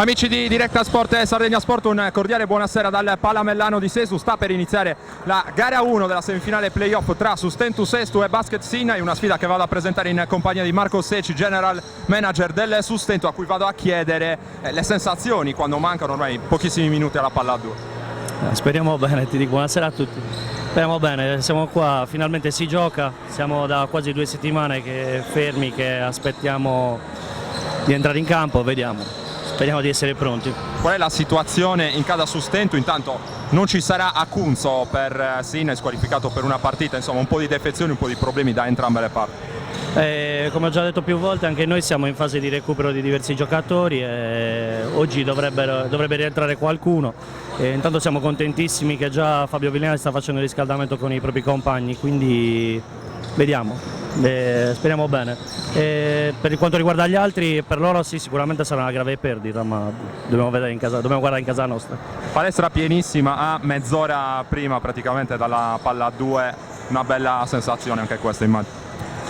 Amici di Diretta Sport e Sardegna Sport, un cordiale buonasera dal Palamellano di Sestu. Sta per iniziare la gara 1 della semifinale playoff tra Sustentu Sestu e Basket Sinai, una sfida che vado a presentare in compagnia di Marco Seci, general manager del Sustentu, a cui vado a chiedere le sensazioni quando mancano ormai pochissimi minuti alla palla a 2. Speriamo bene, ti dico buonasera a tutti. Speriamo bene, siamo qua, finalmente si gioca, siamo da quasi 2 settimane che fermi, che aspettiamo di entrare in campo, vediamo. Speriamo di essere pronti. Qual è la situazione in casa Sustentu? Intanto non ci sarà Acunzo per Sinai, squalificato per una partita, insomma un po' di defezioni, un po' di problemi da entrambe le parti. Come ho già detto più volte, anche noi siamo in fase di recupero di diversi giocatori e oggi dovrebbe rientrare qualcuno. Intanto siamo contentissimi che già Fabio Villani sta facendo il riscaldamento con i propri compagni, quindi vediamo. Speriamo bene. Per quanto riguarda gli altri, per loro sì, sicuramente sarà una grave perdita, ma dobbiamo guardare in casa nostra. Palestra pienissima a mezz'ora prima praticamente dalla palla a 2, una bella sensazione anche questa, immagino.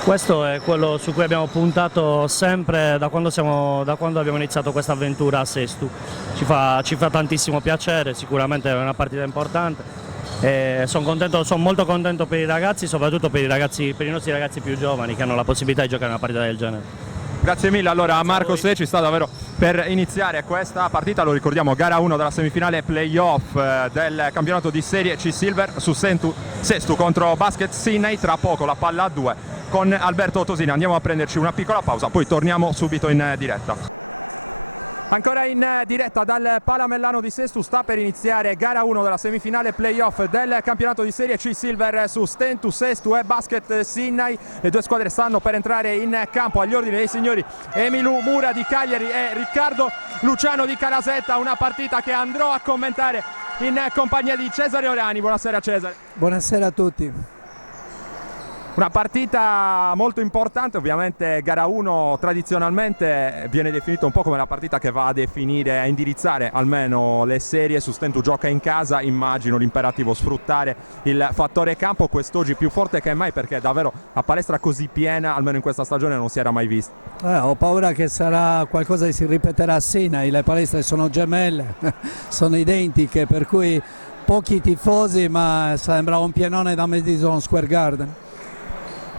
Questo è quello su cui abbiamo puntato sempre da quando abbiamo iniziato questa avventura a Sestu. Ci fa tantissimo piacere, sicuramente è una partita importante. Sono molto contento per i ragazzi, soprattutto per i nostri ragazzi più giovani che hanno la possibilità di giocare una partita del genere. Grazie mille allora a Marco Seci, sta davvero per iniziare questa partita, lo ricordiamo, gara 1 della semifinale playoff del campionato di Serie C Silver, Sustentu Sestu contro Basket Sinai. Tra poco la palla a 2 con Alberto Tosini. Andiamo a prenderci una piccola pausa, poi torniamo subito in diretta. Ancora in diretta dal Palamellano di Sestu, sta per iniziare gara 1 della semifinale playoff del campionato di Serie C Silver, Sustentu Sestu e Basket Sinai. Le due squadre stanno per entrare in campo. Agli ordini dei signori Emilu Mura di Cagliari e Riccardo Luciano di Calasetta, una partita che andrò a commentare in compagnia di Cesare Orani. Buonasera Cesare. Buonasera a tutti. Una partita molto importante, ovviamente gara 1 tradizionalmente viene definita un po' come la partita che va a definire, a indirizzare almeno le serie. Sustentu gioca in casa, immagino l'imperativo sfruttare il fattore campo quest'oggi più forte che mai, perché davvero la palestra così piena, almeno in questa stagione, non si era mai vista. Ho paura che sarà qualcosa che si ripeterà a Sinai, le palestre sono gemelle, sono identiche, per cui pochi tifosi, ma sembra un pienone da Madison Square Garden.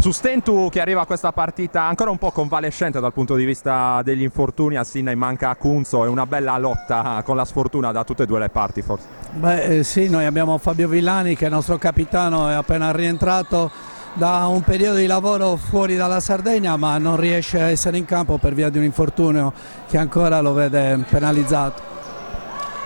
Sustentu che arriva a questa partita ancora un po' convalescente dal punto di vista degli infortuni. A Sinai manca Acunzo, è una bella lotta con la sfortuna da tutte e due le parti forse. Sì, noi abbiamo Fabio Villani che è il nostro capitano, è appena rientrato da un periodo di lavoro fuori dalla Sardegna, ma non riesce a essere in campo per via di un infortunio che ancora lo vede penalizzato.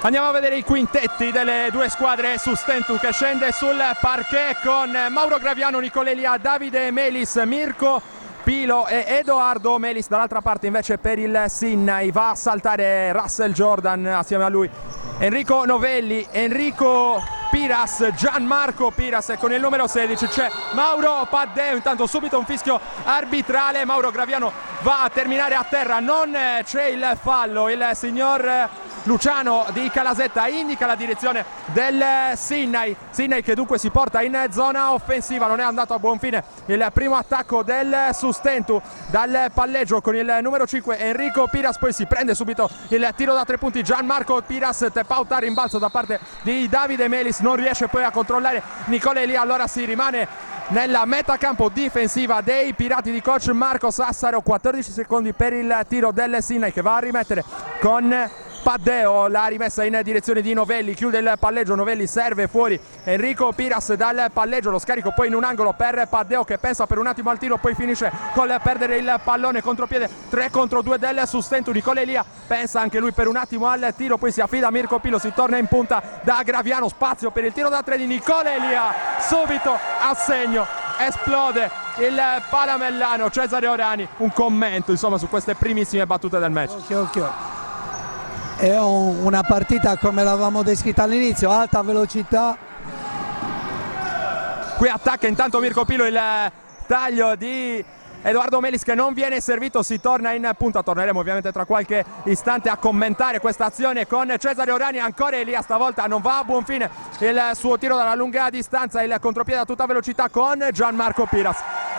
Andiamo a vedere i quintetti delle due squadre. Sustentu che scende sul parquet con Mauro Graviano, Nicolelia, Davide Melis, Mirko Pilo e Edoardo Melis. Dall'altra parte invece per il Sinai va a saltare Russell Jordan, assieme a lui Enrico Novelli, Enrico Piras, Gianmarco Piras, e con il numero 16 c'è Mauro Paddeo. Intanto subito un fischio arbitrale, Mauro Graviano va a terminare a terra, non c'è il fallo, il signor Luciano di Calasetta indica la direzione del Sinai che dunque si porta in zona offensiva. Non è andato a buon fine il primo attacco del Sustentu dal palleggio con il numero 5 Enrico Piras, poi si prende subito il tiro da 3 punti Gianmarco Piras, tap out a rimbalzo da parte di Davide Melis, non riesce poi a controllare Nicola Elia, allora si rimane nella metacampo difensiva dei Pirati di coach Marco Sassaro. 14 secondi per il tiro del Sinai che va a rimettere con Paddeo, la rimessa in direzione di Novelli, chiude il palleggio, Novelli serve fuori Enrico Piras dal palleggio, lo scarico poi in un angolo per Paddeo che pensa per un attimo al tiro, poi finisce col perdere il pallone, contropiede 3 contro 2 del Sustentu. Nicola Elia pensa anche lui per un attimo al tiro, poi si affida a Mirko Pilo, si torna in punta da Graviano, spazio per il tiro da 3 di Nicola Elia, subito a segno, esplode il palamellano Cesare Orani. Un commento insomma su queste primissime battute del match. Occhio. È una partita come l'avevamo descritta all'inizio, alta velocità. Qui attacca intanto Mirko Pilo, il taglio di Edoardo Melis che non viene servito, si torna in punta. Torneremo ovviamente tra qualche istante a commentare questa azione con Cesare Orani. Ancora Elia, stavolta non va a buon fine il suo tiro dalla lunga distanza, il contropiede a tutta velocità con Gianmarco Piras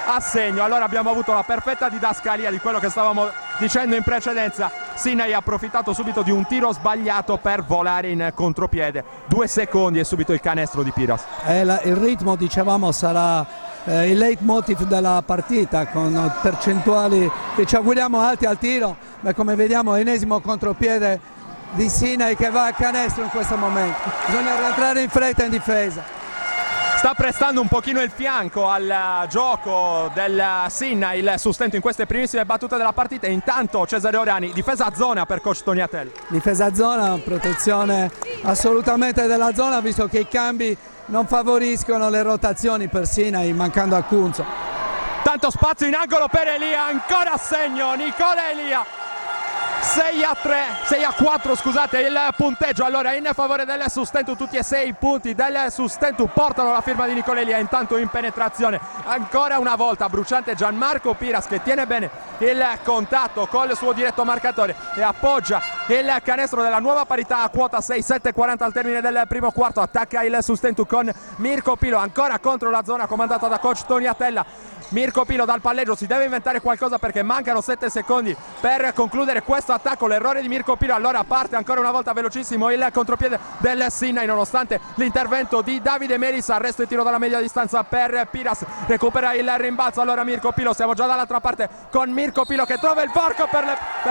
a segno. Allora abbiamo avuto la perfetta didascalia di quello che stavamo dicendo in precedenza. Sinai ha approfittato subito di un tiro sbagliato per volare in contropiede, 2 secondi e subito il canestro di Piras. Il ritmo, dicevamo, sarà il leitmotiv della partita, con percentuali che ci auguriamo alti al tiro, ma come vediamo ennesimo contropiede di Sinai che va a canestro in questo momento. Bisogna rientrare in fretta in difesa. Sta prestando un pochino il fianco al gioco del Sinai il Sustentu in queste primissime battute della partita. Intanto Cesare Orani, difesa a zona per coach Toniatelli. Difesa a zona, protezione assolutamente della zona, visto che i cambi non favoriscono le rotazioni per Sinai, mancando a Cunzo. Tanto spazio in angolo per Elia, ancora a segno Nicola Elia. 6-4 scusate il punteggio allora in favore del Sustentu, tutti e 6 punti del Sustentu portano la firma di Nicola Elia. Intanto in penetrazione ancora una volta bruciante Gianmarco Piras che tiene bene il contatto col suo diretto marcatore e appoggia il canestro della nuova parità a quota 6, 7-40 al termine del primo quarto. Attacca il Sustentu con Mirko Pilo ancora contro la zona comandata da coach Toniatella. Mirko Pilo dal palleggio si deve inventare qualcosa perché mancano 7 secondi per concludere questo attacco. L'errore di Mirko Pilo, allora parte ancora una volta velocissimo il contropiede del Sinai nonostante l'intervento di Davide Melis. Arresto e tiro dalla media distanza per Piras, recupera il rimbalzo allora Mirko Pilo, siamo già dall'altra parte con Mirko Pilo che trova il varco per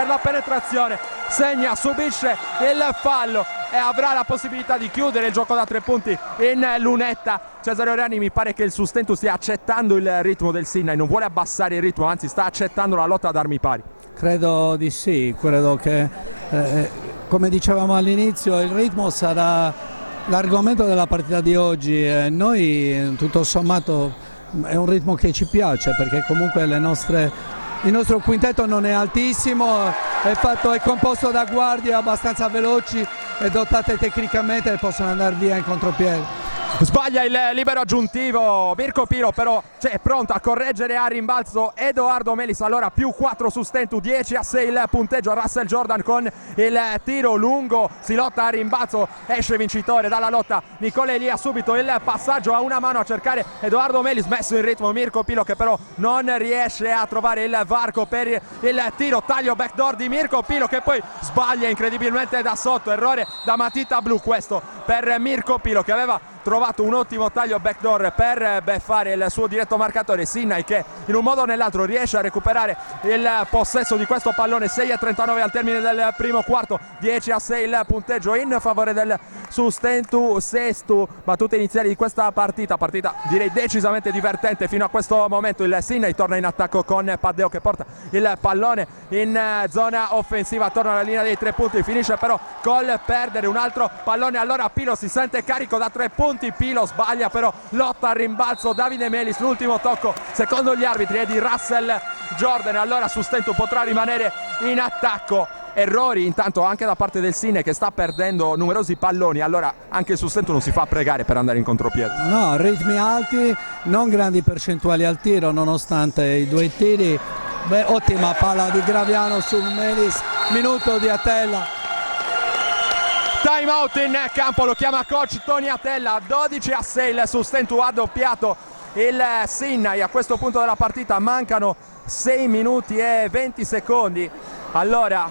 la penetrazione, segna, subisce il fallo e avrà la possibilità di chiudere il gioco da 3 punti in lunetta. Cesare Orani, mi pare che il Sustentu stia accettando il ritmo del Sinai, non vuole abbassare il ritmo, anzi sta accettando la lotta ad armi pari. Credo di sì, credo che come dicevamo all'inizio il ritmo sarà l'argomento della partita di oggi. Noi tutto sommato è un ritmo che ci piace perché comunque il nostro quintetto non è altissimo, è composto da guardie abbastanza veloci e dotate tecnicamente e possono andare via in contropiede. Sbaglia il libero aggiuntivo Mirko Pilo, però è pronto a correggere a rimbalzo Edoardo Melis. Allora più 4 Sustentu, 10-6 il punteggio. Russell Jordan con il tiro lungo, si lotta a rimbalzo, esce vincitore dalla lotta Nicola Elia. Subito il passaggio a una mano a cercare Edoardo Melis, messo in ritmo Mirko Pilo che però non riesce a trovare il varco per il tiro. Taglio backdoor di Mirko Pilo che poi sbaglia incredibilmente da sotto, errore da matita blu questo per Mirko Pilo che aveva trovato un ottimo taglio backdoor per beffare il suo diretto marcatore Sinai che in un modo o nell'altro riesce a recuperare il possesso di questo pallone. 6-39 al termine del primo quarto, 10-6 il punteggio in favore del Sustentu Sestu. Battute iniziali di questa partita direi decisamente divertente fino a questo momento. Il Sinai torna in attacco con Paddeo che porta il pallone in zona offensiva attorno alla linea dei 3 punti, finisce però col perdere un altro pallone. Allora Pilo si sente carico da 3 punti, Pilo sbaglia però lotta al rimbalzo Davide Melis, l'ultimo tocco secondo gli arbitri è di Russell Jordan. Allora Sustentu potrà rimanere in attacco. Errori intanto anche da parte del Sine che sta perdendo numerosi palloni, allora anche il Sustentu non si fa pregare per andare in contropiede. No, ritmi alti, non grandi percentuali al tiro nonostante i 2 tiri. Ottima palla di Graviano su Melis, minuto di Atella. time out in campo, lo chiama coach Tony Atella. 12-6 il Sustentu, ha doppiato il Sinai. A questo punto della partita mancano 6 minuti e 20 secondi. Allora,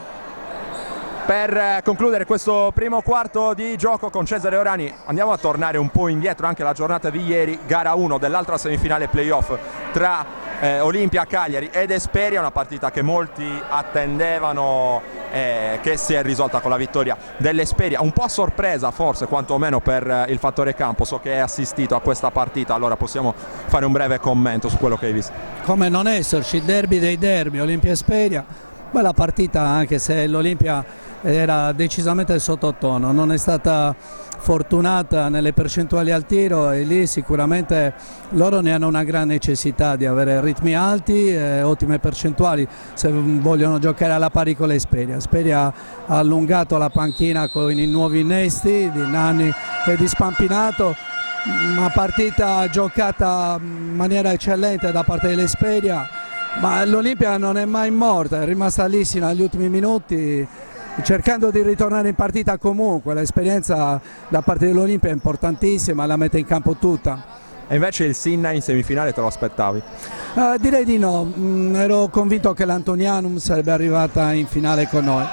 per concludere questo primo quarto di gioco con Cesare Orani, andiamo a tornare un po' indietro anche la giornata di ieri, gara 1 dell'altra semifinale playoff tra Olimpia Cagliari ed Esperia, una partita che molti attendevano, che si è risolta con la vittoria dell'Esperia, un po' a sorpresa forse, quantomeno per il fattore campo. So che hai assistito a questa partita, allora possiamo fare un breve commento su quello che hai visto. Come non esserci, il derby dei derby, Olimpia-Esperia, bella partita, anche se l'Olimpia era decisamente sottotono, non è stata fortunata nelle percentuali al tiro e lì sicuramente loro ne hanno una gran necessità di avere ritmi alti e ottime percentuali se vogliono giocare alla pari con l'Esperia. Esperia ha allungato la panchina con i nuovi innesti di Nanni e di Spampinato, una partita giocata in maniera eccellente da parte dell'Esperia, ma l'Olimpia non è mai morta, è rimasta lì sino agli ultimi minuti cercando di ritornare in partita comunque. L'esperienza da parte dell'Olimpia è importantissima, la mette in campo tutta. E invece il Sinai in semifinale te lo aspettavi? Direi di no, ero convinto che l'Antonianum sarebbe arrivata in finale con noi.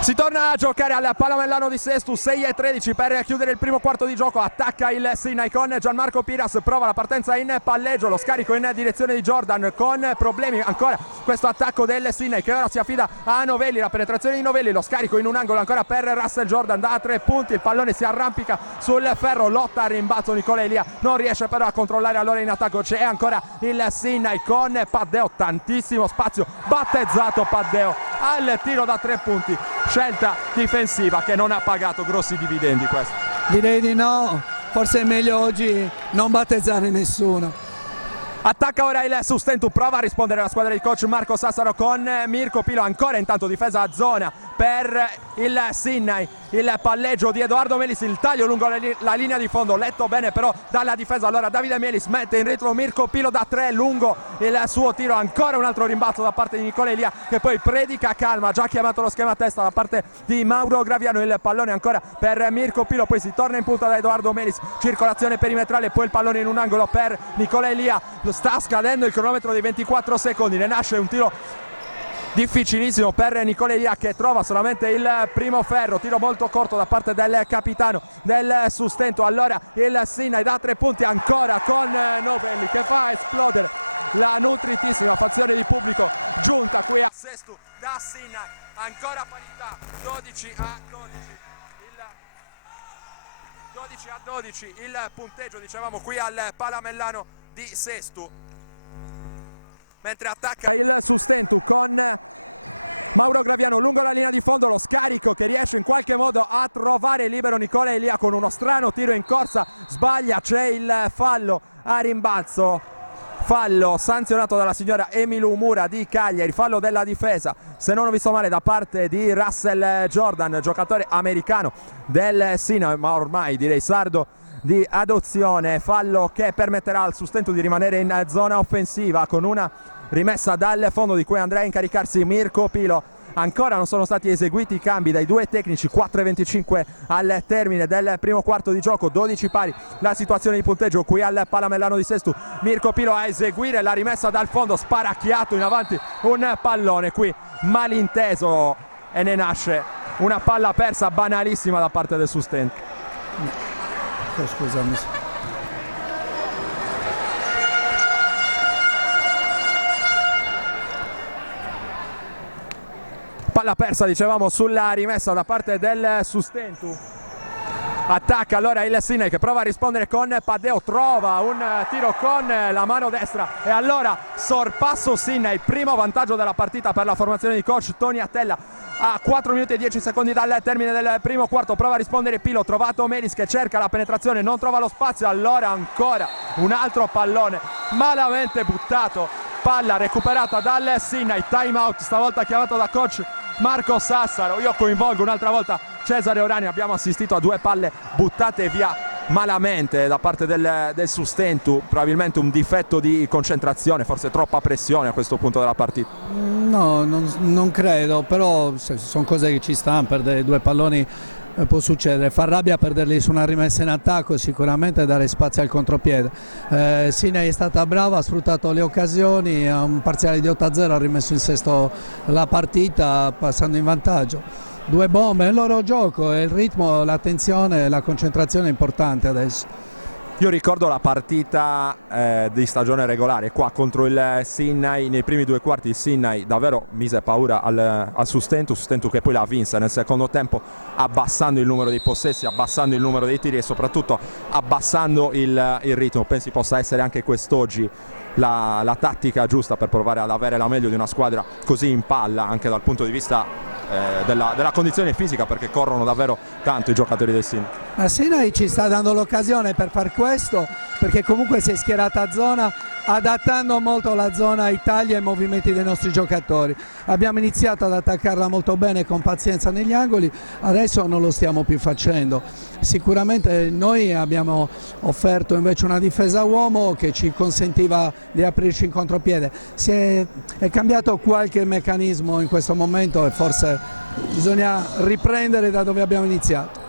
Si torna a giocare al Palamellano di Sestu, 6-13 per chiudere il primo quarto di gioco. Attacca il Sinai con Gianmarco Piras, prova la partenza in palleggio, lo scarico in direzione di Jordan con problemi ancora questo attacco del Sinai che ora si affida a Novelli, la penetrazione di Novelli, lo scarico in un angolo ancora per Russell Jordan da 3 punti, il pallone si arrampica sul ferro, lotta a rimbalzo Nicola Elia, non riesce però a controllare, allora in attacco c'è ancora il Sinai con Paddeo, tantissimo spazio, battezzato Paddeo al tiro da 3 punti. Scelta difensiva che non ha pagato grossi dividendi questa. Direi di no, forse è meglio oggi non battezzare nessuno. Attacca ora il Sustentu, prova a rispondere la squadra di coach Marco Sassaro con Mirko Pilo, ancora intanto difesa a zona per il Sinai, il palleggio di Edoardo Melis, il taglio lungo la linea di fondo, letto bene però dalla difesa, allora Davide Melis mette in ritmo Mirko Pilo da 3 lungo il suo tiro, ancora un altro rimbalzo da parte di Nicola Elia che poi predica calma, già chiamato lo schema a testa da parte di Mauro Graviano, il pallone ancora per Mirko Pilo, poi si torna in punta da Edoardo Melis, circolazione perimetrale, poi il pallone in un angolo per Nicola Elia, sta scadendo il cronometro di 24 secondi, ne nasce un tiro difficilissimo per Nicola Elia che trova solamente il primo ferro, tiro molto corto da parte del capitano del Sustentu. Allora il Sinai da 3 punti ancora con Novelli che fa esplodere la nutritissima fazione di pubblico giunta qui a Sestu da Sinai, ancora parità 12-12, il punteggio dicevamo qui al Palamellano di Sestu, mentre attacca il Sustentu con Mauro Graviano lungo la linea di fondo, lo scarico che riesce in qualche modo a trovare libero Nicola Elia con uno strano tiro in corsa, sbaglia, c'è il fallo a rimbalzo, fallo sanzionato dalla signora Emilu Mura di Cagliari, fallo della difesa, se non ho visto male da parte di Russell Jordan, giocatore americano del Sinai ma ormai direi sardo di adozione, fallo che permetterà al Sustentu di rimanere in zona offensiva con una rimessa dal fondo di cui andrà a incaricarsi Mirko Pilo. Ancora non sono stati eseguiti i cambi dai due tecnici, 4:25 al termine del primo quarto di gioco, 12 pari la situazione di punteggio qui al Palamellano di Sestu. Mirko Pilo a eseguire la rimessa dal fondo, sparacchiato in avanti un pallone qui malinteso e ne nasce una palla persa banalissima da parte del Sustentu. Scusami. Palla persa dicevamo sulla rimessa da parte del Sustentu. Attacca allora il Sinai che prova a rispondere con Paddeo, trova un tiro con la mano destra e allora sorpasso Sinai, primo vantaggio della partita per la formazione di coach Tony Attella. A 4 minuti e 10 secondi dal termine del primo quarto prova a rispondere Pilo, trovato Melis che cerca la penetrazione, non trova lo spazio, allora ancora un altro pallone malamente buttato, palla recuperata dal Sinai, time out stavolta chiamato da coach Marco Sassaro. Io coinvolgo un'altra volta Cesare Orani, abbiamo assistito a 2 palle buttate via malamente da parte del Sustentu, probabilmente un difetto di concentrazione, forse troppa pressione a questo punto della partita. No, non credo, però sono cose che ci stanno, perdere due palloni può succedere, fa rabbia perderli su una rimessa in attacco, sicuramente dare spazio al contropiede. Sinai è stata brava, ha sfruttato le occasioni, a un parziale di 8-0 ha rimesso in sesto la partita passando in vantaggio. Due bombe, è il loro gioco, è il ritmo, l'attenzione, la concentrazione è importante adesso. Io ricordo la partita di stagione regolare qua contro il Sinai, nei primi due quarti il Sinai davvero mise paura al Sustentu che poi la vinse nel secondo tempo, abbassando il numero di possessi, abbassando il numero dei tiri e soprattutto abbassando il ritmo. Pensi possa essere anche quest'oggi la tattica giusta per provare ad avere la meglio di una squadra così in palla anche dal punto di vista della condizione fisica, perché corrono davvero tanto i giocatori del Sinai. Ma Sinai ci sta dando l'occasione per far questo, perché comunque si è schierata a zona, adattando molto la zona ai tagli e ai movimenti dei nostri giocatori. Abbiamo iniziato ad attaccarla molto bene con pazienza negli angoli, adesso non lo stiamo più facendo. Sicuramente noi abbiamo offerto invece una difesa a uomo che ci consentiva di aprirci in contropiede. È cambiato qualche meccanismo in questo momento e forse bisogna riprendere da dove abbiamo iniziato.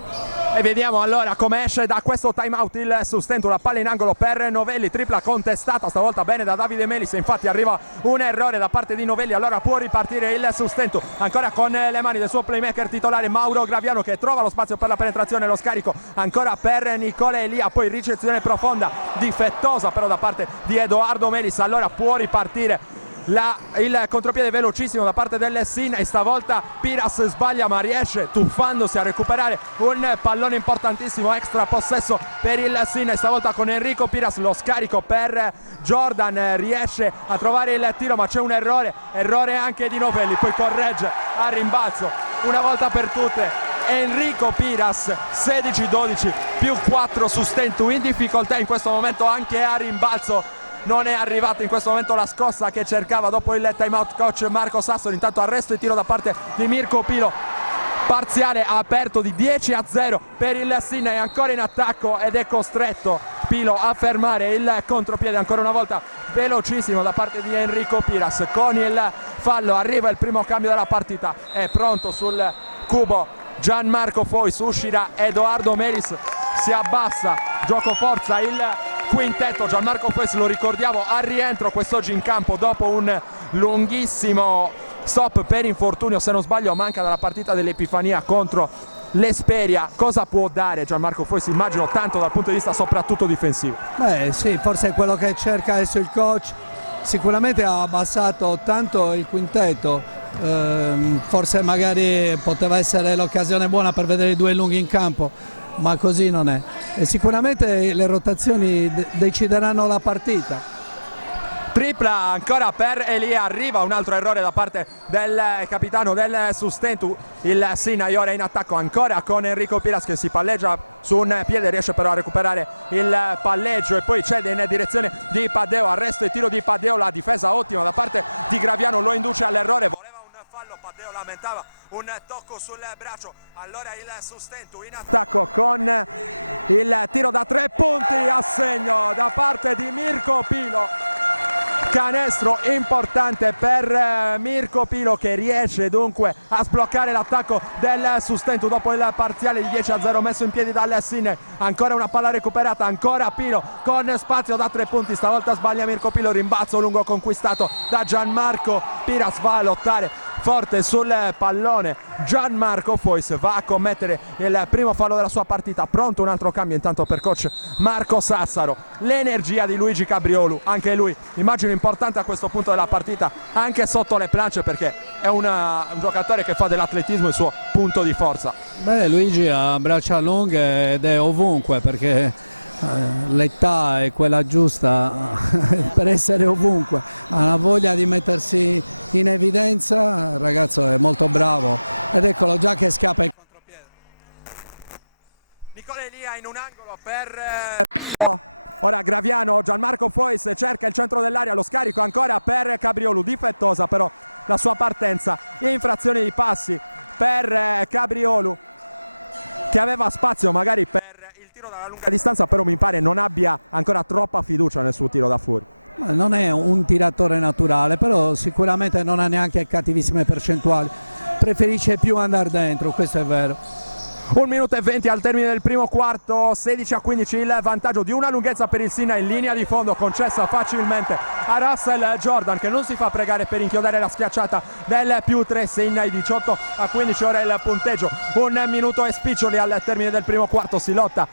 E vediamo allora come esce da questo time out il Sustentu, la palla in angolo per Novelli, tripla contestata stavolta bene da Davide Melis, infatti arriva un errore da parte di Novelli, allora può ripartire il Sustentu, ancora con le mani del suo playmaker titolare Mauro Graviano che trova lo spazio per la penetrazione, lo scarico ancora per Nicola Elia, poi ricezione profonda difettosa però da parte di Edoardo Melis, allora può ripartire il contropiede velocissimo da parte del Sinai, stavolta Piras sbaglia ma riesce tuffandosi a recuperare un pallone importantissimo, extra possesso per il Sinai, stavolta con Enrico Piras, lo scarico per Jordan, riesce a trovare il tiro ma c'è un errore anche di Novelli, poi corregge a rimbalzo una volta per tutte Enrico Piras, 16-12 più 4 Sustentu in difficoltà in questo momento anche a rimbalzo. Non è arrivata in questo momento la scossa che cercava dopo il time out coach Marco Sassoli, intanto arresto e tiro da parte di Mirko Pilo, parziale aperto di 10-0 per il Sinai, ancora in attacco ed è costretto Pilo a fermare il contropiede ancora una volta velocissimo da parte di Enrico Piras, con il fallo arriva il primo cambio della partita, è pronto sul cubo Gianmarco Fois, uscirà Edoardo Melis, si abbassa, gioco forza il quintetto, Gianmarco Fois lo ricordiamo al rientro quest'oggi in campo dopo un lunghissimo stop per infortunio, se non sbaglio manca dalla partita dell'Epifania contro l'Esperia. Cosa può dare Gianmarco Fois? Immagino tanto dal punto di vista soprattutto difensivo. Beh sì, forse è quello che cerca adesso il coach, sicuramente ha abbassato tanto il quintetto, forse magari poteva essere l'occasione buona per vedere i due lunghi in campo, ma così non è. E sicuramente le rotazioni decideranno la partita. Tripla ancora per Elia, arriva un altro errore da parte del capitano del Sustentu, il Sinai ora in attacco ancora con Enrico Piras che si palleggia su un piede, riesce però a recuperare il palleggio e poi cede in direzione di Paddeo, arresto e tiro di Paddeo, la difesa ottima da parte di Graviano, lo induce all'errore, voleva un fallo, Paddeo lamentava un tocco sul braccio, allora il Sustentu in attacco con il tiro da 3 punti a segno da parte di Mirko Pilo, canestro importante per Mirko Pilo che riesce dunque a sbloccare l'attacco del Sustentu dopo il parziale di 10-0 messo in piedi dal Sinai, ancora una palla recuperata, ancora Pilo con spazio da 3 punti, stavolta sbaglia Mirko Pilo, rimbalzo lungo conquistato da Gianmarco Piras, va a lottare forte sul pallone Gianmarco Fois, va a commettere il primo fallo della sua partita, pronto un altro cambio intanto per coach Marco Sassaro, l'energia di Luigi Cabriolu, anche lui immagino importante a questo punto della partita anche sotto le planche perché è un giocatore che fa dell'atletismo il suo punto di forza. Beh, Luigi ha braccia lunghe ed è ovunque perché l'età è quella giusta per essere ovunque, ha una voglia di mettersi in evidenza, il ragazzo è molto bravo ed eccolo già che scappa in contropiede. Nicola Elia in un angolo per ora Graviano, Gianmarco Fois cerca il centro dell'area, lo scarico ancora per Cabriolu, difettosa però la sua partenza, infrazione di passi per Cabriolu che aveva spazio magari per il tiro dalla lunga distanza, però mi pare non abbia ancora troppa fiducia nel suo tiro da fuori. Non è un tiratore naturale, però sicuramente non ha neanche cattivissime percentuali, preferisce più andare dentro, questo è vero. 1 minuto e 20 al termine del primo quarto, 16-15 il vantaggio di una lunghezza per il Sinai in linea di fondo concessa facilmente a Russell Jordan, che non si fa pregare per inchiodare la schiacciata del +3. Sinai 18-15, ora il punteggio, 1 minuto e spiccioli al termine del primo quarto. Si lotta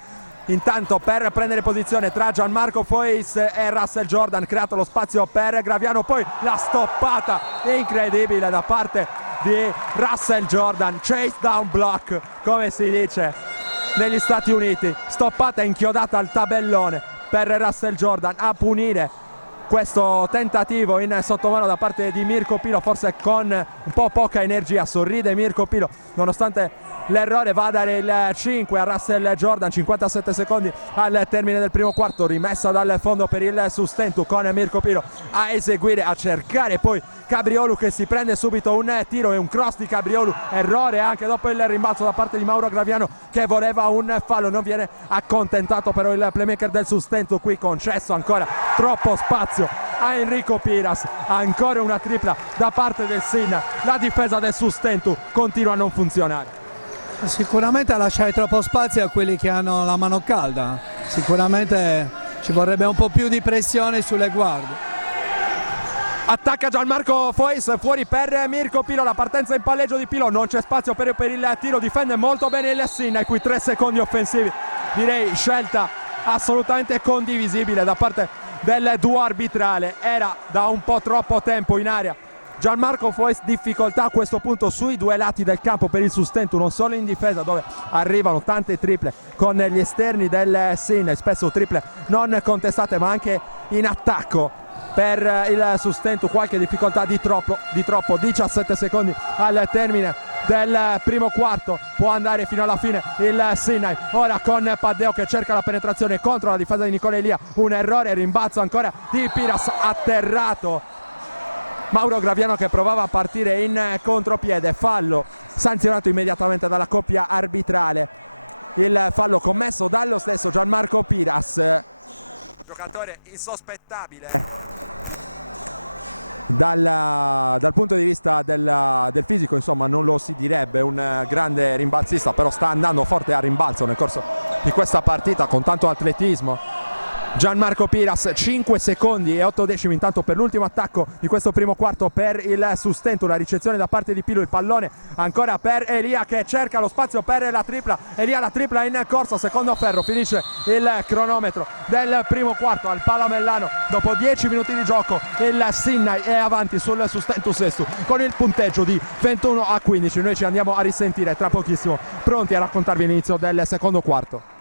intanto per prendere posizione tra Gianmarco Foyce e Russell Jordan, creato lo spazio per Graviano, poi la stoppata incredibile da parte di Russell Jordan, chase down block come si dice negli Stati Uniti, stoppata inchiodata al tabellone per Russell Jordan a punire questo tentativo in sottomano da parte di Mirko Pilo, forse con un po' poca energia. Sorride Mirko Pilo nonostante l'errore, va a dare il 5 a Russell Jordan. 57 secondi al termine del primo quarto, rimessa dal fondo per il Sustentu con Mirko Pilo a eseguire, a cercare poi Cabriolu, che si prende subito un tiro e un cross di Cabriolu, errore anche dopo il rimbalzo da parte di Mauro Graviano, che voleva un fallo, non viene accontentato però il playmaker del Sustentu, qui concesso ancora troppo spazio a Enrico Piras, ancora una tripla da parte del Sin, la difesa del Sustentu continua a non funzionare. Sicuramente lasciare troppo spazio a quelli che hanno la mano calda, sicuramente ci vorrebbe un po' più di pressione sulle guardie. Attacca Gianmarco Foyce, fuori per Mirko Pilo, la partenza in palleggio di Pilo, non c'è spazio per il tiro, difende molto bene il Sinai, qui 3 secondi offensivi, direi scelta assolutamente condivisibile da parte del duo arbitrale, era da un po' troppo tempo in area. Gianmarco Foyce, difficoltà a questo punto sui due lati del campo per il Sustentu, non solo in difesa dove arrivano tante triple con gli esterni del Sinai, spesso triple non contestate, ma anche in attacco per il Sustentu qualche difficoltà di troppo. 17 secondi al termine del primo quarto, può andare fino alla fine il Sinai, ora con Paddeo che cerca la penetrazione contro la difesa di Nicola Elia, un errore, rimbalzo ancora di Piras, atterrato Mauro Graviano che provava a partire in contropiede, fallo sanzionato immediatamente dalla coppia arbitrale, il fallo commesso dallo stesso Gianmarco Piras, giocatore insospettabile dal punto di vista del fisico, insomma non lo si direbbe un grande rimbalzista, però sta andando forte a rimbalzo nel corso di questa partita con tanto atletismo. Gianmarco Piras, 5 secondi e 8 decimi intanto per l'ultimo attacco di questo primo quarto per il Sustentu, la ricezione da parte di Pilo, il pallone ancora per Elia che cerca lo spazio per la tripla, Elia la tripla in corsa, secondo ferro, finisce il cronometro del primo quarto al Palamellano, dopo 10 minuti di gioco il Sinai è avanti sul Sustentu Sestu con il punteggio di 21-15, noi ci andiamo a risentire tra pochissimo, pronti a raccontarvi l'inizio del secondo quarto.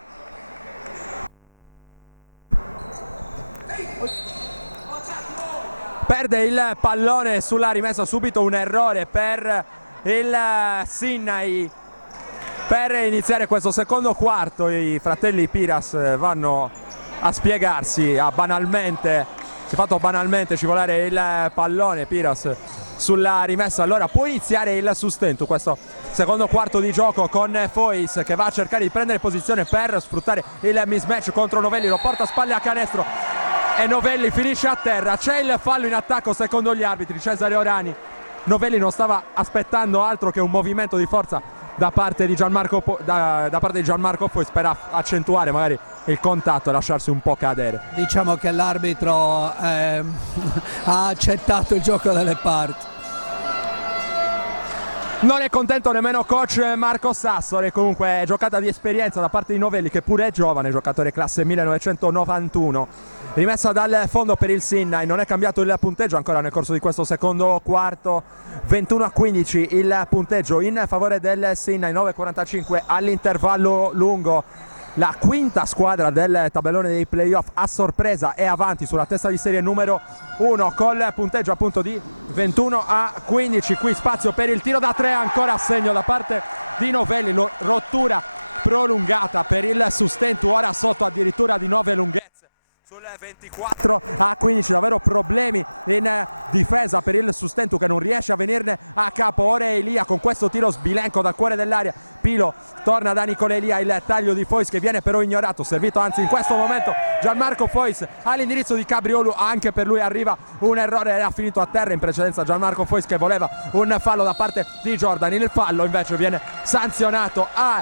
Perde il pallone sulla rimessa, subito un errore per il Sinai per iniziare questo secondo quarto. I fratelli Piras vanno a spiegarsi, si è fatto banalmente scivolare il pallone Piras sulla rimessa, allora può iniziare il Sustentu questo secondo quarto di gioco con Foyce che va a cercare di prendere posizione per sfruttare il mismatch contro Novelli, lo porta a spalle a canestro e Novelli finisce a terra. C'è il fallo in attacco secondo gli arbitri, Cesare Orani. Novelli non stava aspettando altro che un movimento di forza da parte di Gianmarco Foyce per accentuare magari il contatto e lasciarsi un po' cadere. Diciamo che l'arbitro ha accettato il gioco delle parti. Non è contento nemmeno coach Marco Sassore, comunque giocata di esperienza da parte di Novelli che pure è giovane, giocatore classe 1991. Rimessa dal fondo per il Sinai, non è cambiato il punteggio ancora nel corso di questo secondo quarto, 21-15 il punteggio in favore del Sinai, 9:45 all'intervallo lungo. La quinta squadra del tabellone dei playoff a sorpresa è avanti sulla testa di serie numero 1 col punteggio appunto di 21-15. Qui spazio per il tiro da 3, ancora a segno da parte di Novelli, rottura prolungata per il Sustentu, ora sotto addirittura di 9 lunghezze sul 24-15, davvero problemi in difesa per il Sustentu che non riesce a venirne a capo. Ora Elia con questo tiro sbilenco dal cuore dell'area, Pilo torna da Nicola Elia, il taglio di Fois che viene però ignorato, servito anzi in questo momento Gianmarco Fois all'indirizzo di Cabriolu, anche per lui arriva un errore, era finito a terra in precedenza Gianmarco Fois che voleva un fallo da parte di Jordan. Il fallo invece viene sanzionato a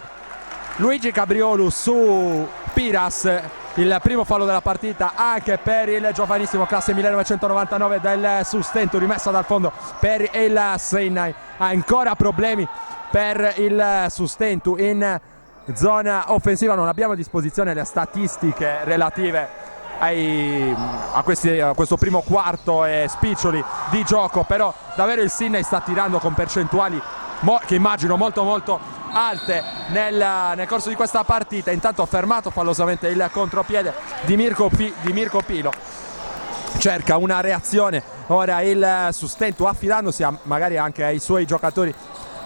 Luigi Cabriolu su Piras, il primo fallo della partita anche per il giovanissimo classe 1999 del Sustentu, rimessa dal fondo per il Sinai. Ancora problemi per il Sustentu in zona offensiva, non abbiamo a disposizione le statistiche relative a questo primo quarto e spiccioli di gioco, però davvero il Sinai sta tirando con percentuali che immagino molto alte nel corso di questa partita. Intanto fermato fallosamente il contropiede di Mirko Pilo, cerca una reazione ora il Sustentu affidandosi magari anche ai suoi giocatori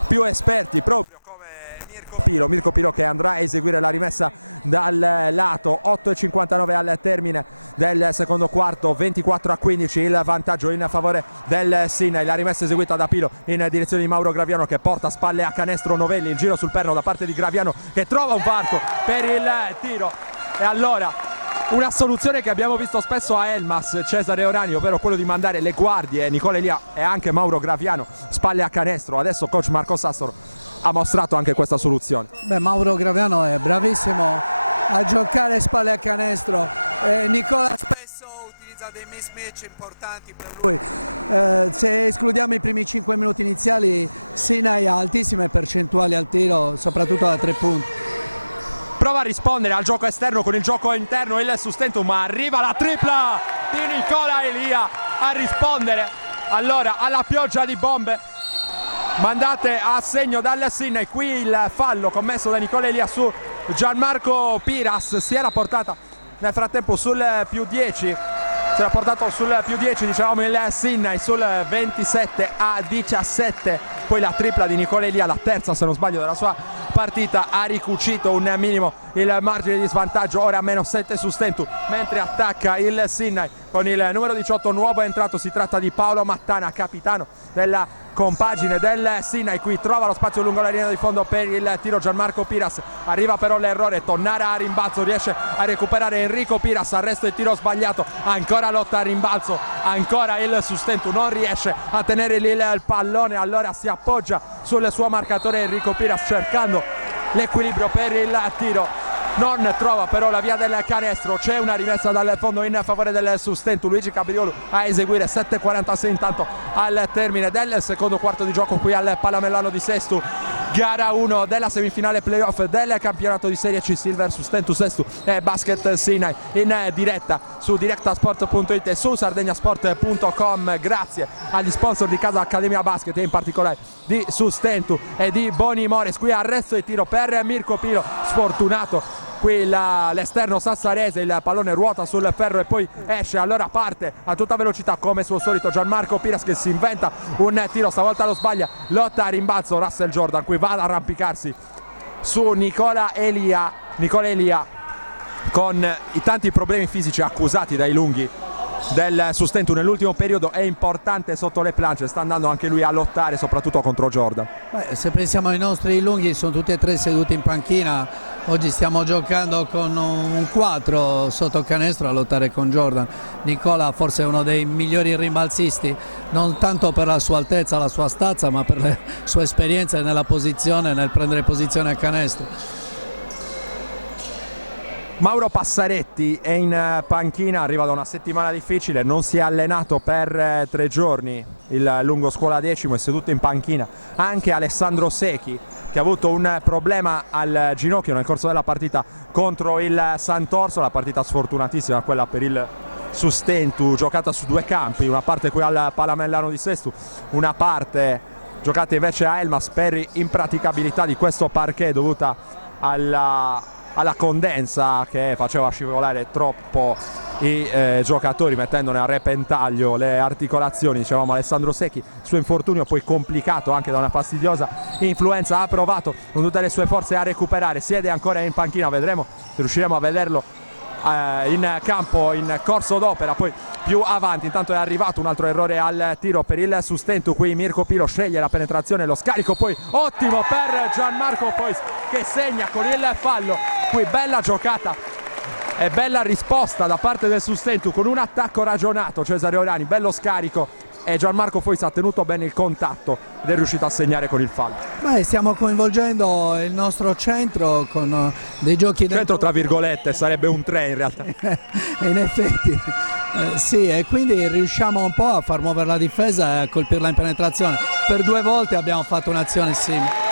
più esperti proprio come Mirko Pilo che andrà a eseguire la rimessa dal lato. 8:59 al termine del secondo quarto, 24-15 il vantaggio in favore del Sinai. La rimessa eseguita da Pilo in direzione di Mauro Graviano che porta a spalle a canestro Novelli, il giro sul perno da parte di Graviano che trova un varco per il tiro. E allora una soluzione che abbiamo visto spesso a Elmas, Cesare Orani, ovvero quello di mandare le guardie Nicola Elia e anche Mauro Graviano spalle a canestro. Adesso coach Marco Sassoro ha mostrato anche questa soluzione. Mauro Graviano è bravissimo a giocare spalle a canestro, Nicola spesso utilizza dei mismatch importanti per lui. Se escludiamo i primi 5 minuti iniziali, Sinai ha altissime percentuali al tiro, soprattutto da 3 punti. Prova a rispondere al gioco esterno con il gioco interno il Sustentu, ma arriva la tripla di Nicola Elia a rispondere allora alla pioggia di bombe mandate a segno dal Sinai. Qui il fallo commesso da Nicola Elia su Gianmarco Piras, si era portata nel frattempo sul più 10, si era portato sul più 10 dicevamo il Sinai sul 27-17. Poi la tripla di Nicola Elia, la terza se non sbaglio della sua partita, ha ricucito un minimo il margine di svantaggio. Ora a -7 Sustentu, mentre attacca il Sinai con il numero 18 nuovo entrato, si tratta di Paolo Mattana, capitano della compagine del Sinai. Qui trova lo spazio lungo la linea di fondo per il tiro Gianmarco Piras, arriva però l'errore, Tonnara a rimbalzo, riesce a recuperare Enrico Piras, arresto il tiro sbagliato, ancora lotta a rimbalzo, ancora il Sustentu non riesce a tenere il pallone, allora si appoggia sul suo marcatore Enrico Piras cercando l'equilibrio per il tiro, non trova però la via del canestro. C'è una rimessa dal fondo in favore del Sustentu, Luigi Cabriolu a eseguire. 7:46 intanto al termine del secondo quarto di gioco qui al Palamellano di Sestu, gara 1 della semifinale playoff del campionato di Serie C Silver. Sustentu Sestu e Basket Sinai in diretta su directasport.it e su sardegnasport.com, grazie agli sponsor di casa Accademia Basket e in particolare di Sustentu e di Boni Mores. Qui arresto e tiro per Mirko Pilo, sfortunato qui l'esterno sassarese, il pallone ruota sul ferro e poi esce, allora parte a tutta velocità come suo solito Gianmarco Piras che si inventa un tiro, stavolta lo sbaglia, lotta a rimbalzo Russell Jordan, qui va ad arrampicarsi su Nicola Elia con i tanti problemi fisici accusati dai lunghi del Sustentu nell'ultimo periodo. È importante sotto le planche, sta andando anche lui a lottare soprattutto contro Jordan. Se pensiamo ai nostri lunghi, sono tutti e tre seduti in panchina. Oggi stiamo giocando con un 4 sotto canestro a lottare con Jordan. Nicola forse è uno dei migliori rimbalzisti, non tanto per la sua altezza, la sua stazza, ma per le sue esperienze nella posizione, nel prendere posizione a canestro. Mauro Passaretti è in panchina, arriva da una settimana difficile, non si è allenato per 3 giorni, il lungo scuola decimo è seduto in panchina. Anche Alessandro Secchi, che ha avuto un problema al ginocchio nel corso della partita contro il Sant'Orso, la partita sfortunatissima quella per il Sustentu, giocata su 2 campi, una parte qui al Palamellano di Sestu, una parte giocata invece a Elmas per impraticabilità di questo parquet dovuta alla condensa che faceva scivolare troppo i giocatori, mettendone a repentaglio le articolazioni. Dicevamo Alessandro Secchi, suo infortunio poi complicato anche da una fastidiosa influenza, ha provato con tutte le sue forze a recuperare, siede ancora in panchina, vedremo se riusciremo a vederlo in campo in corso d'opera, poi più avanti. Intanto è arrivato un altro errore al tiro per il Sustentu, qui Mirko Pilo sceglie la penetrazione, lo scarico poi ottimo per Gianmarco Fois che segna con il fallo. Qui bella giocata e bella risposta da parte del Sustentu con un attacco ragionato. Cesare Orani, bello scarico, e Gianmarco Fois ha tenuto bene il contatto ed è riuscito a segnare con il fallo. Beh, stiamo coinvolgendo il nostro centro con dei giochi centro tra virgolette, sarebbe un 3 in realtà. In effetti sì, e quindi riusciamo un po' a far muovere la difesa e a colpirla in penetrazione. Per 2 volte abbiamo fatto un'azione simile.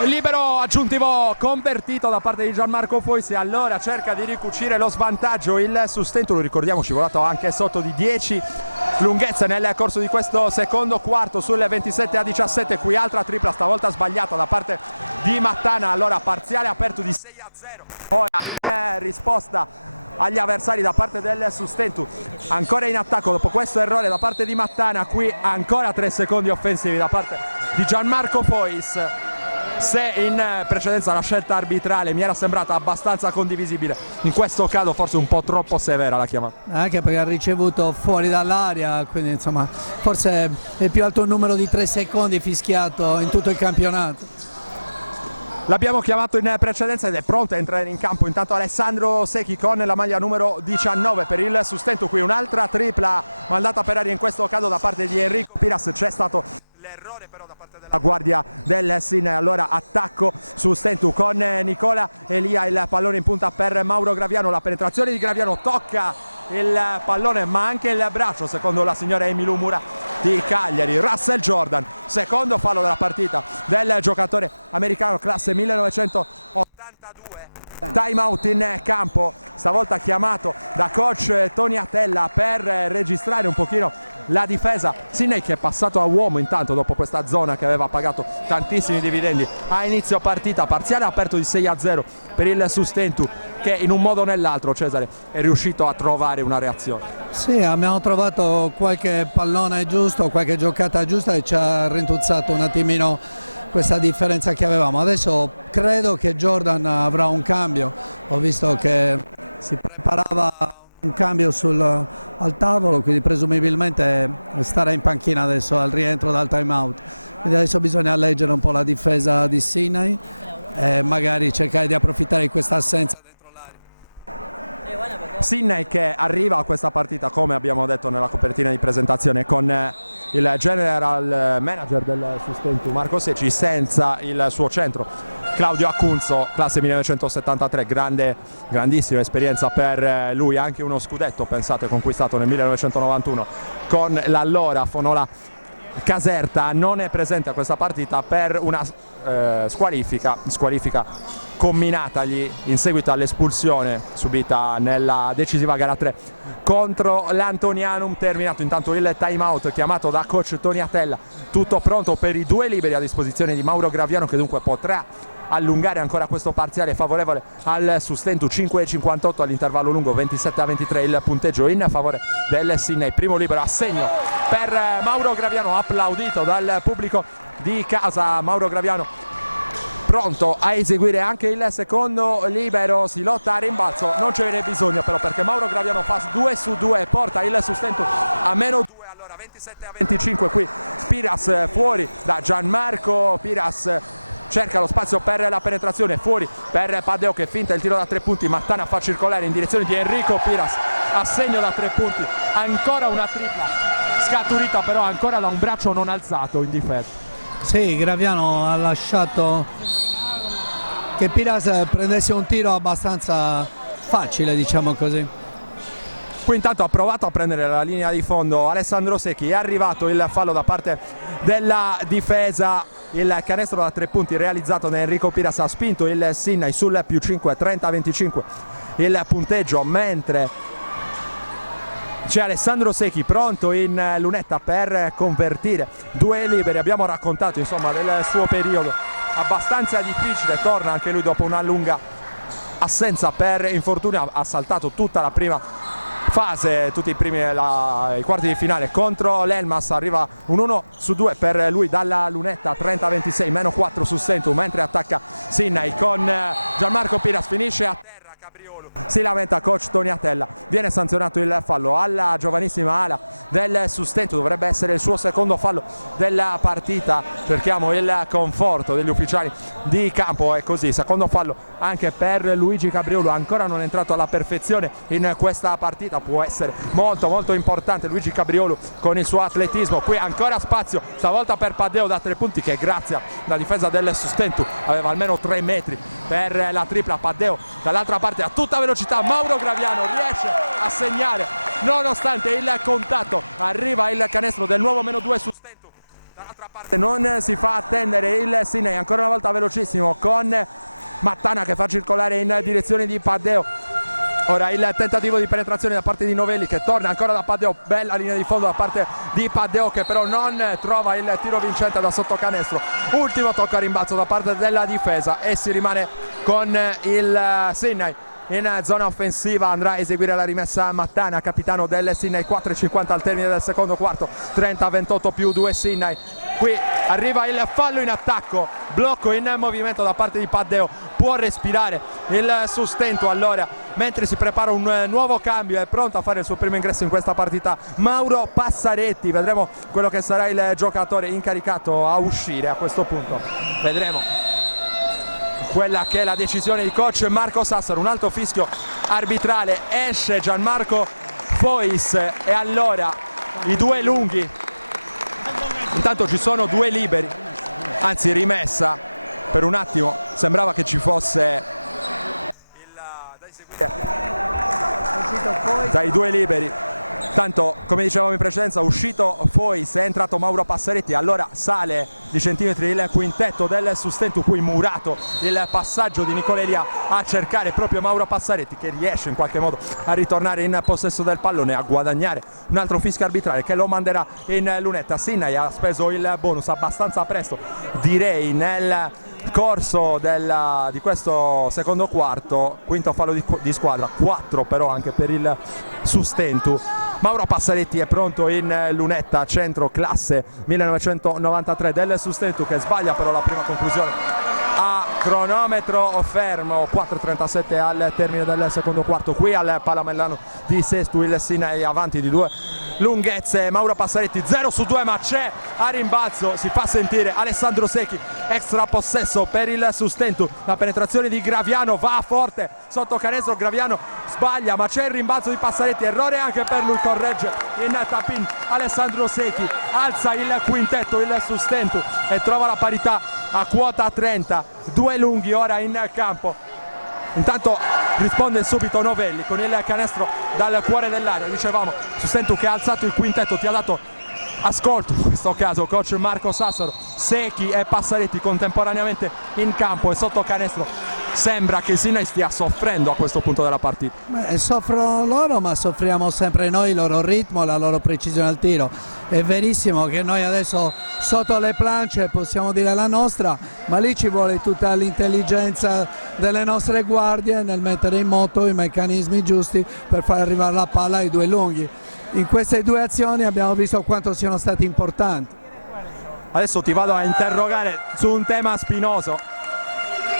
Il libero aggiuntivo convertito da parte di Gianmarco Fois e allora cerca di ricucire lo svantaggio il Sustentu, lo ricordiamo, volato anche sotto di 10 lunghezze nel corso di questo secondo quarto sul 27-17. Qui altra tripla, stavolta sbagliata da parte di Mattana, allora parziale aperto di 6-0. Ora risposta agli avversari da parte del Sustentu, ancora in attacco dopo questo errore da parte di Mattana. Qui ancora 3 secondi offensivi da parte di Gianmarco Fois. Se in precedenza la scelta arbitrale mi era sembrata abbastanza condivisibile, in questo caso forse un po' troppo severa la chiamata. Anche perché ha ricevuto fuori dall'area, quindi insomma forse è il più alto numero di 3 secondi fischiato in tutto il campionato. L'abbiamo chiamato in precedenza ed è pronto a entrare in campo intanto Alessandro Secchi con la maglia numero 19 per il Sustentu. Qui un'altra tripla mandata per aria in questo caso da parte di Enrico Piras. C'è stato l'errore però da parte della guardia del Sinai. Allora attacco Sustentu con Nicola Elia, il pallone in punta per Mauro Graviano, la penetrazione di Graviano tocca il pallone ma anche il braccio secondo la signora Emilu Mura di Cagliari. Russell Jordan, secondo fallo della partita del giocatore americano classe 1982. Time out in campo, stavolta chiamato da coach Tony Attella per registrare un pochino la difesa. Sinai che è passato a uomo intanto dopo questa zona che aveva pagato tantissimi dividendi a inizio partita, parziale aperto di 6-0 per il Sustentu che in un modo o nell'altro, Cesare, è riuscito a trovare una reazione. Sì, abbiamo trovato qualche pallone giusto, qualche giocata giusta e ci ha rintuzzato un attimino questa differenza che avevamo. Adesso credo che Jordan avrà un cambio, ho visto che si preparava un cambio al tavolo, quindi presumibilmente starà in panchina adesso al rientro dal time out. Quindi adesso bisogna leggere un po' la difesa di Sinai e magari cercare di approfittare di questa assenza dentro l'area. Sinai che arriva a questa partita, come abbiamo detto nella copertina di presentazione, con il general manager del Sustentu Marco Secchi, senza il suo centro Claudio Acunzo, classe 1973, grandissima esperienza per lui, anche uno scudetto, pensate, conquistato nel 1991 con l'allora Fonola Caserta. Non è presente a questa partita per una squalifica comminatagli in seguito all'espulsione subita nella decisiva gara 3 contro l'Antonianum. Terminato intanto il time out chiamato da coach Tony Attella, tutto pronto per i 2 liberi a disposizione di Mauro Graviano, che dunque potrà allungare ancora questo parziale favorevole al Sustentu. 5,58 all'intervallo lungo, 27-23 il punteggio in favore del Sinai. Primo libero a segno per Mauro Graviano, applaudito dal pubblico di casa. Mauro Graviano pronto a eseguire anche il secondo libero, si lotta a rimbalzo, non ce n'è bisogno però perché Mauro Graviano fa 2 su 2 e porta il Sustentu a -2. Allora 27-25 qui Piras fuori da Gianmarco Piras, cerca lo spazio per la penetrazione, fuori per Padeo che finta il tiro da 3 punti. Mattana fa circolare in direzione di Enrico Piras, a segno da 3 punti, ancora una tripla scaturita però ancora da un braccio non alzato in difesa. Sì, Graviano ha lasciato che Piras prendesse un tiro abbastanza facile, diciamo così. Qui intanto ha provato a prendere la linea di fondo Alessandro Secchi, è arrivato il fallo da parte della difesa. Il canestro da 3 punti realizzato da Enrico Piras ha spinto il Sinai sul +5, 30-25 il punteggio, mentre c'è Alessandro Secchi pronto in lunetta per convertire 2 liberi. Abbiamo raccontato insomma del suo periodo abbastanza difficile, torna anche lui dopo una lunga assenza per infortunio, ha saltato tutta la prima fase, tutti i quarti di finale contro l'Elmas. Arriva un 1 su 2 per lui dalla lunetta, 30-26, -4 su Sustentu, mentre attacca Sinai con Gianmarco Piras, finisce a terra Cabriolo. Si lamenta coach Toniatella, viene sanzionato il fallo alla giovanissima ala del Sustento, dovrebbe essere il suo secondo fallo della partita, cerchiamo il conforto degli ufficiali di campo, è così, secondo fallo anche per Luigi Cabriolo, ancora non è entrato alla perfezione in questa partita, può essere molto molto importante Luigi Cabriolo con il suo atletismo. Qui ancora spazio, stavolta per Paddeo da 3 punti che grazie alla difesa del Sustento aveva almeno 3 metri per la tripla. Paddeo dall'altra parte a tutta velocità, Mauro Graviano riesce a segnare nonostante il contatto, arriva il canestro del nuovo -2 Sustento. Dall'altra parte non si fa attendere il Sinei, ancora una volta velocissimo con Mattana che fa circolare in direzione di Paddeo. Ora il tentativo di penetrazione da parte di Novelli che torna ancora da Paddeo, bella linea di fondo da parte di Paddeo che però non trova il tiro vincente da sotto canestro. Ultimo tocco a rimbalzo da parte della difesa e si rimane con il Sinai in zona offensiva. Andrà a eseguire la rimessa Mattana, capitano del Sinai. 4,50 al termine del secondo quarto, 30-28 più 2 Sinai. Qui arriva il fallo in attacco, blocco in movimento da parte di Paddeo, può respirare il Sustento allora mentre si prepara un nuovo cambio. È pronto a fare il suo primo ingresso in questa partita Mauro Passaretti, vedremo quello che sarà il giocatore incaricato a uscire a questo punto, vedremo quella che è la decisione di coach Marco Sassaro. Un alto fischio arbitrale, esce Gianmarco Fois e allora i due lunghi, intanto ci sono 2 liberi, anzi rimessa, per un attimo sembrava che ci fosse dai 2 liberi. Tanto come dicevamo in precedenza, uscito Fois, è entrato Mauro Passaretti, allora sale di centimetri il quintetto del Sustento. Qui murato il passaggio di Nicolelia a cercare proprio Mauro Passaretti che riesce in qualche modo a ritornare in possesso del pallone, a guadagnare un altro fischio arbitrale che lo manderà in lunetta. Sinai ha speso il bonus abbastanza presto, direi nel corso di questo secondo quarto. Quinto fallo di squadra, 4 però anche per il Sustento. Mauro Passaretti è pronto in lunetta, centro classe 1993 del Sustento che sbaglia però la prima conclusione a cronometro fermo. 4,37 al termine del secondo quarto. Qui al Palamellano di Sestu il Sinai avanti di 2 lunghezze. Mauro Passaretti 0 su 2 ma c'è a rimbalzo, si fa sentire Alessandro Secchi, extra possesso per il Sustento. La penetrazione di Graviano va forte sotto canestro, Graviano sbaglia ma c'è il rimbalzo di Passaretti, errore anche per lui, corregge in tap-in Alessandro Secchi, alza il quintetto il Sustento e trova la parità a quota 30. 2 lunghi ora in campo. Intanto risponde subito Novelli con il canestro dal cuore dell'area. Dicevamo, Sustento che ha alzato il quintetto, ti ha dato ascolto in questo caso coach Marco Sassaro. Secchi e Passaretti contemporaneamente in campo e sotto canestro. Sembra che il Sinai stia soffrendo a questo punto della partita. Soffrono loro ma soffriamo sempre noi, il loro ritmo, la loro precisione al tiro. È verissimo che noi adesso sotto le planche possiamo dire la nostra, ma lì ci vuole tutta l'intelligenza delle nostre guardie nel mettere in moto i meccanismi giusti per far arrivare la palla ai 2 lunghi. In queste 2 azioni abbiamo visto quanto siano stati importanti. Adesso ti vado a interrogare su un tema spinoso.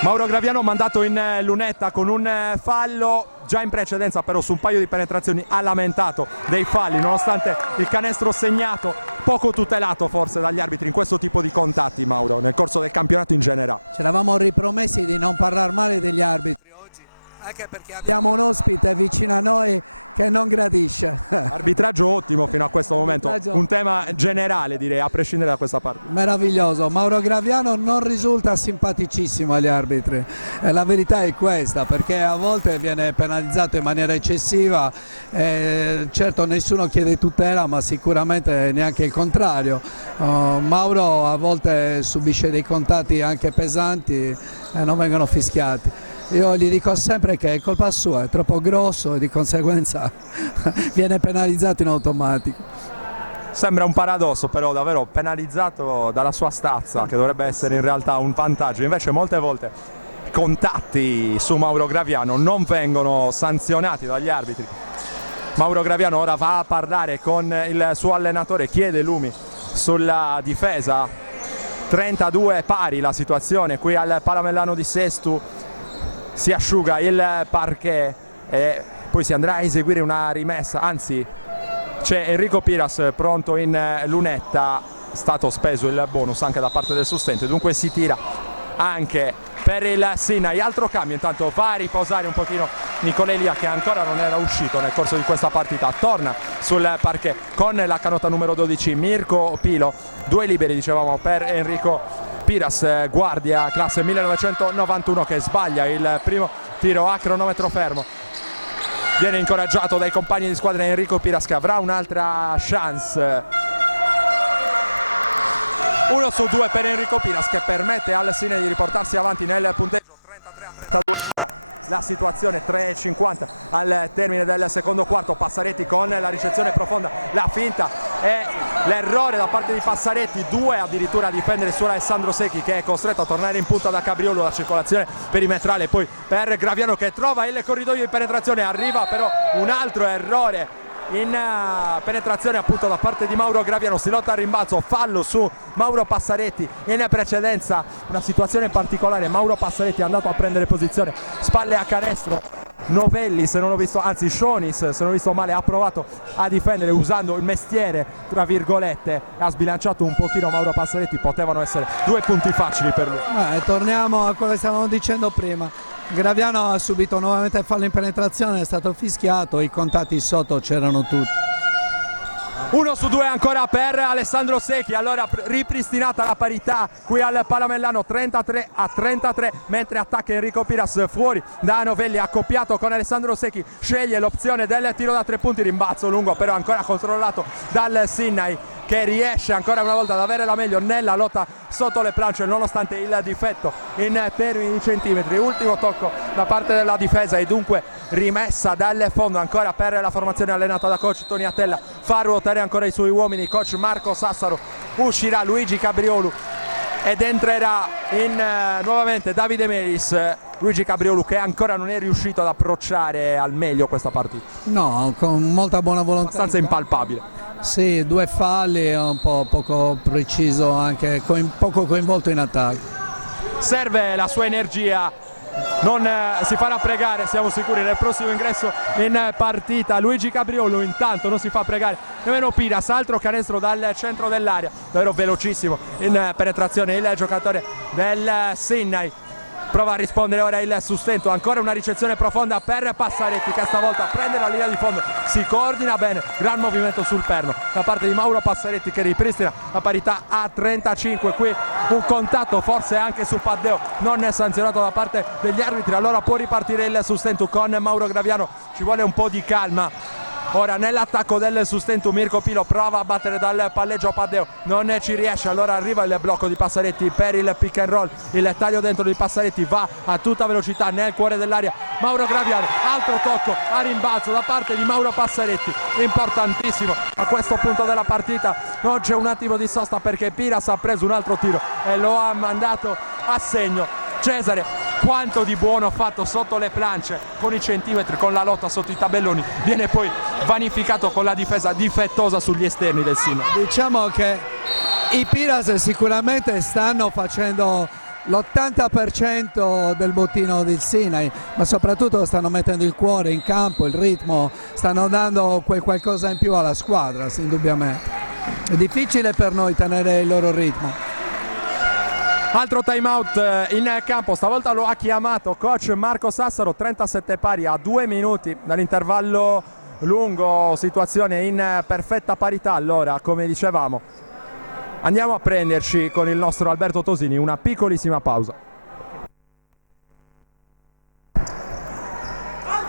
Mauro Graviano mandato in lunetta con un fallo già in precedenza, però su un paio di penetrazioni ha lamentato dei falli nonostante il canestro segnato, poco tutelato forse dagli arbitri in questo tipo di contatti. Mauro, nel corso del campionato in generale ci eravamo ripromessi di non parlare male degli arbitri oggi, anche perché abbiamo un ospite vicino a noi che non gradisce. Arbitraggio ottimo fino a questo momento, un tema generale direi a prescindere da questa parte. Meraviglioso, Mauro Graviano non risulta simpaticissimo agli arbitri, la verità è questa, perché a volte viene penalizzato in maniera eccessiva, certo nessuno chiede tutela ma sicuramente neanche il contrario. Mauro a volte subisce dei contatti anche pesanti e non vengono fischiati. Io gli dico sempre che è colpa sua, è troppo grosso e di conseguenza viene penalizzato in automatico. Sembra un paradosso, però davvero penalizzato dalla sua stazza, che dovrebbe essere in realtà un vantaggio. Invece molte volte i contatti su Mauro Graviano non vengono sanzionati dagli arbitri. Mauro Graviano ora va a parlare con il suo allenatore, chiede lumi sulla difesa. 32 pari la situazione qui al Palamellano di Sestu. si asciuga il parquet e poi si andrà a eseguire una rimessa, anzi c'è Enrico Piras pronto in lunetta, stato speso il bonus anche da parte del Sustento e dunque si tira anche per il Sinai. Altro cambio, intanto va a riposare un pochino Nicolelia che ancora non era uscito nel corso di questa partita, torna sul parquet con la canota numero 12 Mirko Pilo, 2 liberi dicevamo per Enrico Piras, guardia classe 1991 che sbaglia il primo tiro a cronometro fermo. Viene incoraggiato dai compagni di squadra Enrico Piras che avrà un'altra chance. 1 su 2 per Enrico Piras che permette al Sinai di riportarsi avanti nel punteggio 33-32. La situazione 3:50 al termine del secondo quarto. Passaretti con la ricezione profonda, la finta e l'errore da parte di Passaretti, 2 addirittura a difendere su Alessandro Secchi che è costretto a tornare in punta da Cabriolo. La circolazione perimetrale poi per Graviano che trova il corridoio di penetrazione, arriva però un altro errore in penetrazione appunto da parte di Mauro Graviano, si lotta al rimbalzo, fallo su Mauro Passaretti. In precedenza una situazione particolare, Mauro Passaretti è andato a prendere posizione spalle a canestro, Novelli se non ho visto, anzi Shonis se non ho visto male ha provato a difendere usando il mestiere tra virgolette, ha sbilanciato un pochino Mauro Passaretti, potevano essere 2 punti facili per lui. Torniamo a quello che stavamo dicendo prima. Graviano ha subito nuovamente fallo in penetrazione, è stato fischiato, i contatti sotto c'erano tutti. 1 su 2 ancora per Alessandro Secchi, allora ripristinata la parità qui al Palamellano, 33-33, mentre attacca Enrico Piras fuori da Novelli, accoppiato con Alessandro Secchi, sceglie l'opzione del tiro da 3 punti, rimbalzo lungo però ancora controllato dal Sinai che riesce ancora una volta ad avere la meglio nella lotta sotto le planche nonostante il difetto in termini di centimetri. Ultimo tocco da parte della difesa e dunque rimessa dal fondo ancora per la formazione allenata da coach Toni Attella. Fa ruotare ancora i suoi uomini coach Marco Sassaro, uscirà Luigi Cabriolu ed entrerà nuovamente Davide Melis. Luigi Cabriolu che ancora non è riuscito ad approcciare al meglio questa partita. No, con molta buona volontà. Abbastanza impalpabile. Sì, 2 falli, un po' poco preciso, anche poco coinvolto in attacco. Serve la sua energia, non si farà pregare, siamo sicuri, nel prossimo ingresso in partita. Luigi Cabriolo intanto non si fa pregare nemmeno Piras, altro canestro dal centro dell'area, davvero velocissimo in penetrazione il giocatore del Sinai. Prova a rispondere ora il Sustento, ancora una ricezione profonda per Passaretti che stavolta prende la linea di fondo, si coordina bene, gran movimento sul perno da parte di Mauro Passaretti che ripristina la parità a 35. Qui un contatto forse anche su Paddeo non è sanzionato da parte degli arbitri, allora può ripartire il Sustento con Mauro Graviano, ci vuole un po' di calma. Ora nell'attacco del Sustento Mirko Pilo prova a battere dal palleggio Paddeo, non ci riesce, allora arriva il blocco di Passaretti per il pick and roll, il taglio dentro di Passaretti, va a tutta velocità nel cuore dell'area Mauro Graviano, altro tocco a rimbalzo da parte di Mauro Passaretti, importantissimo a questo punto della partita. Non c'è un attimo di sosta perché Piras ha preso un altro tiro e lo ha mandato a segno. Cesare, quanto di buono ha fatto sotto le planche con i centimetri, con la lotta sotto i tabelloni, viene poi vanificato con la difesa difettosa sugli esterni del Sinai. Diciamo che i Piras sicuramente stanno facendo l'80% del bottino del Sinai, ma soprattutto stanno mettendo il cuore in campo, il ritmo, stanno dando quel qualcosa in più alla squadra, indubbiamente. È difficile per noi tenere il loro ritmo. Altro time out in campo, stavolta lo ha chiamato coach Marco Sassaro, 37 pari a 2 minuti dall'intervallo lungo, situazione in perfetta parità. Allora, come dicevamo, andiamo a prenderci con il nostro Alberto Tosini una piccolissima pausa.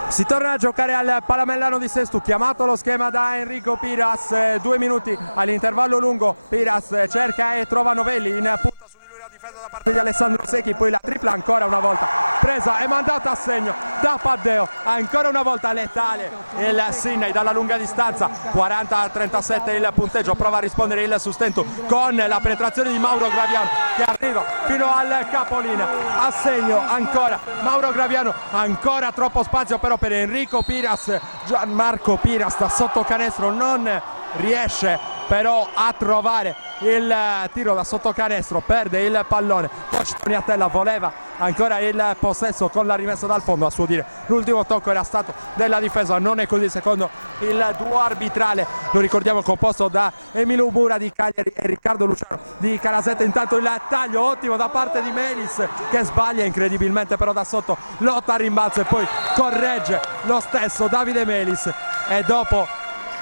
Si torna a giocare al Palamellano di Sestu, chiamato lo schema da Enrico Piras, 2 minuti all'intervallo lungo, Piras cerca e trova Novelli in punta su di lui, la difesa da parte di Alessandro Secchi, poi la tripla ancora una volta presa e mandata a segno da Paddeo, ancora una volta letale il Sinai dalla lunga distanza, 40-37 il punteggio, prova a rispondere il Sustento con la penetrazione di Mauro Graviano che arriva fino al capolinea, a segno ancora Mauro Graviano, ancora troppo spazio però per Enrico Piras, Gianmarco Piras da sotto canestro non riesce però a trovare il tiro da sotto canestro, perde il pallone. Coach Toni Attella voleva ancora il possesso con la rimessa dal fondo. A suo dire l'ultimo tocco era stato della difesa, non è così secondo il duo arbitrale, lo ricordiamo, composto da Emilio Mura di Cagliari e Riccardo Luciano di Calasetta. Intanto il taglio ottimo da parte di Melis, che sbaglia incredibilmente però da sotto, lotta a rimbalzo e poi corregge lo stesso Davide Melis, e dopo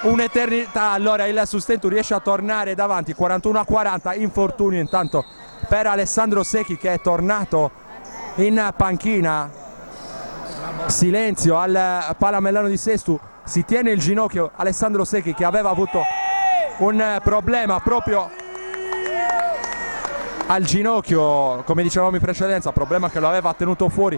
un'eternità allora il Sustentu riesce a tornare davanti 41-40. Infortunio intanto per Alessandro Secchi, che è tornato in panchina. Silenzio al Palamellano di Sestu, si tiene il ginocchio Alessandro Secchi, che aveva avuto un problema proprio al ginocchio, come dicevamo in precedenza, problema che lo aveva tenuto fuori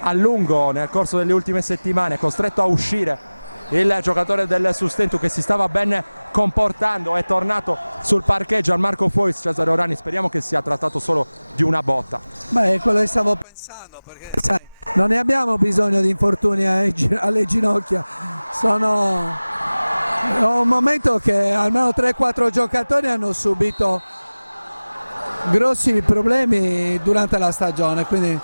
a lungo nel corso delle ultime settimane, costretto a uscire. Il giocatore del Sustentu, che si stava ben comportando, è tornato sul parquet. Gianmarco Fois, Cesare Orani, speriamo che sia trattato solo di una botta. Beh, è quello che stavo pensando, perché sai, non ne abbiamo bisogno di infortuni alle ginocchia. Sono un momento che almeno 3-4 giocatori hanno subito grossi problemi durante la stagione, quindi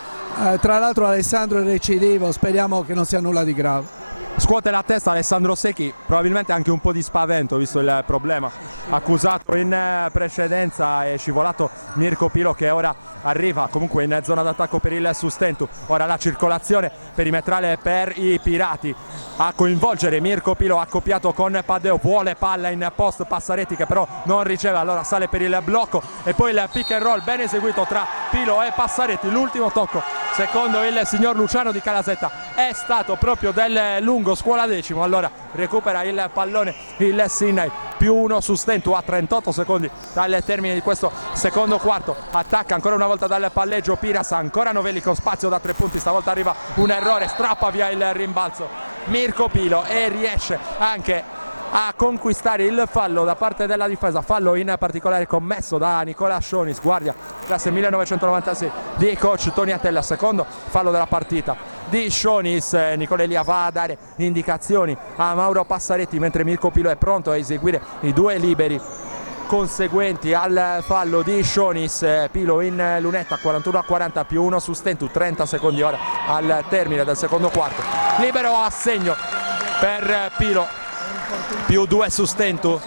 tra l'altro Alessandro è recidivo, speriamo che non sia nulla di grave. Scuote la testa Alessandro Secchi, probabilmente anche un po' di spavento visto il problema accusato in precedenza. È scivolato Mirko Pilo, che ora arriva comunque in zona d'attacco per il Sustentu. Ora la circolazione perimetrale per i Pirati a coinvolgere Mirko Pilo, accoppiato con Paddeo, vuole palla in post Passaretti, che però non riceve, allora sale per il blocco e poi il pick and roll ben eseguito tra Pilo e Passaretti. L'ultimo tocco, secondo il signor Luciano di Calasetta, è stato proprio del lungo Scuola Decimo. Allora recupera il pallone il Sinai, +1 Sustentu a 38 secondi dal termine di questo secondo quarto. Attacca ancora una volta dal palleggio Piras, ancora Novelli con spazio da 3 punti, stavolta arriva un errore, strappa via il rimbalzo Mirko Pilo e riesce anche a conquistare il fallo da parte della difesa, fallo in particolare commesso da Nicola Scionis, guardia classe 1996 di coach Toniatella. Secondo fallo della partita di Scionis. Nicola Elia va a dare indicazioni a Mauro Passaretti, mentre Mirko Pilo è pronto a eseguire i 2 liberi conseguenti al fallo di Scionis. Pilo in lunetta, 41-40, +1 Sustentu, 30 secondi ora al termine del secondo quarto. Libero a segno per Pilo, +2 Sustentu,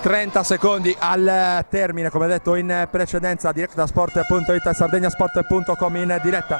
30 secondi al termine, come detto in precedenza. Directasport.it, sardegnasport.com in diretta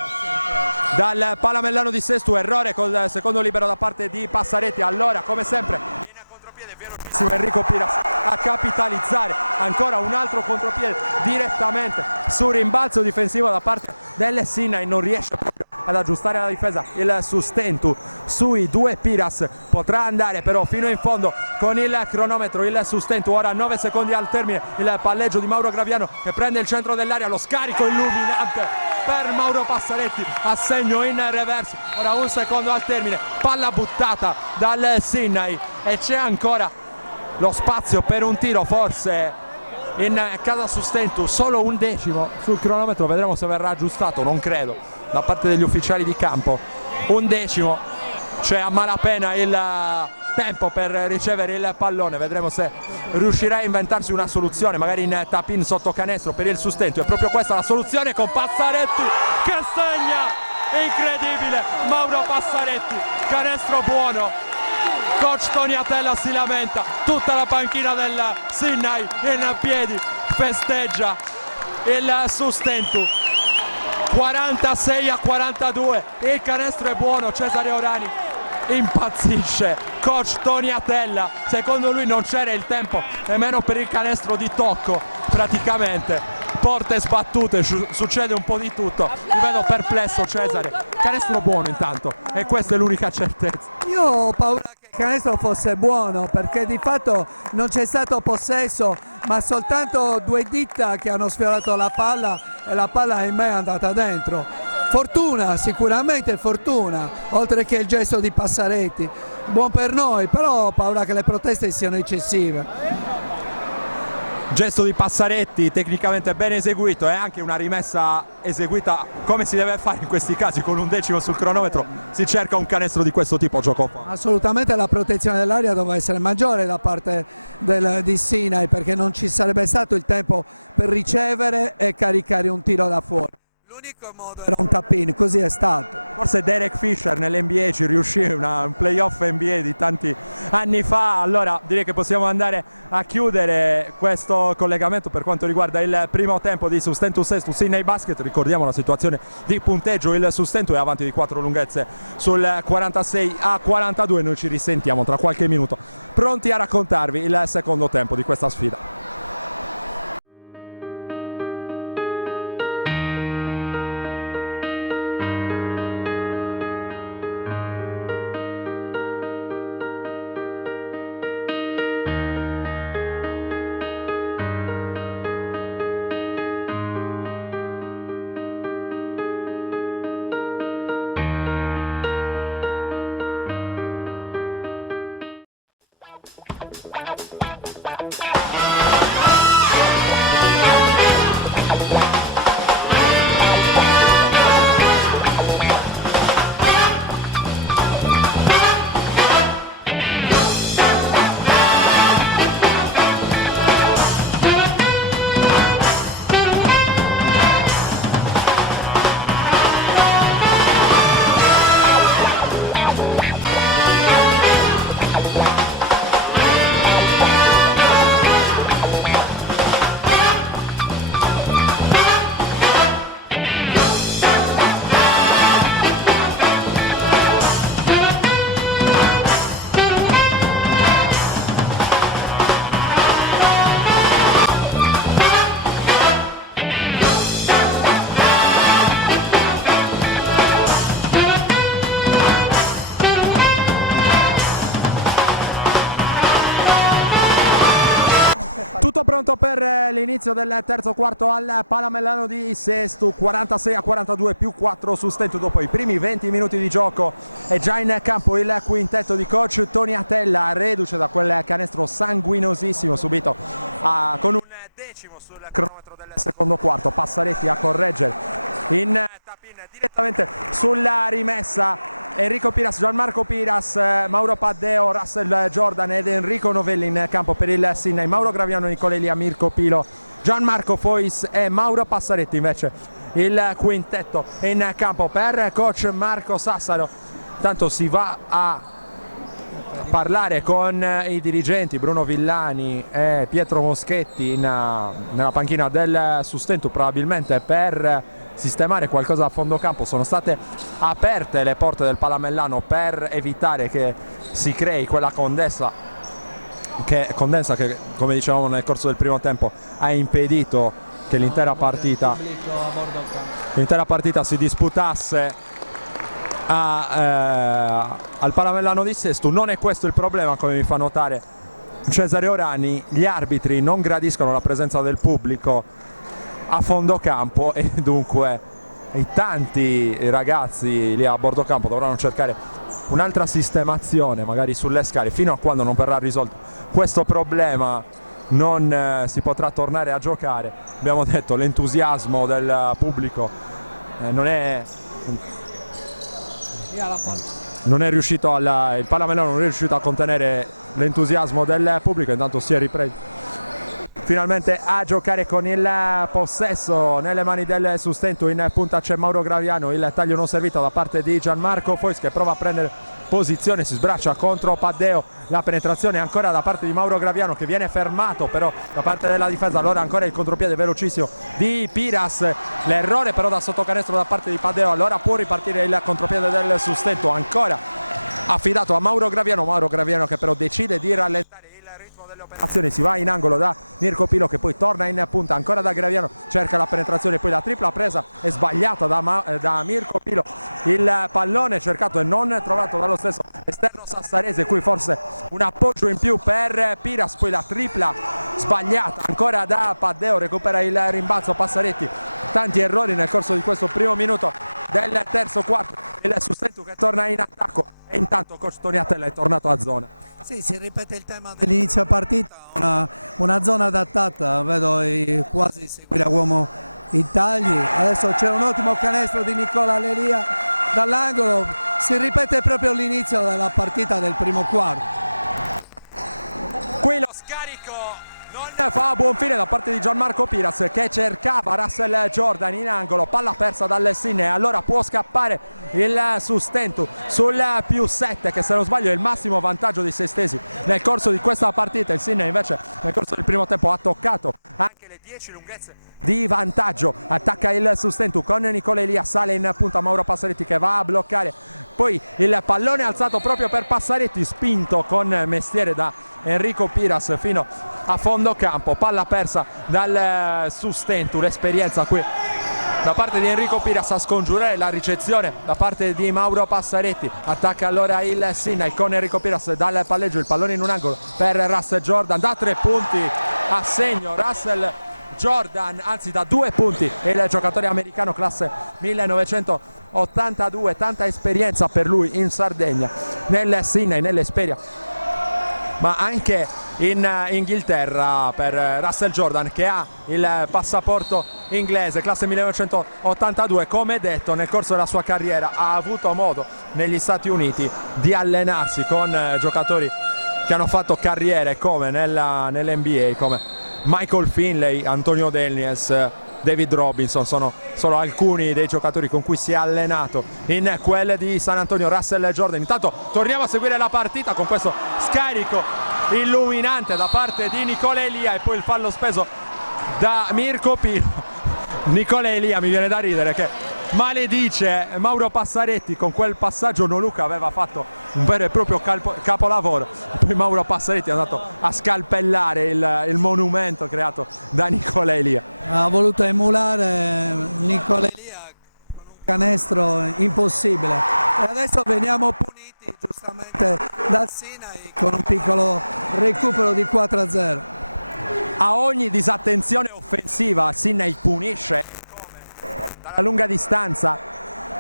dal Palamellano di Sestu. Errore col secondo libero da parte di Passaretti. Allora, come sempre, in contropiede velocissimo Enrico Piras a capitalizzare ancora un altro contropiede direttamente su rimbalzo difensivo da parte del Sinai. Non riesce proprio ad aggiustare la difesa il Sustentu sui 2 Piras, potrà andare però fino in fondo con il cronometro il Sustentu. Ora 9 secondi al termine, il palleggio di Mauro Graviano che prende il centro dell'area, lo scarico illuminante per Mauro Passaretti a segno in reverse. Ora 1 secondo al termine, palla buttata dal Sinai e c'è ancora lo spazio per un tiro, forse in casa Sustentu, solo 1/10 sul cronometro, vedremo se verrà aggiustato, non credo, da parte degli ufficiali di campo. 1/10, c'è a malapena il tempo per ricevere il pallone, vedremo se riuscirà a inventarsi una soluzione, magari in tap-in sotto canestro per il Sustentu. È proprio questa la soluzione con Passaretti che segna, incredibile, Mauro Passaretti, canestro buono. Coach Toniatella si lamenta, tutta la panchina del Sinai in piedi festeggia il Sustentu. 46-42, il canestro è buono. Cesare Orani impazzisce, coach Toniatella, secondo lui non c'era il tempo nemmeno per il canestro di tocco, praticamente porte sbattute, succede un po' di tutto. Ti vedo perplesso, Cesare. Canestro buono intanto, e questa è l'unica certezza. Io ho paura che il canestro fosse buono, perché di fatto non c'è stato possesso, ma soltanto 2 dita che hanno sfiorato la palla e la palla ahimè è andata dentro. Fortuna, sicuramente fortuna, oltre che il gesto di Passaretti. Buon per noi, però ho paura che le proteste siano eccessive. Gesto di Passaretti tecnicamente ben eseguito, e anche una rimessa eseguita come si deve fare in questi casi, con 1/10 sul cronometro si cerca un canestro di questo tipo, Gioco. Assolutamente la protezione dell'area doveva essere maggiore da parte di Sinai, perché non ci sarebbe stato il tempo per ricevere e caricare un tiro da fuori. L'unico modo era un tap-in, così è stato. Forse Derek Fisher nell'NBA ci riuscì, un playoff NBA di tanti anni fa. Allora direi che possiamo andare a chiudere questo collegamento per quanto riguarda il primo tempo di Sustentus Sestus Sydney Basket. Ricordiamo la situazione di punteggio, il Sustentu è avanti di 4 lunghezze sul 46-42. Noi ci risentiamo tra qualche minuto pronti a raccontarvi il secondo tempo di questa sfida. Tutto pronto per l'inizio del terzo quarto al Palamellano di Sestu, 46-42 più 4 Sustentu. Dopo i primi 20 minuti di gioco è già in campo il quintetto di coach Tony Atella, reduce da quel canestro sanguinosissimo subito con un decimo sul secondo quarto. Passaretti a correggere direttamente sulla rimessa Enrico Piras, Gianmarco Piras, Mauro Paddeo, Russell Jordan ed Enrico Novelli in campo per il Sydney. Mauro Graviano, Nicolelli, Mirko Pilo, Gianmarco Fois e Mauro Passaretti. Invece il quintetto è in campo per coach Marco Sassaro. Tanto si va a parlare con i dirigenti Bruno Villani e Pietro Moschetti nella panchina del Sustentu, probabilmente per sistemare qualcosa a fondo campo. Sono state aperte le porte del Palamellano per evitare che si crei quella condensa che, come dicevamo nel corso del primo tempo, ha impedito che l'intera partita si disputasse al Palamellano di Sestu. Non è questo il problema, come mi fa notare Cesare Orani. Gli arbitri non gradiscono la presenza del pubblico a fondo campo e dunque i tanti ragazzi lì a bordo campo dovranno cercare un'altra sistemazione magari sulle scale. Fino a quando non verrà risolto questo problema non si potrà tornare a giocare. Abbiamo detto, l'entusiasmo del pubblico non è riuscito il Palamellano non è riuscito a contenere l'entusiasmo del pubblico. Intanto si è ripreso finalmente a giocare con il possesso nelle mani del Sustentu. In punta c'è Mauro Graviano, il taglio non servito da parte di Gianmarco Fois che prova a prendere posizione, si sbraccia contro Paddeo, la penetrazione ancora da parte di Mauro Graviano che viene fermato però da parte della difesa. Allora ancora il contropiede velocissimo di Piras, l'errore però da sottocanestro da parte di Paddeo. Allora può ripartire il contropiede del Sustentu, ancora affidato a Mauro Graviano che però decide di rallentare il ritmo delle operazioni. Si va in angolo da Mirko Pilo che poi torna in punta, ancora da Graviano, cerca la penetrazione, poi la tripla presa è sbagliata da Mirko Pilo. Il pallone cercato e non trovato dallo stesso esterno sassarese, qui forse un appoggio in più per Piras, poi la tripla sbagliata ancora da Paddeo, recupera il rimbalzo Passaretti. Tanti errori nel corso di questo primo minuto del terzo quarto, il Sustentu che torna in attacco e intanto coach Tony Atella è tornato a zona. Sì, si ripete il tema dell'inizio partita, una zona adattata, vedo quasi seguire a uomo i tagli. Adesso c'è un ottimo canestro di Nicola Lelia dall'angolo, si ripete proprio l'inizio della partita del primo quarto. Qui lo scarico Non fa buon fine da parte di Gianmarco Piras che cercava Russell Jordan in angolo, palla persa dal Sinne, allora può scappare il Sustentu sul +7 che se non sbaglio è il massimo vantaggio di se stessi nel corso di questa partita. Il Sinne invece nel corso del primo tempo ha toccato anche le 10 lunghezze di vantaggio, attacca il Sustentu con Nicola Elia, sale in punta Mauro Passaretti che va a bloccare, poi il pallone alzato proprio per Passaretti, spinto con mestiere da Enrico Piras fino a fondo campo, palla persa dal Sustentu, l'esperienza qui da parte di Enrico Piras a scongiurare la ricezione da parte di Mauro Passaretti. Attacca allora il Sinai con Enrico Piras dal palleggio, il pallone in un angolo per Russell Jordan, da 3 punti a segno Russell Jordan, anzi da 2 punti, il giocatore americano classe 1982, tanta esperienza per lui in Sardegna, nel Sinai, nell'Esperia, ma anche in Inghilterra per Russell Jordan che ha il passaporto inglese, classe 1982. Come detto, nel corso della sua carriera ha avuto modo negli Stati Uniti di allenarsi con giocatori che hanno fatto carriere come nell'NBA, come Michael Finley, Antonio Daniels, David Robinson. Sono solo alcuni dei giocatori con cui si è allenato in quelle di San Antonio. Russell Jordan, intanto torniamo a seguire la partita con questo scarico illuminante da parte di Nicola Elia e poi il fallo speso da Mirko Pilo. Nicola Elia, mi viene da ridere, che maledice Mauro Passaretti con quel passaggio. Noluca aveva fatto un vero e proprio capolavoro, poi Mauro Passaretti è andato a scalpellare il monumento creato da Nicola Elia. Ha voluto emulare Nicola Elia con un canestro impossibile e adesso veniamo puniti giustamente dal Sinai con un piccolo recupero di 4-0. A ogni disattenzione offensiva Sinai punisce dalla lunga distanza.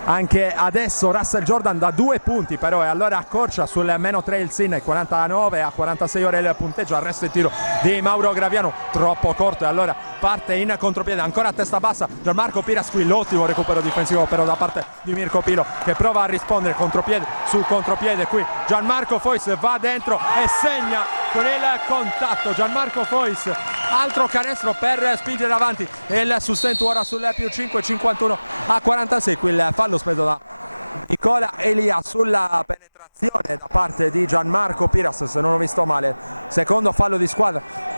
Anche adesso Russell Jordan da 2 punti però, e allora accorcia sul -3 il Sinai, 49 a 46 ore il punteggio. Arresto il tiro di Mauro Graviano troppo corto e allora parte in contropiede, ancora a testa bassa Gianmarco Piras. Qui l'ottimo recupero difensivo però da parte di Mirko Pilo che prova a rispondere, contropiede sul contropiede. Qui Gianmarco Fois va dentro e segna con il contatto. Gianmarco Fois, altro canestro per spingere avanti e il Sustentu ora sul +5, 51 a 46. Qui il fallo speso da Nicola Elia sulla penetrazione da parte di Gianmarco Piras, se non ho visto male. Secondo fallo di squadra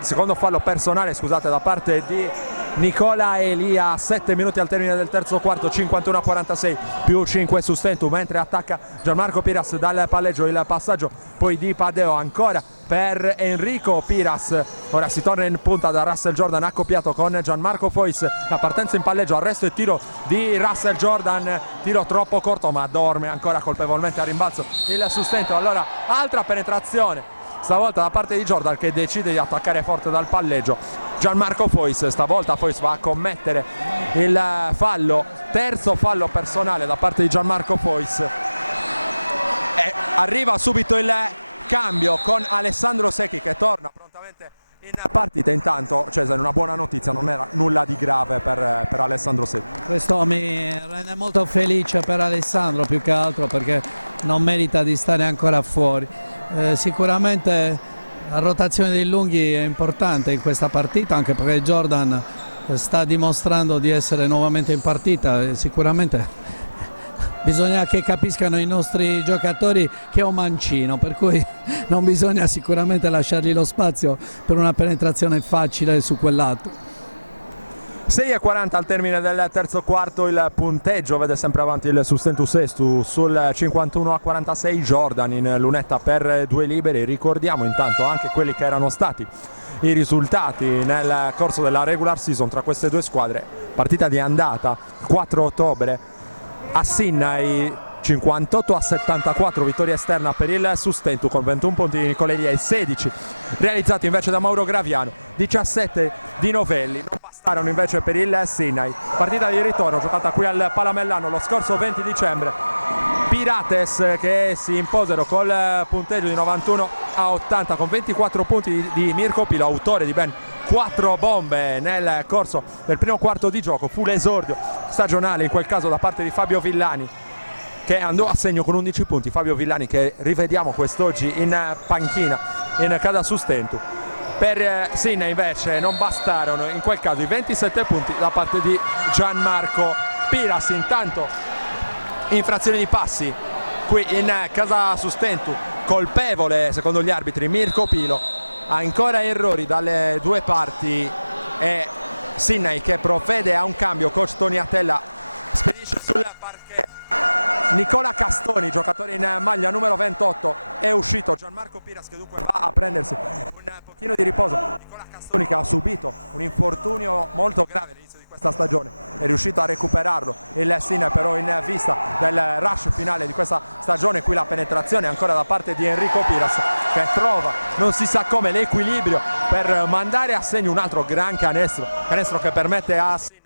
secondo fallo personale, scusate, da parte di Nicola Elia. 7 minuti al termine del terzo quarto, 51 a 46, +5 Sustentu, mentre attacca Gianmarco Piras dal palleggio. Il passaggio poi di Padeo ancora per Enrico Piras. Ora si torna in punta da Russell Jordan accoppiato con Gianmarco Fois. La partenza in palleggio, arresto e tiro di Russell Jordan, tiro troppo corto ma dorme ancora colpevolmente a rimbalzo il Sustentu. Allora altra penetrazione stavolta da parte di Jordan che decide di attaccare forte dal palleggio. Gianmarco Fois, stavolta Fois va a commettere il fallo, terzo fallo personale da parte di Gianmarco Fois e arriva subito il cambio con Alessandro Secchi che torna prontamente in partita. Intanto Cesare, una buona notizia, non era nulla di grave per Alessandro Secchi. Questo mi rende molto felice per Alessandro, più che altro perché non merita di stare ancora fuori. Sicuramente la rotazione dei lunghi è importante in questa partita, anche perché Jordan sta dimostrando di essere nuovamente in partita e sicuramente bisogna che capiscano i nostri giocatori che è un mancino, per cui non bisogna sicuramente lasciargli lo spazio per una penetrazione facile su quel lato. 6:40 al termine del terzo quarto, il punteggio vede sempre avanti il Sustentu Sestu sul 51 a 46. Jordan in lunetta per 2 liberi. Ricordiamo intanto anche quelli che erano stati i risultati nel corso della regular season tra queste due squadre. Partita di andata 4 ottobre a Sinai, 58 a 74, vittoria esterna per il Sustentu con 21 punti di Nicola Elia e 16 realizzati invece da Mauro Graviano, 17 di Novelli. Non bastarono invece per il Sinai. Partita di ritorno giocata qui al Palamellano lo scorso 20 dicembre. Pirates che si imposero col punteggio di 91 a 80 con 24 punti di Mirko Pilo, autore di ben 4 bombe nel corso del primo quarto di gioco. Fu l'esordio stagionale in quel caso da parte di Fabio Villani che andò a segno con 11 punti. Fabio Villani che rivediamo quest'oggi in panchina in Cada Sustentu. Per Sinna invece non bastarono in quel caso i 27 punti da parte di Gianmarco Piras. Intanto infrazione di passi qui in casa Sustentu, colpevole secondo gli arbitri Mirko Pilo. Ancora errori dalle due parti e Sinnai che provvede a un cambio. Coach Toni Atella spedisce sul parquet Nicola Castoni, giocatore in maglia numero 28, è uscito. Gianmarco Piras che dunque va a prendersi un pochino di riposo. Nicola Castoni che ha subito un infortunio molto grave all'inizio di questa stagione, è riuscito a recuperarlo il Sinna, però in vista del rush finale di questa stagione. Qui la penetrazione ancora da parte di Enrico Piras che trova non si sa come l'equilibrio per mandare a segno un altro gran canestro che permette a Sinna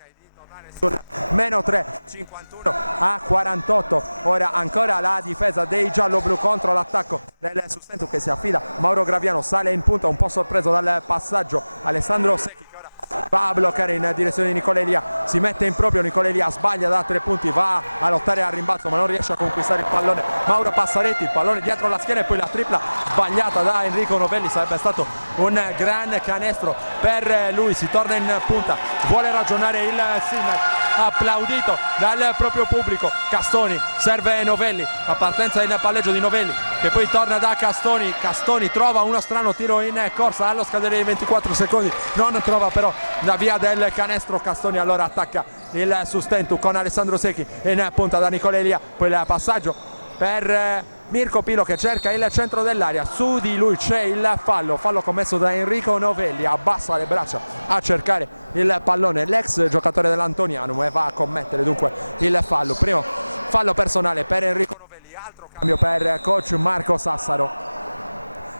sul meno 3, 51 a 48. Ora ancora la difesa dei gialloblu contro l'attacco del Sustentu che si affida. Mauro Graviano sale in punta un po' sorpreso dal passaggio. Alessandro Secchi che ora va a bloccare in direzione di Nicola Elia, si mette in proprio. Nicola Elia sbaglia da 3 punti, va a lottare al rimbalzo ma non riesce a conquistare il pallone. Mauro Passaretti, il pallone dietro la schiena e poi la tripla sbagliata da Enrico Novelli. Sarebbe stato un gran canestro per lui. Si torna in punta, vuole ragionare il Sinna, applaudito dal proprio pubblico. Castoni serve Novelli, la partenza in palleggio di Novelli che poi torna da Castoni. Castoni trova uno strano tiro in corsa allo scadere dei 24 secondi, non trova però la via del canestro. Castoni allora attacca il Sustentu con Alessandro Secchi in punta da Nicola Elia, poi il passaggio per Mirko Pilo che cerca il centro dell'area. Su di lui c'è il fallo commesso da Enrico Novelli, abbassa le braccia a cercare il pallone l'ex giocatore dell'Antonianum e va a commettere dunque il fallo. Primo fallo personale per Enrico Novelli, altro cambio per coach Marco Sassaro.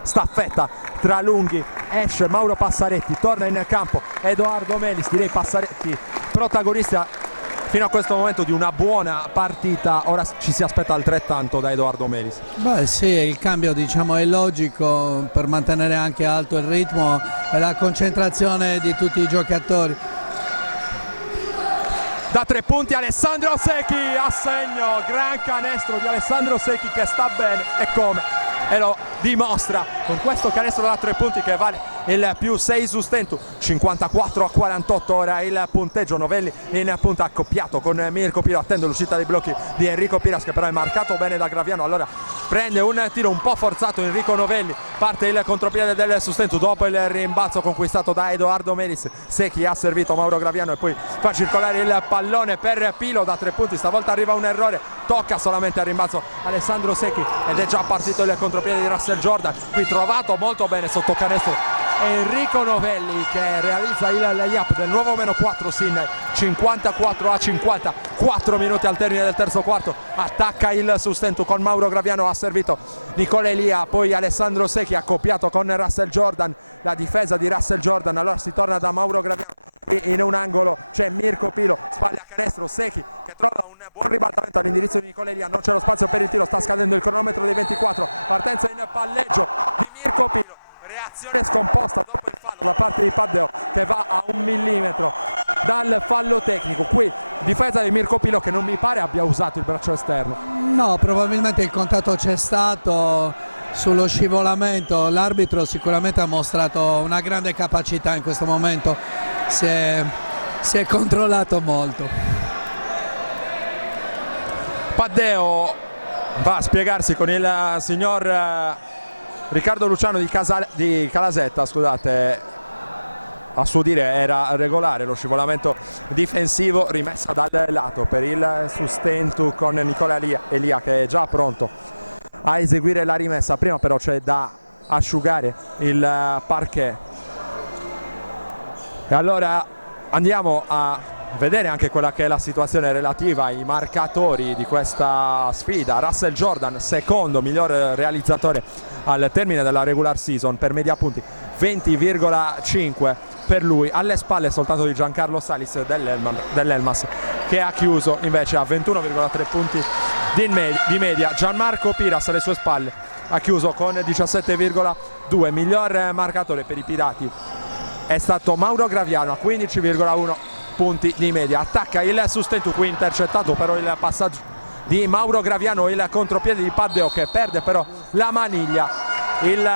Staffetta tra lunghi, esce Mauro Passaretti, torna in campo Edoardo Melis. Direi Passaretti protagonista fino a questo momento di una buona partita, ora ci si aspetta altrettanto da Edoardo Melis. Beh sì, il cambio diciamo è logico per mantenere anche alto il ritmo e la concentrazione di tutti i giocatori. Da 3 punti Alessandro Secchi a segno, gran canestro di Alessandro Secchi che sta bene e come, e lo dimostra con questo canestro da 3 punti che vale il più 6 Sustentu. 54 a 48 ora il punteggio. Novelli in punta accoppiato con Mirko Pilo, attende l'uscita dei blocchi di Enrico Piras che però è marcato bene da Graviano. Allora prende un tiro un po' forzato Enrico Novelli, parte il contropiede del Sustentu dopo il rimbalzo conquistato da Edoardo Melis. Secchi ha servito Mauro Graviano e poi fa circolare il pallone per Pilo da 3 punti. Stavolta arriva un errore, tocca solamente al rimbalzo Alessandro Secchi ed è già partito il contropiede di Russell Jordan. Qui trovato molto bene sotto canestro Enrico Novelli che realizza il layup del nuovo meno 4 Sinna. 54 a 50, 4 minuti al termine del terzo quarto. Attacca il Sustentu con Mauro Graviano, ha servito Nicola Elia, poi Alessandro Secchi accoppiato con Russell Jordan. La difesa di Russell Jordan, allora si torna da Mauro Graviano. In un angolo c'è Mirko Pilo, sbaglia canestro. Secchi che trova un buon ribaltamento all'indirizzo di Nicola Elia, non c'è lo spazio per il tiro, sta scadendo il cronometro dei 24. Partenza in palleggio di Mirko Pilo, reazione scomposta dopo il fallo da parte di Paddeo che va a 1 millimetro dal fallo tecnico. Qui difesa di Mirko Pilo che non mi pare abbia usato il braccio esterno. No, probabilmente il contatto c'è stato sullo scivolamento. L'arbitro sicuramente ha mostrato una grande capacità in questo momento, si è controllato molto. Paddeo va a spiegarsi con il signor Riccardo Luciano di Calasetta, scusate. A suo dire era regolare lo scivolamento difensivo, rimessa dal lato per il Sustentu con Nicola Elia che è già pronto a eseguire la rimessa. Prima però c'è da asciugare il parquet e allora andiamo a vedere anche quella che è la situazione relativa ai marcatori di questa sfida. Russell Jordan, secondo miglior realizzatore al termine della regular season per media punti, 20,5 per lui. Alle spalle soltanto di Giancarlo Salis dell'Elmas che ha chiuso invece a 21,3 punti di media. Gianmarco Piras alle sue spalle ha chiuso con 17,2. Miglior marcatore per i Pirati è stato Mauro Graviano a 15,1 punti di media. Attacca il Sustentu, qui intercettato però il passaggio di Mauro Graviano, il contropiede di Paddeo che perde però la maniglia. Il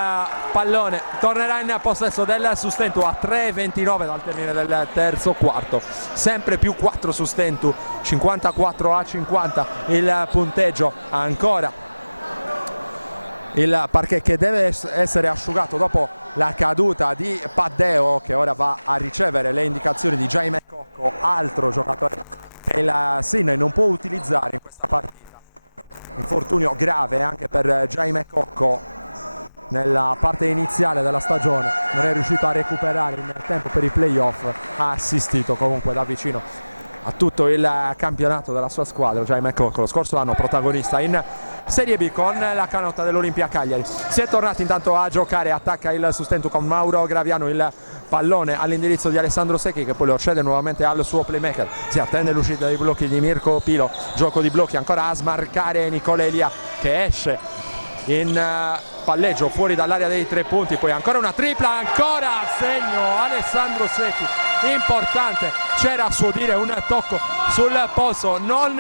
pallone tornerà in possesso del Sustentu a 3:29 dal termine del terzo quarto, sempre più 4 Sustentu, 54-50 il punteggio. Ancora il parquet che deve essere asciugato dopo la caduta di Paddeo, che ora va a ricevere le indicazioni di Jaime Cocco, altro giocatore che il Sydney non può utilizzare in questa partita. Infortunio grave anche per Jaime Cocco nella parte iniziale della stagione, non è riuscito a recuperare in tempo per i playoff, ha assistito comunque da vicino a tutto il campionato della sua squadra. Jaime Cocco lo scorso anno protagonista in Serie B con la canotta dell'Olimpia Cagliari. Si è tornati intanto a giocare, attacca il Sustentu con Mauro Graviano, il pallone all'indirizzo di Alessandro Secchi che poi lo cede nuovamente al suo playmaker, si attende l'uscita dei blocchi di Mirko Pilo, gioco di blocchi ancora a smarcare Nicola Elia che esce in palleggio fuori dall'area dei 3 punti, poi ancora una tripla, ancora a segno Alessandro Secchi, importante, c'era a suo dire un tocco sul polso non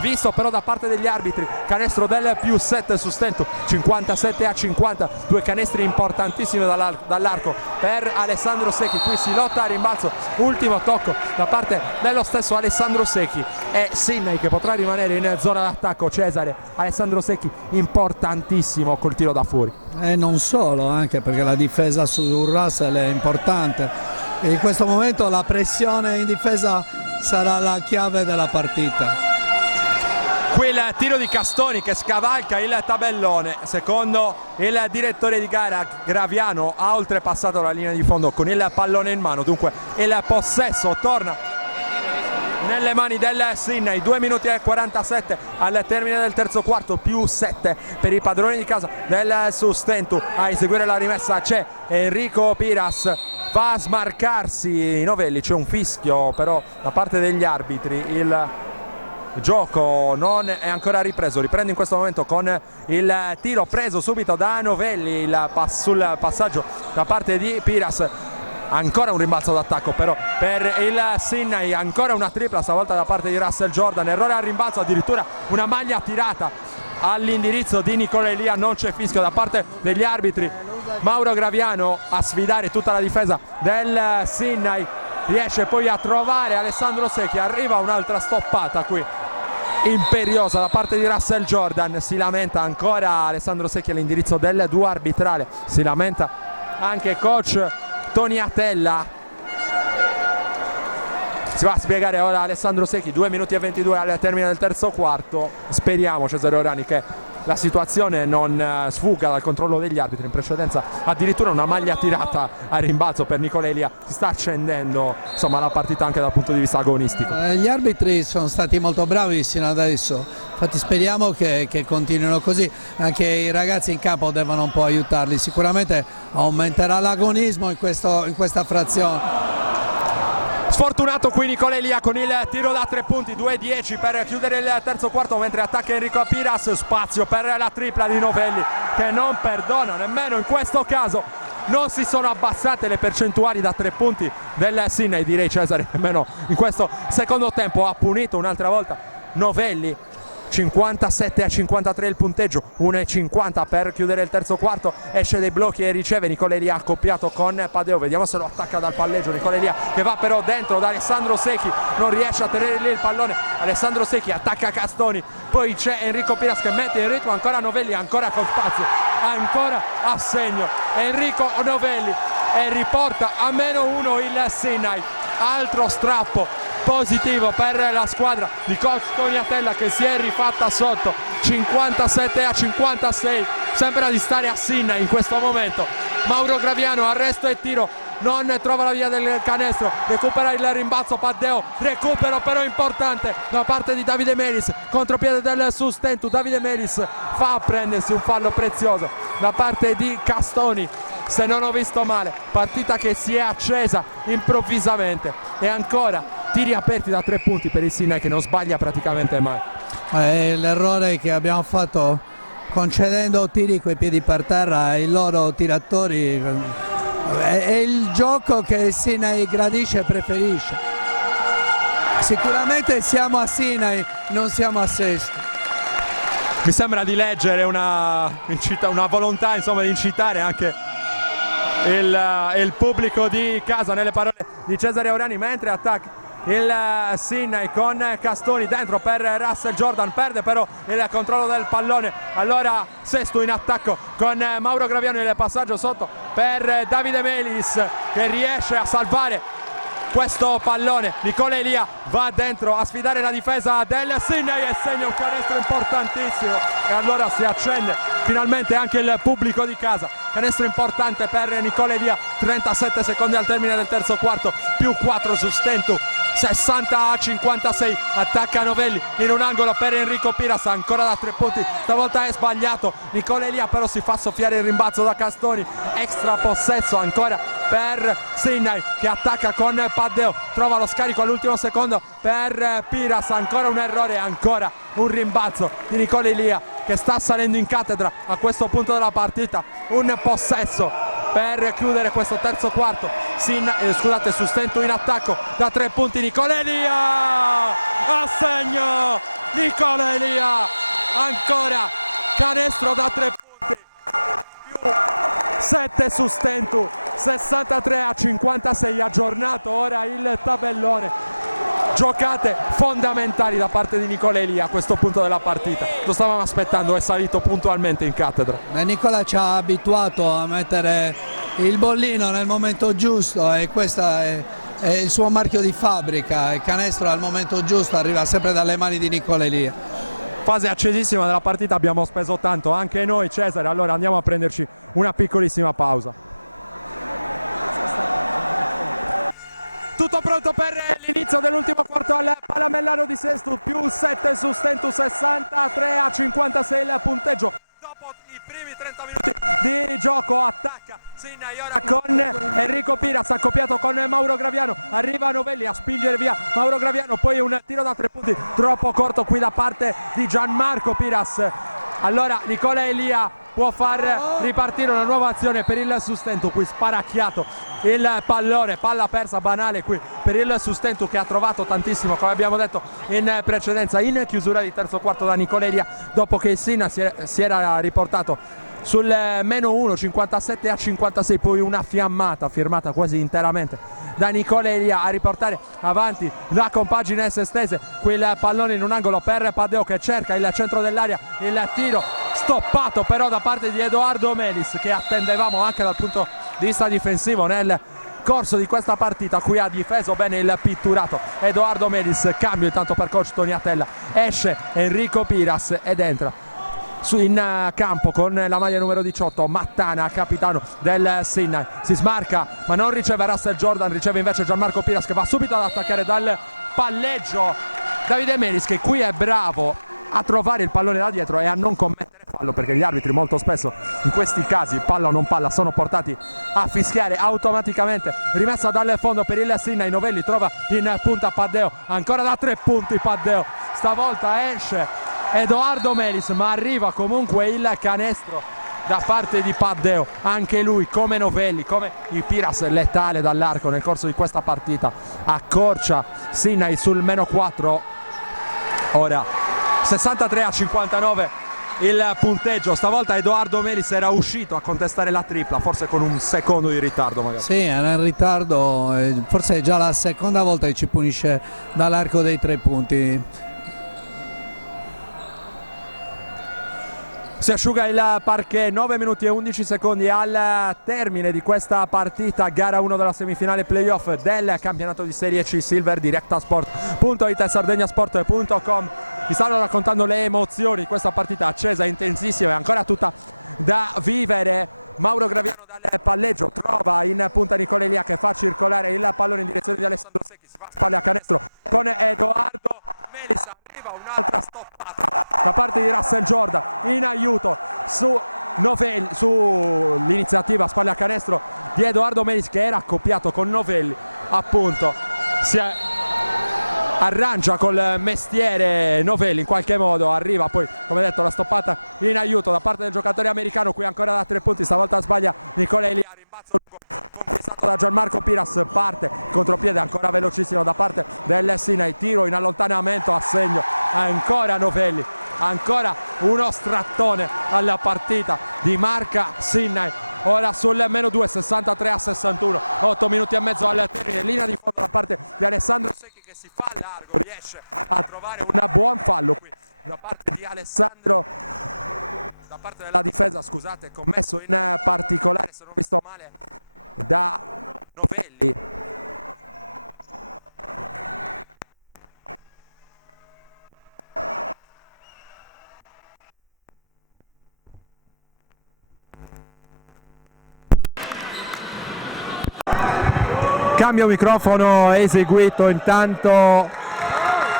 visto però da parte degli arbitri. Canestro del +7 Sustentu, 57-50, due canestri importantissimi dall'arco per Alessandro Secchi. Qui si lotta a rimbalzo, ultimo tocco da parte dello stesso Alessandro Secchi e Sydney che potrà rimanere in zona d'attacco. Cesare, Alessandro Secchi importantissimo col tiro da fuori. E non solo, anche perché la difesa su Russell è importante. In questo momento la pressione in difesa sarà la chiave della partita. Qui il tiro di Castoni che scavalca il tabellone, secondo il direttore di gara Graviano ha oltrepassato la linea di fondo con il pallone in mano, dunque il possesso torna nelle mani del Sydney. 2 minuti e 47 al termine del terzo quarto, +7 per i padroni di casa del Sustentu. A eseguire la rimessa c'è Enrico Piras, va a smarcarsi Novelli, c'è un fischio però da parte degli arbitri. Il gioco non è ancora ripreso, riprende in questo momento con il tiro preso subito da Novelli, sul passaggio da parte di Piras. Ancora un rimbalzo d'attacco però per il Sydney, ancora una tripla stavolta da parte di Russell Jordan, errore al rimbalzo, addirittura una maglia tirata all'indirizzo di Nicola Elia, non c'è fischio da parte degli arbitri. Mauro Graviano a sfidare tutta la difesa del Sydney, riesce poi a trovare Alessandro Secchi, arriva un'altra stoppata qui imperiosa da parte di Russell Jordan, si lamenta ancora Alessandro Secchi all'indirizzo del duo arbitrale, si lamenta anche coach Toni Atella. Si va a spiegare ora Alessandro Secchi, 2 minuti e 22 al termine del terzo quarto. Speriamo, Cesare Orani, che la situazione non sfugga dal controllo degli arbitri. In precedenza addirittura una maglia tirata a rimbalzo per Nicola Elia, si sta accendendo insomma la partita anche dal punto di vista agonistico. Gli arbitri sono stati molto bravi sino adesso, infatti speriamo che continuino così, anche i ragazzi in campo devono un po' aiutarli, sicuramente aumenterà l'agonismo in questa frazione. Sfortunato qui Nicola Elia con il tiro da 3 punti, 2-10 per chiudere il terzo quarto, mentre attacca Enrico Piras, spazio per la tripla di Novelli che non perdona nemmeno in questo caso. Non si sono abbassate le percentuali da 3 punti del Sydney, direi Cesare, nemmeno in questo secondo tempo. Ha punito un'altra volta Novelli, 57-53 il punteggio, 1-50 per chiudere il terzo quarto. Esce dai blocchi e riceve Nicola Elia accoppiato con Padeo, vediamo se lo attacca dal palleggio Nicola Elia, che va però dentro da Alessandro Secchi, non riesce a tenere lì il pallone. Alessandro Secchi attacca Castoni, poi c'è Enrico Piras che mette in ritmo ancora Novelli, ancora con spazio, ancora a segno Enrico Novelli e riporta a -1 il Sydney. Altro strappo positivo per la squadra di coach Toni Atella che si è rifatta sotto, 57-56, sembra di stare a Sydney in questo momento. Mauro Graviano, arresto e tiro, non trova la via del canestro, recupera il rimbalzo Paddeo, recupero però importante da parte di Davide Melis, contropiede del Sustentu, Davide Melis fa a prendersi un fallo prezioso da parte di Castoni. Se non ho visto male, partita che si è accesa improvvisamente e ancora tiri aperti da 3 punti per il Sydney che non sbaglia praticamente mai. L'errore che abbiamo fatto concedendo tiri coi piedi per terra ai loro tiratori è il gioco che il Sydney gradisce e preferisce. Sicuramente siamo a Sydney, non siamo a Sesto. Mi sembra di leggere una volontà insomma di incitare anche il pubblico di casa nelle parole di Cesare Aurani, mentre attacca il Sinai con Castoni dentro per Russell Jordan, perde però il controllo del pallone. Allora Sesto in attacco con Mauro Graviano, il passaggio sotto per Davide Melis che riesce a salvare questo pallone. Nicola Elia va dentro a sfidare la difesa del Sinai e segna un canestro importantissimo, e allora si accende finalmente anche il pubblico di casa. Canestro importante per Nicola Elia, 37 secondi al termine del terzo quarto, più 4 su Stentu, 60-56. Attacca Novelli in un angolo per Enrico Piras, ancora da 3 punti, stavolta è sbagliato Nicola Elia, però si fa soffiare il rimbalzo da Castoni. Extra possesso ancora per Sinai che attacca con Paddeo, trova lo scarico all'ultimo secondo per Piras, ancora un errore, ancora un rimbalzo di Nicola Elia che sta salendo in cattedra a questo punto della partita. Un possesso per chiudere questo terzo quarto. Su Stentu in attacco da 3 punti, Nicola Elia a segno, Nicola Elia ancora canestro da 3 punti, 7 su Stentu, 63-56, aggiornato ora il tabellone. Giocate fondamentali da parte di Nicola Elia a questo punto della partita, lo stavamo aspettando, è salito puntualmente in cattedra. Nicola ci ha abituato a mettere il bollino nel momento giusto e questo è il suo marchio di fabbrica. Il canestro al momento giusto arriva sempre dalle mani di Nicola Elia. Fase accesissima della partita, abbiamo speso tanto anche noi, Cesare, allora andiamo a prenderci una piccolissima pausa. Tutto pronto per l'inizio dell'ultimo quarto al Palamellano di Sesto, più 7 su Stentu, 63-56 il punteggio. Dopo i primi 30 minuti di gioco attacca Sinai ora con Enrico Piras accoppiato con Mauro Graviano, arriva Novelli a spingere via Mauro Graviano, poi un tiro da 3 punti troppo corto qui da parte di Gianmarco Piras. Allora Nicola Elia può far ripartire una nuova azione per il Sustentu, qui sparacchiato il pallone, palla persa banale qui per il Sustentu che ha trovato tantissimo, come abbiamo detto in precedenza, in chiusura di terzo quarto da Nicola Elia, dopo che il Sina si era riportato sul -1, 57-56, poi una fiammata firmata quasi interamente da Nicola Elia a riportare avanti la compagine estese, quel pallone in un angolo per Paddeo che cerca il centro dell'area, il tiro stoppato però da parte di Edoardo Melis che attendevamo anche dal punto di vista difensivo nel corso di questa partita. Qui ha difeso bene il pitturato Edoardo Melis. Cambio intanto per coach Toniatella, esce Enrico Piras ed entra in campo con la maglia numero 18 Mattana, capitano del Sinai. Si smarca ma non riceve Russell Jordan, riceve invece Gianmarco Piras che va subito ad attaccare dal palleggio Davide Melis, che qui è bravo a trovare il pallone da dietro e a non commettere fallo, perché gli arbitri molto spesso in questi casi, palla o non palla, sono portati a fischiare automaticamente. Rimessa dal fondo per il Sinai, Novelli trova in punta Paddeo, ancora da 3 punti Paddeo, stavolta esce Edoardo Melis ma arriva comunque il canestro da parte di Paddeo, anche lui come Novelli, come il Piras letale dall'arco nel corso di questa partita. Accorcia Sinai sul -4, ora 63-59 il punteggio. Stavolta Edoardo Melis era uscito a contestare la tripla, forse con un secondo di ritardo magari. Sì, era in ritardo, forse è già la seconda volta che ci punisce dall'arco dei 3 punti. Si asciuga il parquet, 9 minuti e 11 secondi al termine di questa partita, gara 1 della semifinale playoff del campionato di Serie C Silver. Directasport.it e sardegnasport.com vi stanno raccontando le emozioni di questa partita accesa, intensissima e ancora tutta da vivere. Mauro Graviano dal palleggio trova in punta Nicola Elia che fa circolare il pallone in direzione di Alessandro Secchi, si fa spalle a canestro con Edoardo Melis, un'altra da parte di Russell Jordan in aiuto su Novelli, sull'iniziativa spalle a canestro di Edoardo Melis che era accoppiato con Novelli, appunto si arrangia col mestiere Novelli in qualche modo, arriva poi come detto la stoppata in aiuto da parte del giocatore americano, qui ancora da 3 punti, stavolta sbaglia Nicola Elia, da Gianmarco Piras, parte contropiede ancora velocissimo da parte del Sinai, tiro in allontanamento a segno ancora Novelli, ancora uno strattone alla partita di marca Sinai ora sul -2, 63-61, 8 minuti e mezzo al termine, linea di fondo da parte di Alessandro Secchi che si fa largo, riesce a trovare un buon fallo qui da parte di Alessandro, da parte della difesa, scusate, commesso in particolare, se non mi sto male, da Novelli. Cambio microfono eseguito, intanto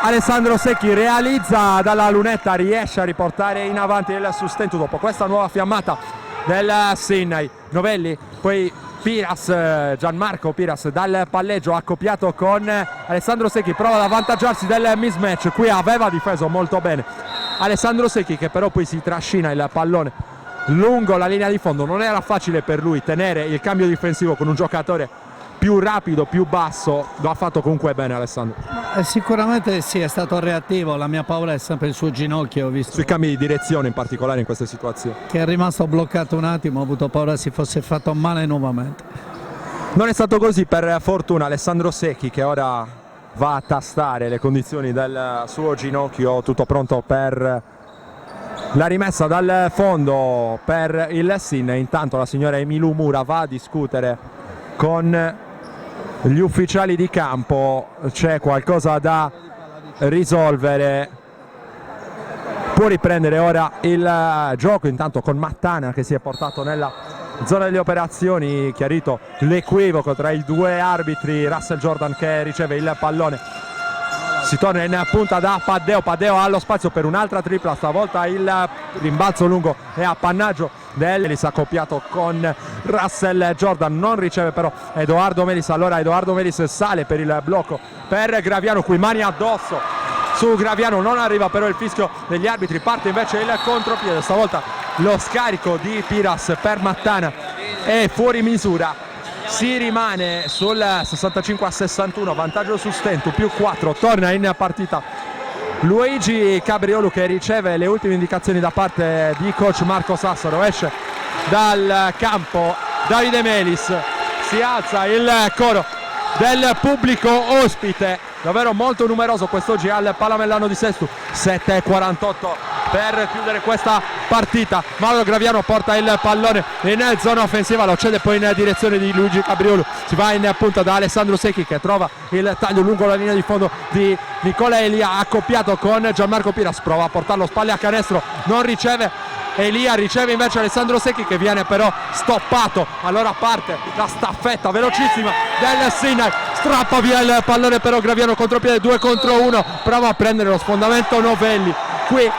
Alessandro Secchi realizza dalla lunetta, riesce a riportare in avanti il sustento dopo questa nuova fiammata del Sydney. Novelli, poi Piras, Gianmarco Piras dal palleggio accoppiato con Alessandro Secchi, prova ad avvantaggiarsi del mismatch, qui aveva difeso molto bene Alessandro Secchi che però poi si trascina il pallone lungo la linea di fondo, non era facile per lui tenere il cambio difensivo con un giocatore più rapido, più basso, lo ha fatto comunque bene Alessandro. Sicuramente sì, è stato reattivo, la mia paura è sempre il suo ginocchio, ho visto Sui cambi di direzione in particolare in queste situazioni. che è rimasto bloccato un attimo, ho avuto paura si fosse fatto male nuovamente. Non è stato così per fortuna Alessandro Secchi che ora va a tastare le condizioni del suo ginocchio, tutto pronto per la rimessa dal fondo per il Sydney. Intanto la signora Emilu Mura va a discutere con gli ufficiali di campo, c'è qualcosa da risolvere, può riprendere ora il gioco intanto con Mattana che si è portato nella zona delle operazioni, chiarito l'equivoco tra i due arbitri, Russell Jordan che riceve il pallone, si torna in punta da Paddeo ha lo spazio per un'altra tripla, stavolta il rimbalzo lungo è appannaggio Ellis accoppiato con Russell Jordan, non riceve però Edoardo Melis, allora Edoardo Melis sale per il blocco per Graviano, qui mani addosso su Graviano, non arriva però il fischio degli arbitri, parte invece il contropiede, stavolta lo scarico di Piras per Mattana è fuori misura, si rimane sul 65-61, vantaggio su Stentu, più 4, torna in partita Luigi Cabriolu che riceve le ultime indicazioni da parte di coach Marco Sassaro, esce dal campo Davide Melis, si alza il coro del pubblico ospite, davvero molto numeroso quest'oggi al Palamellano di Sestu, 7:48 per chiudere questa partita. Mauro Graviano porta il pallone in zona offensiva, lo cede poi in direzione di Luigi Cabriolu, si va in punta da Alessandro Secchi che trova il taglio lungo la linea di fondo di Nicola Elia, accoppiato con Gianmarco Piras, prova a portarlo spalle a canestro, non riceve Elia, riceve invece Alessandro Secchi che viene però stoppato, allora parte la staffetta velocissima del Sydney, strappa via il pallone però Graviano contropiede, 2 contro 1, prova a prendere lo sfondamento Novelli, qui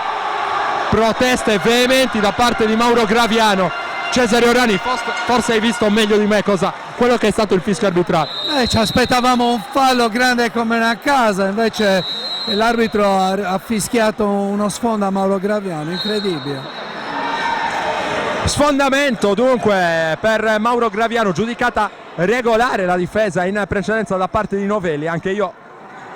proteste veementi da parte di Mauro Graviano. Cesare Orani, forse hai visto meglio di me quello che è stato il fischio arbitrale. Ci aspettavamo un fallo grande come una casa, invece l'arbitro ha fischiato uno sfondo a Mauro Graviano, incredibile. Sfondamento dunque per Mauro Graviano, giudicata regolare la difesa in precedenza da parte di Novelli, anche io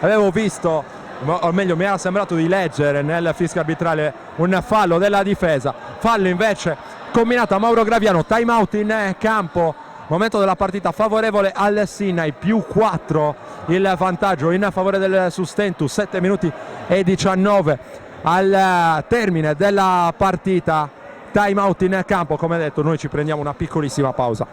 avevo visto, o meglio mi era sembrato di leggere nel fischio arbitrale un fallo della difesa, fallo invece combinato a Mauro Graviano, time out in campo, momento della partita favorevole al Sydney, più 4 il vantaggio in favore del Sustentu, 7 minuti e 19 al termine della partita, time out in campo, come detto noi ci prendiamo una piccolissima pausa.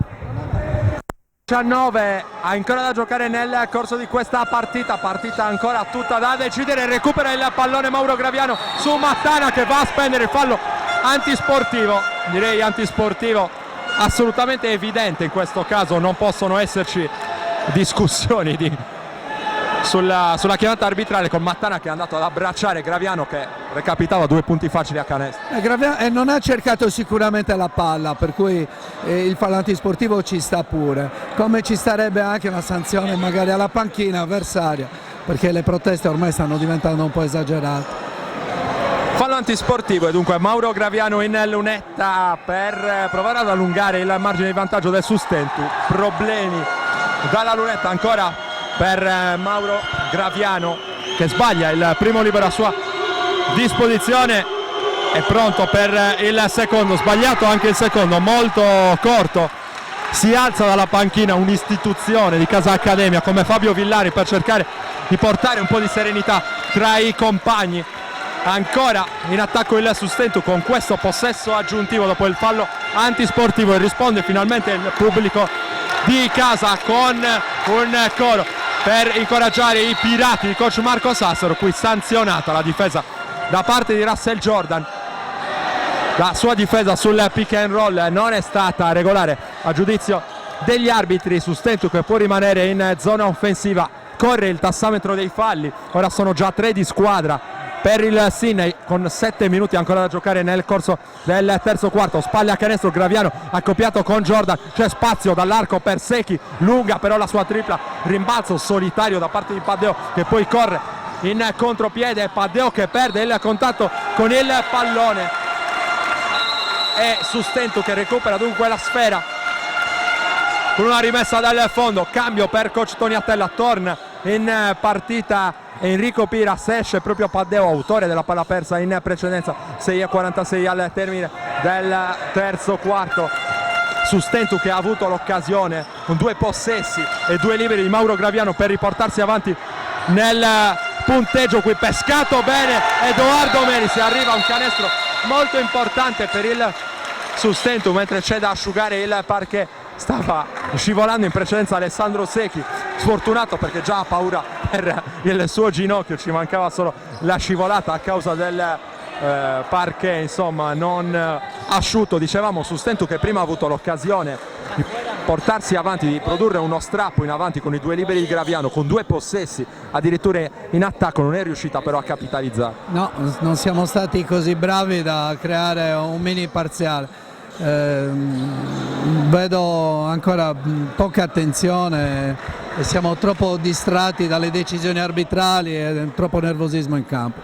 19 ancora da giocare nel corso di questa partita ancora tutta da decidere, recupera il pallone Mauro Graviano su Mattana che va a spendere il fallo antisportivo, direi antisportivo assolutamente evidente in questo caso, non possono esserci discussioni sulla chiamata arbitrale, con Mattana che è andato ad abbracciare Graviano che recapitava 2 punti facili a canestro. Graviano non ha cercato sicuramente la palla, per cui il fallo antisportivo ci sta pure, come ci starebbe anche una sanzione magari alla panchina avversaria, perché le proteste ormai stanno diventando un po' esagerate. Fallo antisportivo e dunque Mauro Graviano in lunetta per provare ad allungare il margine di vantaggio del Sustentu, problemi dalla lunetta ancora per Mauro Graviano che sbaglia il primo libero a sua disposizione, è pronto per il secondo, sbagliato anche il secondo, molto corto. Si alza dalla panchina un'istituzione di Casa Accademia come Fabio Villani per cercare di portare un po' di serenità tra i compagni. Ancora in attacco il Sustentu con questo possesso aggiuntivo dopo il fallo antisportivo, e risponde finalmente il pubblico di casa con un coro per incoraggiare i pirati di coach Marco Sassaro. Qui sanzionata la difesa da parte di Russell Jordan. La sua difesa sul pick and roll non è stata regolare a giudizio degli arbitri. Sustentu che può rimanere in zona offensiva, corre il tassametro dei falli, ora sono già 3 di squadra per il Sydney con 7 minuti ancora da giocare nel corso del terzo quarto. Spalla a canestro Graviano accoppiato con Jordan, c'è spazio dall'arco per Secchi, lunga però la sua tripla, rimbalzo solitario da parte di Paddeo che poi corre in contropiede, Paddeo che perde il contatto con il pallone, e Sustentu che recupera dunque la sfera con una rimessa dal fondo. Cambio per coach Toniatella, torna in partita Enrico Piras, esce proprio Paddeo, autore della palla persa in precedenza. 6:46 al termine del terzo quarto. Sustentu che ha avuto l'occasione con 2 possessi e 2 liberi di Mauro Graviano per riportarsi avanti nel punteggio. Qui pescato bene Edoardo Melis, arriva un canestro molto importante per il Sustentu mentre c'è da asciugare il parquet. Stava scivolando in precedenza Alessandro Secchi, sfortunato perché già ha paura per il suo ginocchio, ci mancava solo la scivolata a causa del parquet, insomma non asciutto. Dicevamo Sustentu che prima ha avuto l'occasione di portarsi avanti, di produrre uno strappo in avanti con i 2 liberi di Graviano, con 2 possessi addirittura in attacco, non è riuscita però a capitalizzare. No, non siamo stati così bravi da creare un mini parziale. Vedo ancora poca attenzione e siamo troppo distratti dalle decisioni arbitrali e troppo nervosismo in campo.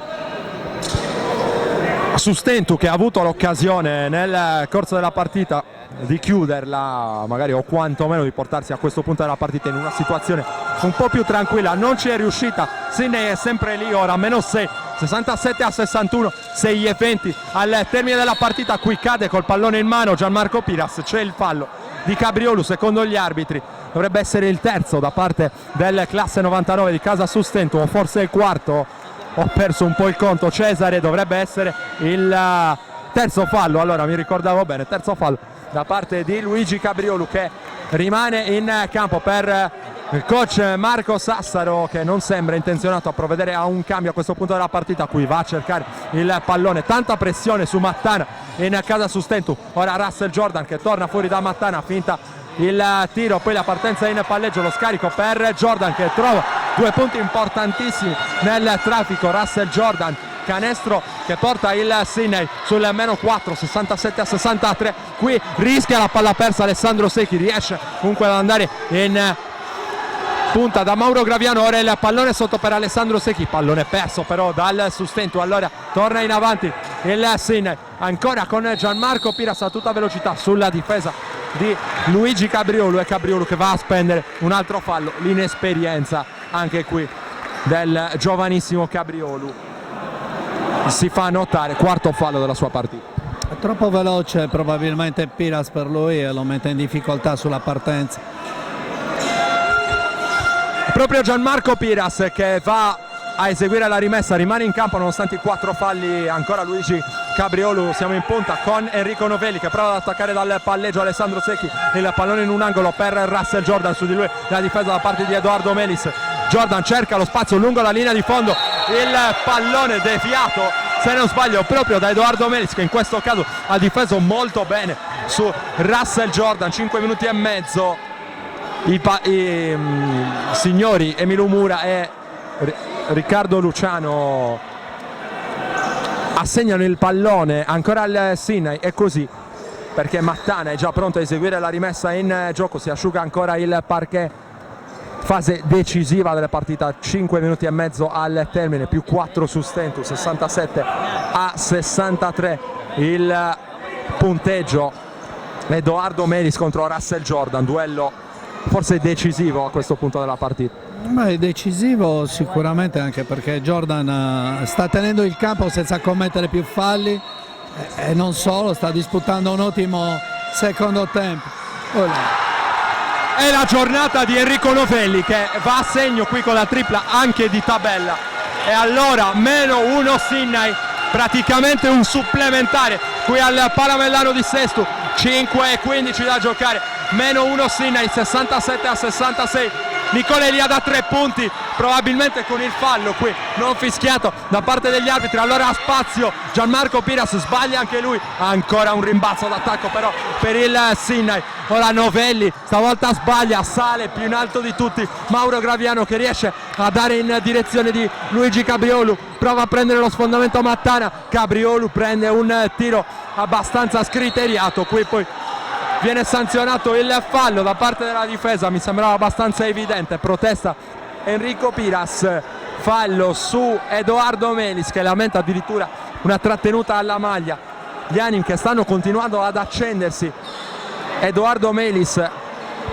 Sustentu che ha avuto l'occasione nel corso della partita di chiuderla magari, o quantomeno di portarsi a questo punto della partita in una situazione un po' più tranquilla, non ci è riuscita. Sydney è sempre lì ora, -6, 67-61, 6:20 al termine della partita. Qui cade col pallone in mano Gianmarco Piras, c'è il fallo di Cabriolu secondo gli arbitri, dovrebbe essere il terzo da parte del classe 99 di Casa Sustentu, o forse il quarto, ho perso un po' il conto. Cesare, dovrebbe essere il terzo fallo, allora mi ricordavo bene, terzo fallo da parte di Luigi Cabriolu che rimane in campo per il coach Marco Sassaro, che non sembra intenzionato a provvedere a un cambio a questo punto della partita. Qui va a cercare il pallone, tanta pressione su Mattana in Casa Sustentu. Ora Russell Jordan che torna fuori da Mattana, finta il tiro, poi la partenza in palleggio, lo scarico per Jordan che trova 2 punti importantissimi nel traffico. Russell Jordan, canestro che porta il Sydney sul -4, 67-63. Qui rischia la palla persa Alessandro Secchi, riesce comunque ad andare in punta da Mauro Graviano. Ora il pallone sotto per Alessandro Secchi, pallone perso però dal Sustentu. Allora torna in avanti il Sydney, ancora con Gianmarco Piras a tutta velocità sulla difesa di Luigi Cabriolu, e Cabriolu che va a spendere un altro fallo. L'inesperienza anche qui del giovanissimo Cabriolu si fa notare, quarto fallo della sua partita. È troppo veloce probabilmente Piras per lui e lo mette in difficoltà sulla partenza. Proprio Gianmarco Piras che va a eseguire la rimessa, rimane in campo nonostante i 4 falli. Ancora Luigi Cabriolu, siamo in punta con Enrico Novelli che prova ad attaccare dal palleggio Alessandro Secchi, il pallone in un angolo per Russell Jordan, su di lui la difesa da parte di Edoardo Melis. Jordan cerca lo spazio lungo la linea di fondo, il pallone deviaato se non sbaglio proprio da Edoardo Melis, che in questo caso ha difeso molto bene su Russell Jordan. 5 minuti e mezzo. I signori Emilio Mura e Riccardo Luciano assegnano il pallone ancora al Sydney, è così perché Mattana è già pronto a eseguire la rimessa in gioco. Si asciuga ancora il parquet, fase decisiva della partita, 5 minuti e mezzo al termine, più 4 Sustentu, 67-63 il punteggio. Edoardo Melis contro Russell Jordan, duello forse decisivo a questo punto della partita. Beh, decisivo sicuramente, anche perché Jordan sta tenendo il campo senza commettere più falli, e non solo, sta disputando un ottimo secondo tempo. È la giornata di Enrico Novelli che va a segno qui con la tripla anche di tabella, e allora -1 Sinnai, praticamente un supplementare qui al Palamellano di Sestu, 5:15 da giocare, -1 Sinnai, 67-66. Nicola Elia da 3 punti, probabilmente con il fallo qui non fischiato da parte degli arbitri. Allora ha spazio Gianmarco Piras, sbaglia anche lui, ancora un rimbalzo d'attacco però per il Sinnai. Ora Novelli stavolta sbaglia, sale più in alto di tutti Mauro Graviano, che riesce a dare in direzione di Luigi Cabriolu, prova a prendere lo sfondamento Mattana, Cabriolu prende un tiro abbastanza scriteriato, qui poi viene sanzionato il fallo da parte della difesa, mi sembrava abbastanza evidente, protesta Enrico Piras, fallo su Edoardo Melis che lamenta addirittura una trattenuta alla maglia. Gli animi che stanno continuando ad accendersi, Edoardo Melis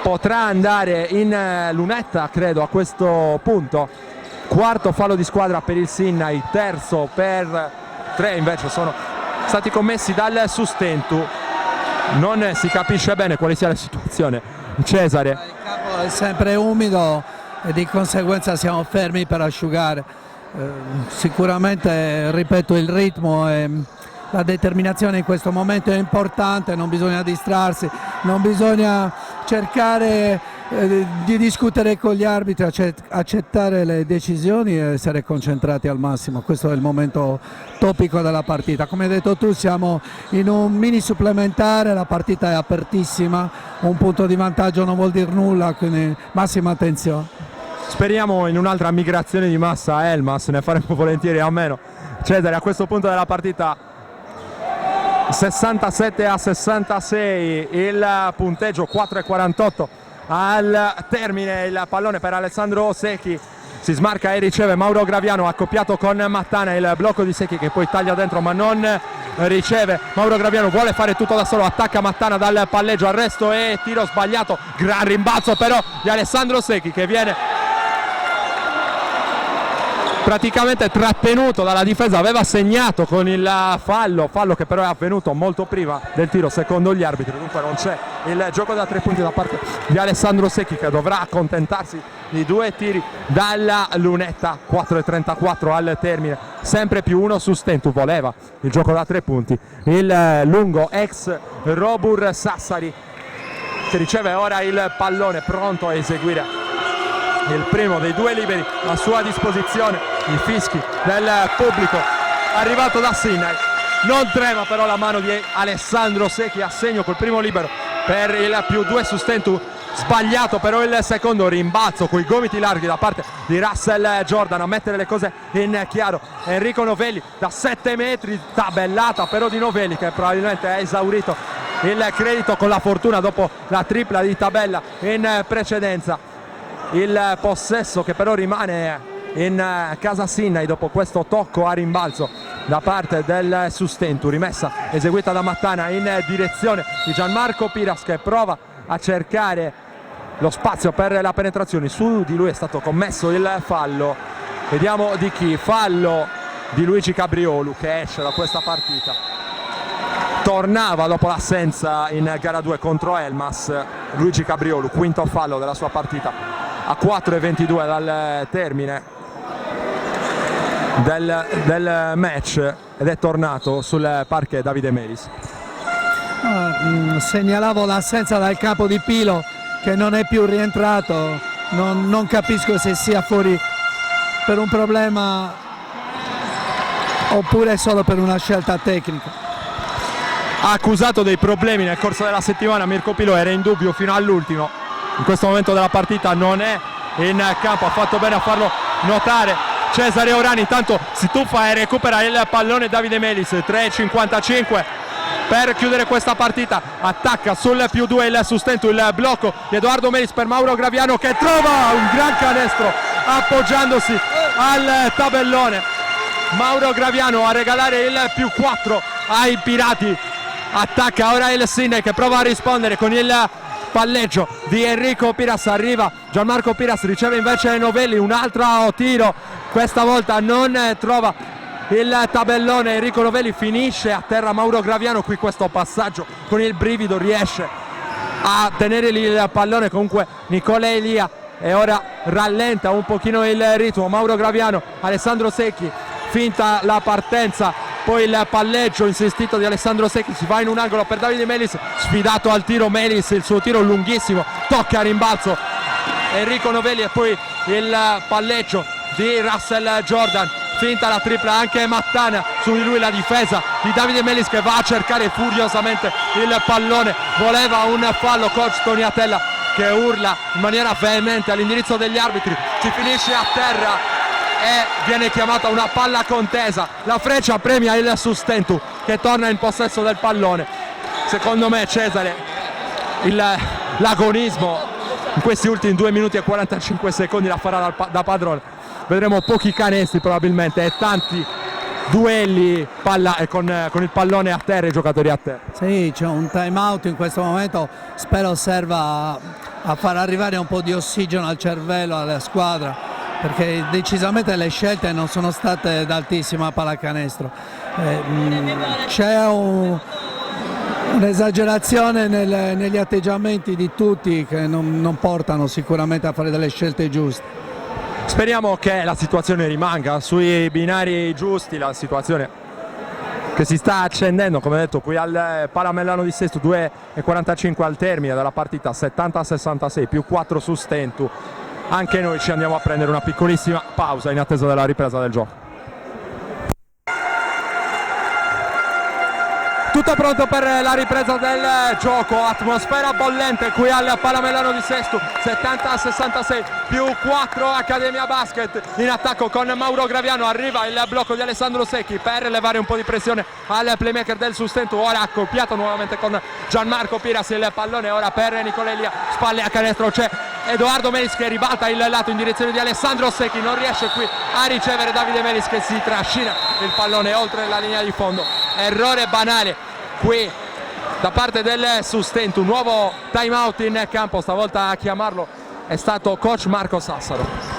potrà andare in lunetta credo a questo punto. Quarto fallo di squadra per il Sinnai, terzo per 3 invece sono stati commessi dal Sustentu. Non si capisce bene quale sia la situazione. Cesare. Il campo è sempre umido e di conseguenza siamo fermi per asciugare. Sicuramente, ripeto, il ritmo e la determinazione in questo momento è importante, non bisogna distrarsi, non bisogna cercare di discutere con gli arbitri, accettare le decisioni e essere concentrati al massimo. Questo è il momento topico della partita. Come hai detto tu, siamo in un mini supplementare, la partita è apertissima, un punto di vantaggio non vuol dire nulla, quindi massima attenzione. Speriamo in un'altra migrazione di massa a Elmas, ne faremo volentieri a meno. Cesare, a questo punto della partita 67-66 il punteggio, 4:48 al termine, il pallone per Alessandro Secchi, si smarca e riceve Mauro Graviano accoppiato con Mattana, il blocco di Secchi che poi taglia dentro ma non riceve. Mauro Graviano vuole fare tutto da solo, attacca Mattana dal palleggio, arresto e tiro sbagliato, gran rimbalzo però di Alessandro Secchi che viene praticamente trattenuto dalla difesa, aveva segnato con il fallo che però è avvenuto molto prima del tiro secondo gli arbitri, dunque non c'è il gioco da 3 punti da parte di Alessandro Secchi che dovrà accontentarsi di 2 tiri dalla lunetta. 4:34 al termine, sempre più 1 Sustentu, voleva il gioco da 3 punti il lungo ex Robur Sassari che riceve ora il pallone, pronto a eseguire il primo dei 2 liberi a sua disposizione. I fischi del pubblico arrivato da Sinnai, non trema però la mano di Alessandro Secchi, a segno col primo libero per il +2 Sustentu, sbagliato però il secondo, rimbalzo coi gomiti larghi da parte di Russell Jordan a mettere le cose in chiaro. Enrico Novelli da 7 metri, tabellata però di Novelli che probabilmente ha esaurito il credito con la fortuna dopo la tripla di tabella in precedenza. Il possesso che però rimane in casa Sinnai dopo questo tocco a rimbalzo da parte del Sustentu, rimessa eseguita da Mattana in direzione di Gianmarco Piras che prova a cercare lo spazio per la penetrazione. Su di lui è stato commesso il fallo, vediamo di chi, fallo di Luigi Cabriolu che esce da questa partita. Tornava dopo l'assenza in gara 2 contro Elmas Luigi Cabriolu, quinto fallo della sua partita a 4:22 dal termine del match ed è tornato sul parquet Davide Melis. Segnalavo l'assenza dal campo di Pilo che non è più rientrato, non capisco se sia fuori per un problema oppure solo per una scelta tecnica. Ha accusato dei problemi nel corso della settimana Mirko Pilo, era in dubbio fino all'ultimo, in questo momento della partita non è in campo, ha fatto bene a farlo notare Cesare Orani. Intanto si tuffa e recupera il pallone Davide Melis, 3:55 per chiudere questa partita, attacca sul +2 il Sustentu, il blocco di Edoardo Melis per Mauro Graviano che trova un gran canestro appoggiandosi al tabellone. Mauro Graviano a regalare il +4 ai Pirati, attacca ora il Sinnai che prova a rispondere con il palleggio di Enrico Piras, arriva Gianmarco Piras, riceve invece Novelli, un altro tiro, questa volta non trova il tabellone. Enrico Novelli finisce a terra Mauro Graviano, qui questo passaggio con il brivido riesce a tenere lì il pallone, comunque Nicola Elia, e ora rallenta un pochino il ritmo Mauro Graviano. Alessandro Secchi finta la partenza, poi il palleggio insistito di Alessandro Secchi, si va in un angolo per Davide Melis, sfidato al tiro Melis, il suo tiro lunghissimo, tocca a rimbalzo Enrico Novelli, e poi il palleggio di Russell Jordan, finta la tripla anche Mattana, su di lui la difesa di Davide Melis che va a cercare furiosamente il pallone, voleva un fallo, coach Toniatella che urla in maniera veemente all'indirizzo degli arbitri, si finisce a terra e viene chiamata una palla contesa. La Freccia premia il Sustentu che torna in possesso del pallone. Secondo me Cesare l'agonismo in questi ultimi 2 minuti e 45 secondi la farà da padrone. Vedremo pochi canestri probabilmente e tanti duelli con il pallone a terra, i giocatori a terra. Sì, c'è un time out in questo momento, spero serva a far arrivare un po' di ossigeno al cervello, alla squadra, perché decisamente le scelte non sono state d'altissima pallacanestro. C'è un'esagerazione negli atteggiamenti di tutti che non portano sicuramente a fare delle scelte giuste. Speriamo che la situazione rimanga sui binari giusti, la situazione che si sta accendendo, come detto, qui al Palamellano di Sesto, 2:45 al termine della partita, 70-66 più 4 su Stentu. Anche noi ci andiamo a prendere una piccolissima pausa in attesa della ripresa del gioco. Tutto pronto per la ripresa del gioco, atmosfera bollente qui al Palamellano di Sesto, 70-66 più 4 Accademia Basket, in attacco con Mauro Graviano, arriva il blocco di Alessandro Secchi per levare un po' di pressione al playmaker del Sustentu, ora accoppiato nuovamente con Gianmarco Piras, il pallone ora per Nicola Elia, spalle a canestro, c'è Edoardo Melis che ribalta il lato in direzione di Alessandro Secchi, non riesce qui a ricevere Davide Melis che si trascina il pallone oltre la linea di fondo, errore banale qui da parte del Sustentu. Nuovo time out in campo, stavolta a chiamarlo è stato coach Marco Sassaro.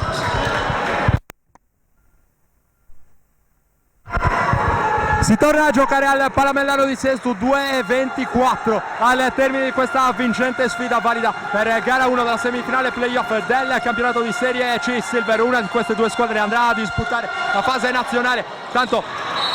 Si torna a giocare al Palamellano di Sesto, 2:24 al termine di questa vincente sfida valida per gara 1 della semifinale playoff del campionato di Serie C Silver. Una di queste due squadre andrà a disputare la fase nazionale. Tanto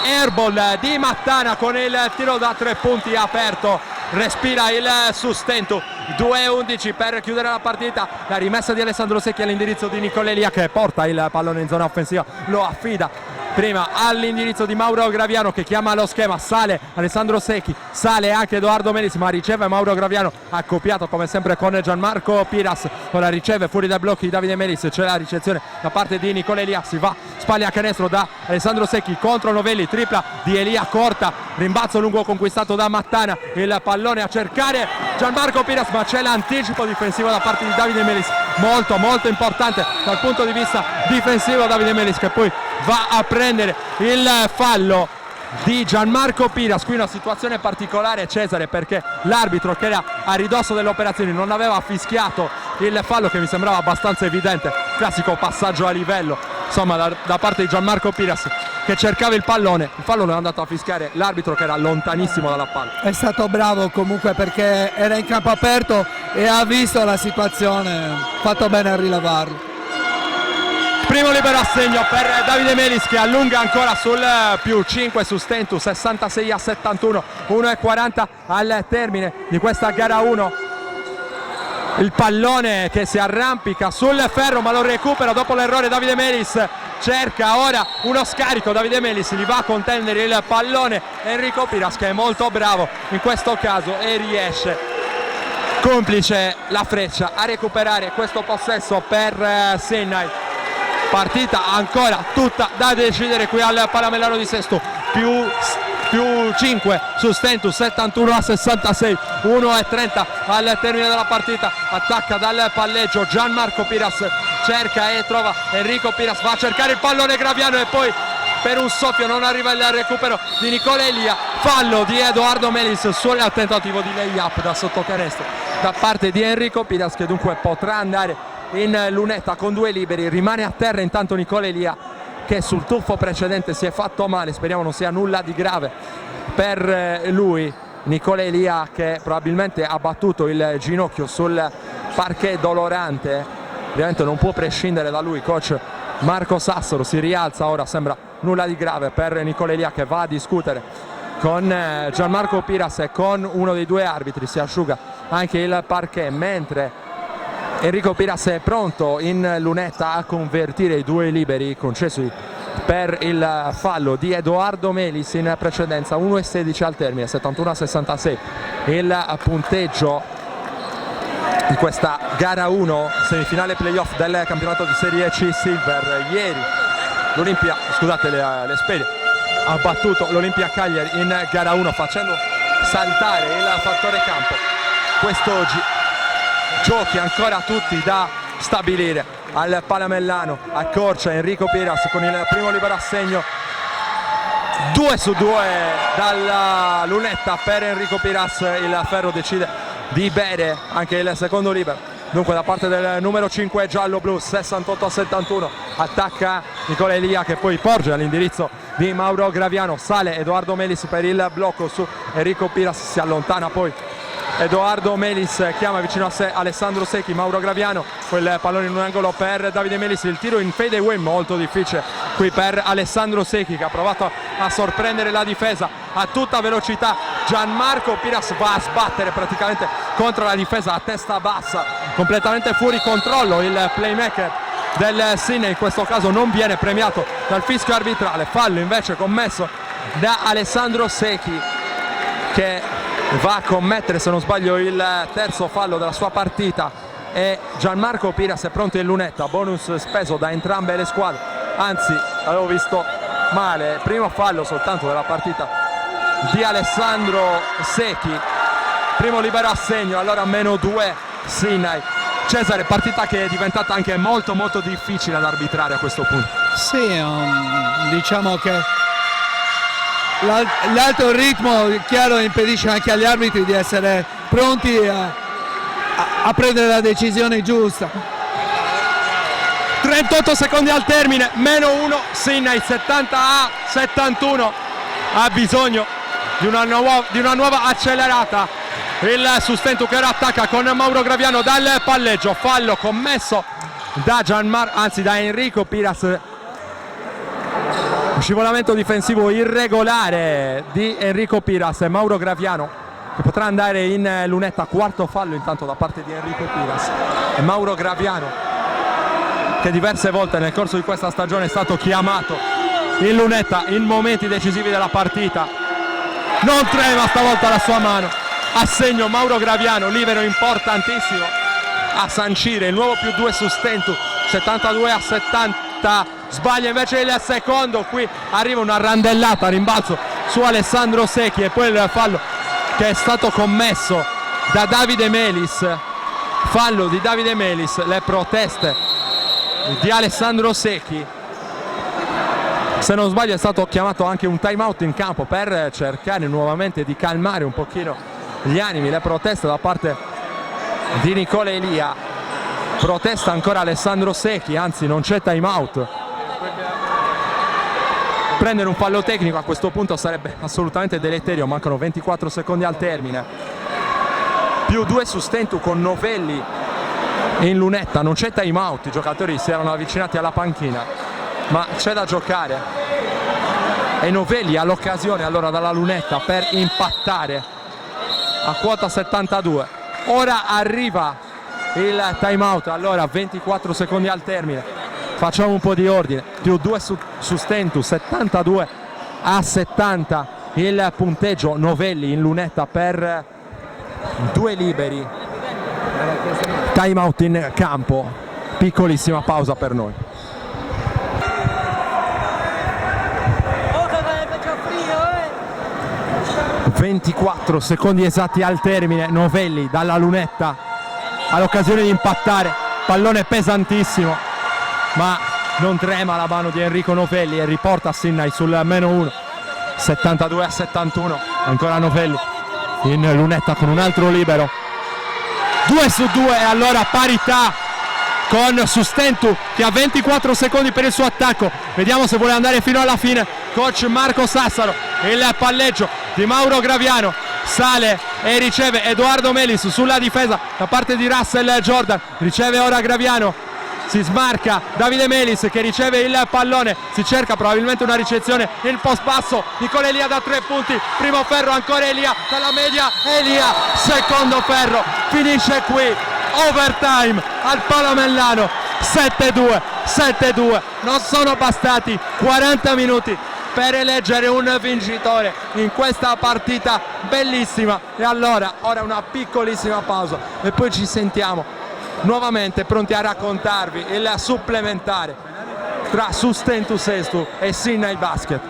airball di Mattana con il tiro da 3 punti aperto, respira il Sustentu. 2:11 per chiudere la partita, la rimessa di Alessandro Secchi all'indirizzo di Nicola Elia che porta il pallone in zona offensiva, lo affida prima all'indirizzo di Mauro Graviano che chiama lo schema, sale Alessandro Secchi, sale anche Edoardo Melis ma riceve Mauro Graviano, accoppiato come sempre con Gianmarco Piras, ora riceve fuori dai blocchi di Davide Melis, c'è la ricezione da parte di Nicola Elia, si va spalle a canestro da Alessandro Secchi contro Novelli, tripla di Elia corta, rimbalzo lungo conquistato da Mattana, il pallone a cercare Gianmarco Piras ma c'è l'anticipo difensivo da parte di Davide Melis, molto importante dal punto di vista difensivo. Davide Melis che poi va a prendere il fallo di Gianmarco Piras, qui una situazione particolare Cesare perché l'arbitro che era a ridosso delle operazioni non aveva fischiato il fallo che mi sembrava abbastanza evidente, classico passaggio a livello insomma da parte di Gianmarco Piras che cercava il fallo non è andato a fischiare l'arbitro che era lontanissimo dalla palla. È stato bravo comunque perché era in campo aperto e ha visto la situazione, fatto bene a rilevarlo. Primo libero a segno per Davide Melis che allunga ancora sul più 5 su Stentu, 66-71, 1:40 al termine di questa gara 1. Il pallone che si arrampica sul ferro ma lo recupera dopo l'errore Davide Melis, cerca ora uno scarico, Davide Melis gli va a contendere il pallone Enrico Piras che è molto bravo in questo caso e riesce, complice la Freccia, a recuperare questo possesso per Sennai. Partita ancora tutta da decidere qui al Palamellano di Sesto, più 5 su Stentu, 71-66, 1:30 al termine della partita, attacca dal palleggio Gianmarco Piras, cerca e trova Enrico Piras, va a cercare il pallone Graviano e poi per un soffio non arriva il recupero di Nicola Elia, fallo di Edoardo Melis sul tentativo di layup da sotto canestro da parte di Enrico Piras che dunque potrà andare in lunetta con 2 liberi, rimane a terra intanto Nicola Elia che sul tuffo precedente si è fatto male, speriamo non sia nulla di grave per lui. Nicola Elia che probabilmente ha battuto il ginocchio sul parquet dolorante, ovviamente non può prescindere da lui. Coach Marco Sassaro si rialza ora, sembra nulla di grave per Nicola Elia che va a discutere con Gianmarco Piras e con uno dei due arbitri. Si asciuga anche il parquet mentre Enrico Piras è pronto in lunetta a convertire i due liberi concessi per il fallo di Edoardo Melis in precedenza. 1:16 al termine, 71-66 il punteggio di questa gara 1 semifinale playoff del campionato di Serie C Silver. Ieri l'Olimpia, scusate le spede, ha battuto l'Olimpia Cagliari in gara 1 facendo saltare il fattore campo. Quest'oggi giochi ancora tutti da stabilire. Al Palamellano accorcia Enrico Piras con il primo libero a segno. 2-2 dalla lunetta per Enrico Piras. Il Ferro decide di bere anche il secondo libero, dunque da parte del numero 5 giallo-blu. 68-71 attacca Nicola Elia che poi porge all'indirizzo di Mauro Graviano. Sale Edoardo Melis per il blocco su Enrico Piras, si allontana poi Edoardo Melis, chiama vicino a sé Alessandro Secchi. Mauro Graviano, quel pallone in un angolo per Davide Melis, il tiro in fade away molto difficile qui per Alessandro Secchi che ha provato a sorprendere la difesa a tutta velocità. Gianmarco Piras va a sbattere praticamente contro la difesa a testa bassa, completamente fuori controllo il playmaker del Sine. In questo caso non viene premiato dal fischio arbitrale, fallo invece commesso da Alessandro Secchi che va a commettere, se non sbaglio, il terzo fallo della sua partita. E Gianmarco Piras è pronto in lunetta, bonus speso da entrambe le squadre, anzi avevo visto male, primo fallo soltanto della partita di Alessandro Secchi, primo libero a segno, allora -2 Sinai. Cesare, partita che è diventata anche molto difficile da arbitrare a questo punto. Sì, diciamo che l'alto ritmo chiaro impedisce anche agli arbitri di essere pronti a prendere la decisione giusta. 38 secondi al termine, -1 Sinai, 70-71, ha bisogno di una nuova accelerata. Il Sustentu che ora attacca con Mauro Graviano dal palleggio, fallo commesso da Enrico Piras. Scivolamento difensivo irregolare di Enrico Piras e Mauro Graviano che potrà andare in lunetta. Quarto fallo intanto da parte di Enrico Piras e Mauro Graviano che diverse volte nel corso di questa stagione è stato chiamato in lunetta in momenti decisivi della partita. Non trema stavolta la sua mano, a segno Mauro Graviano, libero importantissimo a sancire il nuovo +2 Sustentu, 72-70. Sbaglia invece il secondo, qui arriva una randellata a rimbalzo su Alessandro Secchi e poi il fallo che è stato commesso da Davide Melis, fallo di Davide Melis, le proteste di Alessandro Secchi. Se non sbaglio è stato chiamato anche un time out in campo per cercare nuovamente di calmare un pochino gli animi, le proteste da parte di Nicola Elia. Protesta ancora Alessandro Secchi, anzi non c'è time out. Prendere un fallo tecnico a questo punto sarebbe assolutamente deleterio, mancano 24 secondi al termine. +2 Sustentu con Novelli in lunetta, non c'è time out, i giocatori si erano avvicinati alla panchina, ma c'è da giocare. E Novelli ha l'occasione allora dalla lunetta per impattare a quota 72. Ora arriva il time out, allora 24 secondi al termine. Facciamo un po' di ordine, +2 Sustentu, 72-70 il punteggio. Novelli in lunetta per due liberi, time out in campo, piccolissima pausa per noi. Oh, 24 secondi esatti al termine, Novelli dalla lunetta ha l'occasione di impattare, pallone pesantissimo, ma non trema la mano di Enrico Novelli e riporta Sinai sul -1, 72-71, ancora Novelli in lunetta con un altro libero, 2 su 2 e allora parità con Sustentu che ha 24 secondi per il suo attacco, vediamo se vuole andare fino alla fine. Coach Marco Sassaro, il palleggio di Mauro Graviano, sale e riceve Edoardo Melis sulla difesa da parte di Russell Jordan, riceve ora Graviano, si smarca Davide Melis che riceve il pallone, si cerca probabilmente una ricezione in post basso, Nicola Elia da 3 punti, primo ferro, ancora Elia dalla media, Elia, secondo ferro, finisce qui, overtime al Palamellano, 7-2, non sono bastati 40 minuti per eleggere un vincitore in questa partita bellissima. E allora ora una piccolissima pausa e poi ci sentiamo nuovamente pronti a raccontarvi il supplementare tra Sustentu Sestu e Sydney Basket.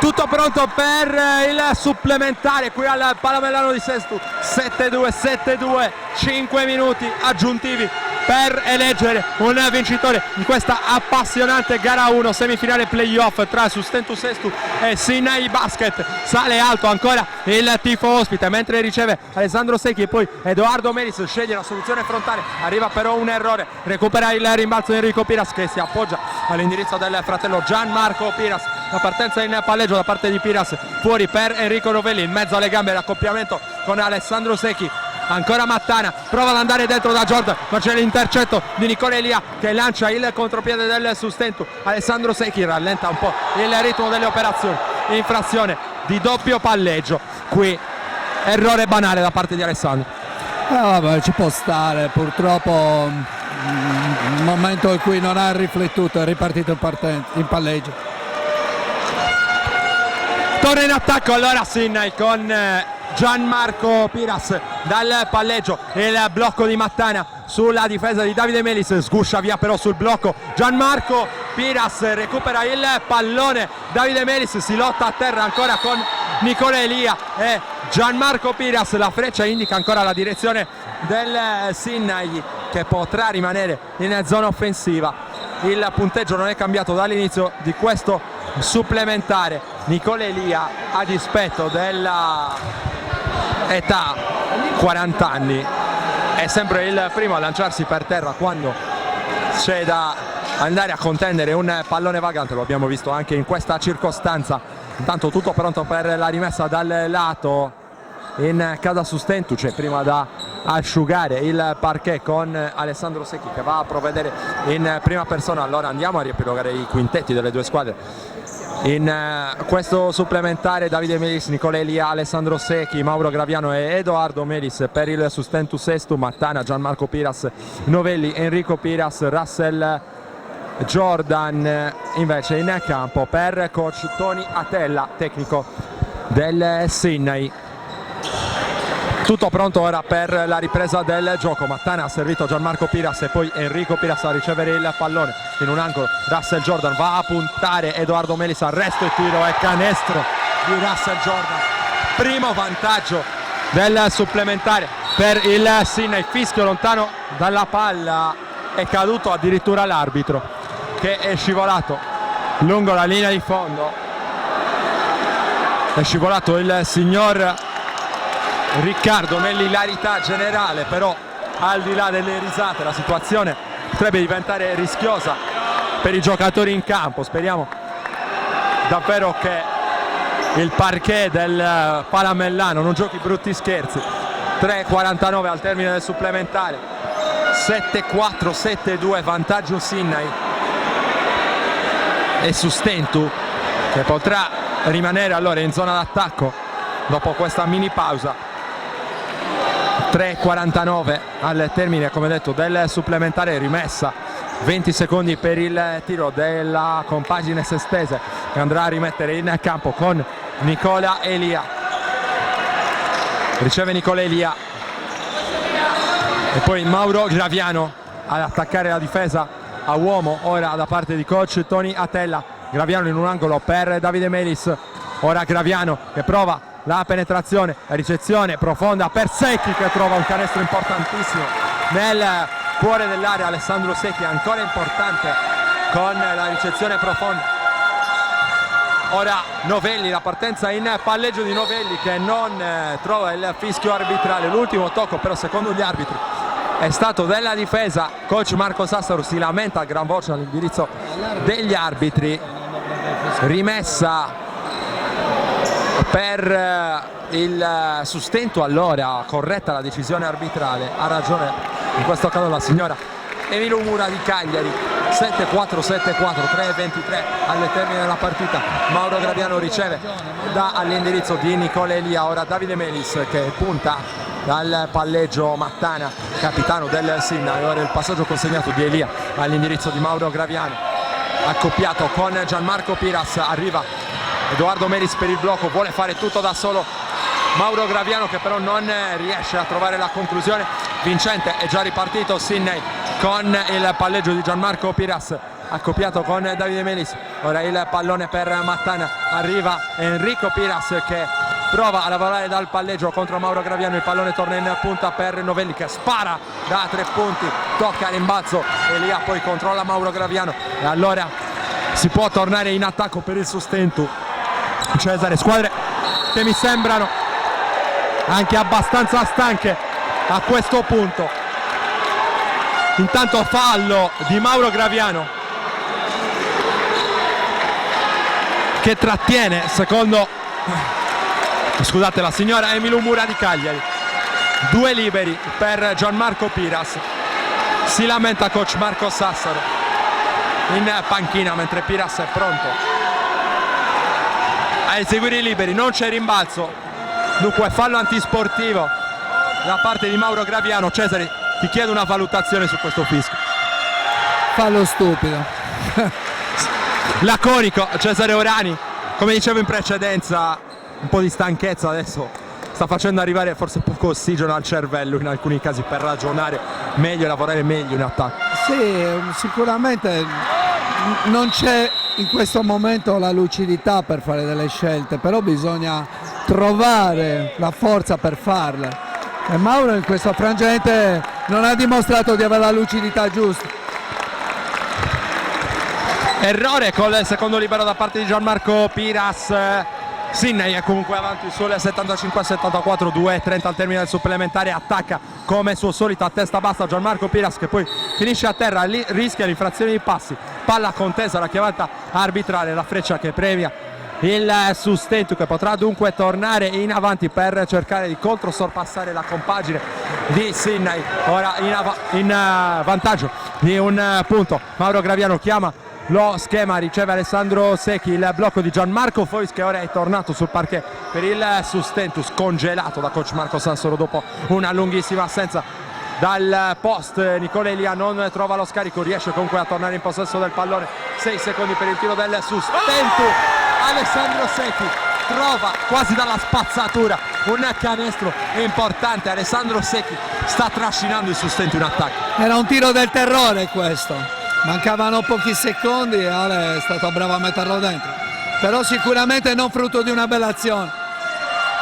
Tutto pronto per il supplementare qui al Palamellano di Sestu, 7-2, 5 minuti aggiuntivi per eleggere un vincitore in questa appassionante gara 1 semifinale playoff tra Sustentu Sestu e Sydney Basket. Sale alto ancora il tifo ospite mentre riceve Alessandro Secchi e poi Edoardo Melis sceglie la soluzione frontale, arriva però un errore, recupera il rimbalzo di Enrico Piras che si appoggia all'indirizzo del fratello Gianmarco Piras. La partenza in palleggio da parte di Piras, fuori per Enrico Novelli, in mezzo alle gambe l'accoppiamento con Alessandro Secchi. Ancora Mattana, prova ad andare dentro da Jordan, ma c'è l'intercetto di Nicola Elia che lancia il contropiede del Sustentu. Alessandro Secchi rallenta un po' il ritmo delle operazioni, infrazione di doppio palleggio, qui errore banale da parte di Alessandro. Vabbè, ci può stare, purtroppo un momento in cui non ha riflettuto, è ripartito in palleggio. Torna in attacco allora Sydney con Gianmarco Piras dal palleggio, il blocco di Mattana sulla difesa di Davide Melis, sguscia via però sul blocco Gianmarco Piras, recupera il pallone Davide Melis, si lotta a terra ancora con Nicola Elia e Gianmarco Piras, la freccia indica ancora la direzione del Sydney che potrà rimanere in zona offensiva. Il punteggio non è cambiato dall'inizio di questo supplementare. Nicola Elia, a dispetto della età, 40 anni, è sempre il primo a lanciarsi per terra quando c'è da andare a contendere un pallone vagante, lo abbiamo visto anche in questa circostanza. Intanto tutto pronto per la rimessa dal lato in casa Sustentu, c'è prima da asciugare il parquet con Alessandro Secchi che va a provvedere in prima persona. Allora andiamo a riepilogare i quintetti delle due squadre in questo supplementare: Davide Melis, Nicola Elia, Alessandro Secchi, Mauro Graviano e Edoardo Melis per il Sustentu Sestu, Mattana, Gianmarco Piras, Novelli, Enrico Piras, Russell Jordan invece in campo per coach Tony Atella, tecnico del Sydney. Tutto pronto ora per la ripresa del gioco. Mattana ha servito Gianmarco Piras e poi Enrico Piras a ricevere il pallone in un angolo. Russell Jordan va a puntare Edoardo Melis, arresto e tiro e canestro di Russell Jordan. Primo vantaggio del supplementare per il Sydney. Fischio lontano dalla palla, è caduto addirittura l'arbitro che è scivolato lungo la linea di fondo. È scivolato il signor Riccardo nell'ilarità generale, però al di là delle risate la situazione potrebbe diventare rischiosa per i giocatori in campo. Speriamo davvero che il parquet del Palamellano non giochi brutti scherzi. 3:49 al termine del supplementare, 7-4, 7-2, vantaggio Sydney e Sustentu che potrà rimanere allora in zona d'attacco dopo questa mini pausa. 3:49 al termine, come detto, del supplementare, rimessa 20 secondi per il tiro della compagine sestese che andrà a rimettere in campo con Nicola Elia. Riceve Nicola Elia e poi Mauro Graviano ad attaccare la difesa a uomo ora da parte di coach Tony Atella. Graviano in un angolo per Davide Melis, ora Graviano che prova la penetrazione, la ricezione profonda per Secchi che trova un canestro importantissimo nel cuore dell'area. Alessandro Secchi ancora importante con la ricezione profonda. Ora Novelli, la partenza in palleggio di Novelli che non trova il fischio arbitrale, l'ultimo tocco però secondo gli arbitri è stato della difesa. Coach Marco Sassaro si lamenta a gran voce all'indirizzo degli arbitri. Rimessa per il sustento, allora corretta la decisione arbitrale, ha ragione in questo caso la signora Emilio Mura di Cagliari. 7-4, 7-4, 3-23 alle termine della partita. Mauro Graviano riceve all'indirizzo di Nicola Elia, ora Davide Melis che punta dal palleggio Mattana, capitano del Sinna, e ora il passaggio consegnato di Elia all'indirizzo di Mauro Graviano, accoppiato con Gianmarco Piras. Arriva Edoardo Melis per il blocco, vuole fare tutto da solo Mauro Graviano, che però non riesce a trovare la conclusione vincente. È già ripartito Sidney con il palleggio di Gianmarco Piras, accoppiato con Davide Melis. Ora il pallone per Mattana, arriva Enrico Piras che prova a lavorare dal palleggio contro Mauro Graviano. Il pallone torna in punta per Novelli che spara da 3 punti, tocca l'imbalzo, Elia poi controlla Mauro Graviano e allora si può tornare in attacco per il sustento. Cesare, squadre che mi sembrano anche abbastanza stanche a questo punto. Intanto fallo di Mauro Graviano che trattiene, secondo la signora Emilio Mura di Cagliari. 2 liberi per Gianmarco Piras. Si lamenta coach Marco Sassaro in panchina mentre Piras è pronto a eseguire i liberi. Non c'è rimbalzo, dunque fallo antisportivo da parte di Mauro Graviano. Cesare, ti chiedo una valutazione su questo fischio. Fallo stupido. Laconico Cesare Orani, come dicevo in precedenza, un po' di stanchezza adesso sta facendo arrivare forse poco ossigeno al cervello in alcuni casi per ragionare meglio e lavorare meglio in attacco. Sì, sicuramente non c'è in questo momento la lucidità per fare delle scelte, però bisogna trovare la forza per farle. E Mauro in questo frangente non ha dimostrato di avere la lucidità giusta. Errore col secondo libero da parte di Gianmarco Piras. Sidney è comunque avanti sul 75-74, 2:30 al termine del supplementare. Attacca come suo solito a testa bassa Gianmarco Piras, che poi finisce a terra, rischia l'infrazione di passi. Palla contesa, la chiamata arbitrale, la freccia che premia il sustento, che potrà dunque tornare in avanti per cercare di controsorpassare la compagine di Sidney. Ora in vantaggio di un punto. Mauro Graviano chiama lo schema, riceve Alessandro Secchi, il blocco di Gianmarco Fois che ora è tornato sul parquet per il sustento, scongelato da coach Marco Sassaro dopo una lunghissima assenza dal post. Nicola Elia non trova lo scarico, riesce comunque a tornare in possesso del pallone. 6 secondi per il tiro del sustento. Alessandro Secchi trova quasi dalla spazzatura un canestro importante. Alessandro Secchi sta trascinando il sustento in attacco. Era un tiro del terrore questo, mancavano pochi secondi e Ale è stato bravo a metterlo dentro, però sicuramente non frutto di una bella azione.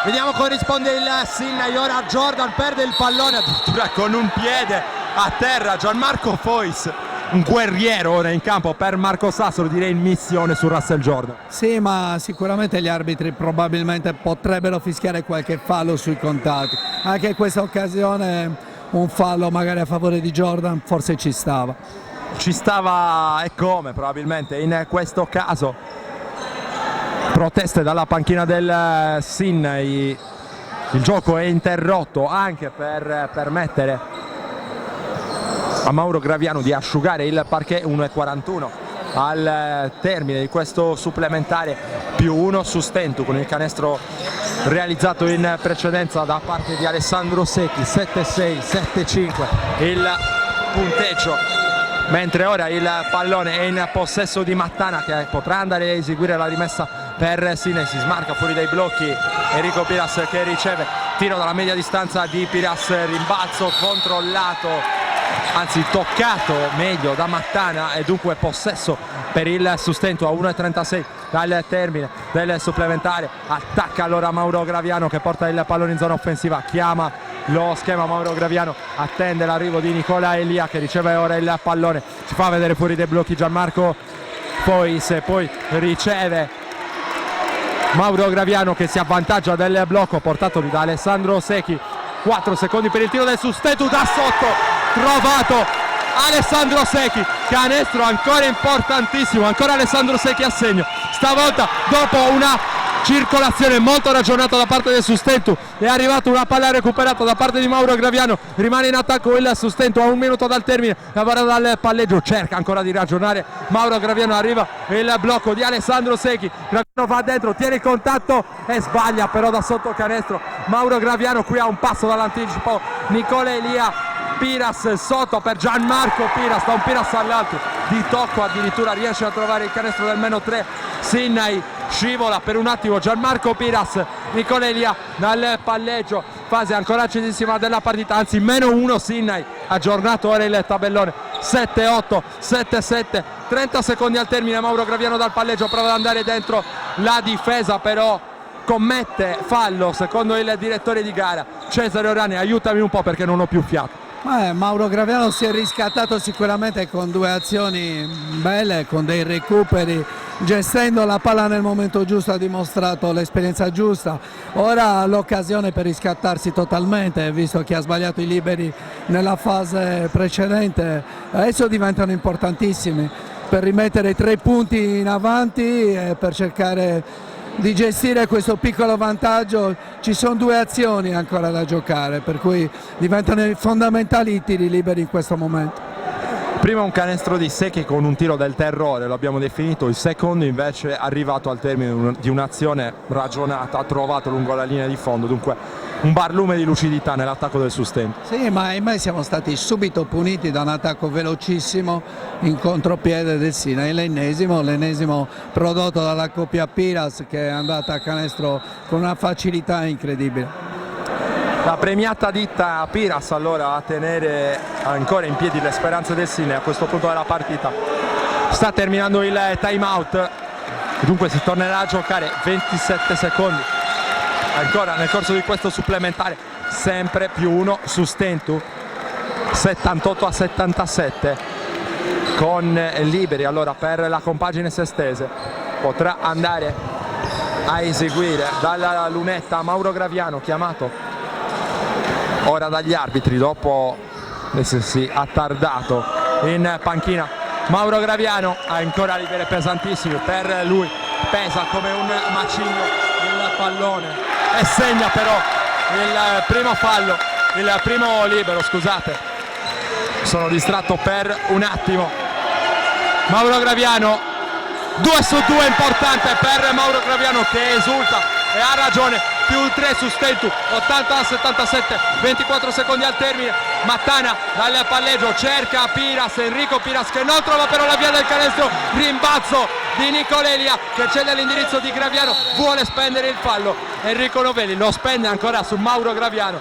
Vediamo come risponde il Sidney. Ora Jordan perde il pallone addirittura con un piede a terra. Gianmarco Fois, un guerriero ora in campo per Marco Sassaro, direi in missione su Russell Jordan. Sì, ma sicuramente gli arbitri probabilmente potrebbero fischiare qualche fallo sui contatti. Anche in questa occasione un fallo magari a favore di Jordan forse ci stava. Ci stava, e come probabilmente in questo caso. Proteste dalla panchina del Sidney. Il gioco è interrotto anche per permettere a Mauro Graviano di asciugare il parquet. 1:41 al termine di questo supplementare, più 1 sustento con il canestro realizzato in precedenza da parte di Alessandro Secchi. 7-6, 7-5 il punteggio, mentre ora il pallone è in possesso di Mattana, che potrà andare a eseguire la rimessa per Sidney. Si smarca fuori dai blocchi Enrico Piras, che riceve tiro dalla media distanza di Piras, rimbalzo controllato, anzi toccato meglio da Mattana, e dunque possesso per il sustento a 1:36 dal termine del supplementare. Attacca allora Mauro Graviano, che porta il pallone in zona offensiva, chiama lo schema Mauro Graviano, attende l'arrivo di Nicola Elia, che riceve ora il pallone, si fa vedere fuori dai blocchi Gianmarco Fois, poi riceve Mauro Graviano, che si avvantaggia del blocco portato da Alessandro Secchi. 4 secondi per il tiro del sustento da sotto, trovato Alessandro Secchi, canestro ancora importantissimo, ancora Alessandro Secchi a segno, stavolta dopo una circolazione molto ragionata da parte del Sustentu, è arrivata una palla recuperata da parte di Mauro Graviano, rimane in attacco il Sustentu a 1 minuto dal termine, lavora dal palleggio, cerca ancora di ragionare Mauro Graviano, arriva il blocco di Alessandro Secchi, Graviano va dentro, tiene il contatto e sbaglia però da sotto canestro Mauro Graviano, qui a un passo dall'anticipo Nicola Elia. Piras sotto per Gianmarco Piras, da un Piras all'altro di tocco addirittura riesce a trovare il canestro del -3, Sinai scivola per un attimo Gianmarco Piras, Nicola Elia dal palleggio, fase ancora acidissima della partita, anzi -1 Sinai, aggiornato ora il tabellone, 7-8, 7-7, 30 secondi al termine, Mauro Graviano dal palleggio prova ad andare dentro la difesa però commette fallo secondo il direttore di gara Cesare Orani, aiutami un po' perché non ho più fiato. Mauro Graviano si è riscattato sicuramente con 2 azioni belle, con dei recuperi, gestendo la palla nel momento giusto, ha dimostrato l'esperienza giusta. Ora ha l'occasione per riscattarsi totalmente, visto che ha sbagliato i liberi nella fase precedente. Adesso diventano importantissimi per rimettere 3 punti in avanti e per cercare di gestire questo piccolo vantaggio. Ci sono 2 azioni ancora da giocare, per cui diventano fondamentali i tiri liberi in questo momento. Prima un canestro di Secchi con un tiro del terrore, lo abbiamo definito, il secondo invece arrivato al termine di un'azione ragionata, trovato lungo la linea di fondo, dunque un barlume di lucidità nell'attacco del Sustentu. Sì, ma ahimè siamo stati subito puniti da un attacco velocissimo in contropiede del Sinai, l'ennesimo prodotto dalla coppia Piras, che è andata a canestro con una facilità incredibile. La premiata ditta Piras allora a tenere ancora in piedi le speranze del Sinai a questo punto della partita. Sta terminando il time out, dunque si tornerà a giocare 27 secondi ancora nel corso di questo supplementare, sempre +1 Sustentu, 78-77 con liberi allora per la compagine sestese, potrà andare a eseguire dalla lunetta Mauro Graviano, chiamato ora dagli arbitri dopo essersi attardato in panchina. Mauro Graviano ha ancora libere pesantissime, per lui pesa come un macigno il pallone e segna però il primo fallo, il primo libero, scusate, sono distratto per un attimo. Mauro Graviano, 2 su 2 importante per Mauro Graviano che esulta e ha ragione, +3 Sustentu, 80-77, 24 secondi al termine. Mattana dal palleggio cerca Piras, Enrico Piras che non trova però la via del canestro, rimbalzo di Nicola Elia che cede l'indirizzo di Graviano, vuole spendere il fallo, Enrico Novelli lo spende ancora su Mauro Graviano,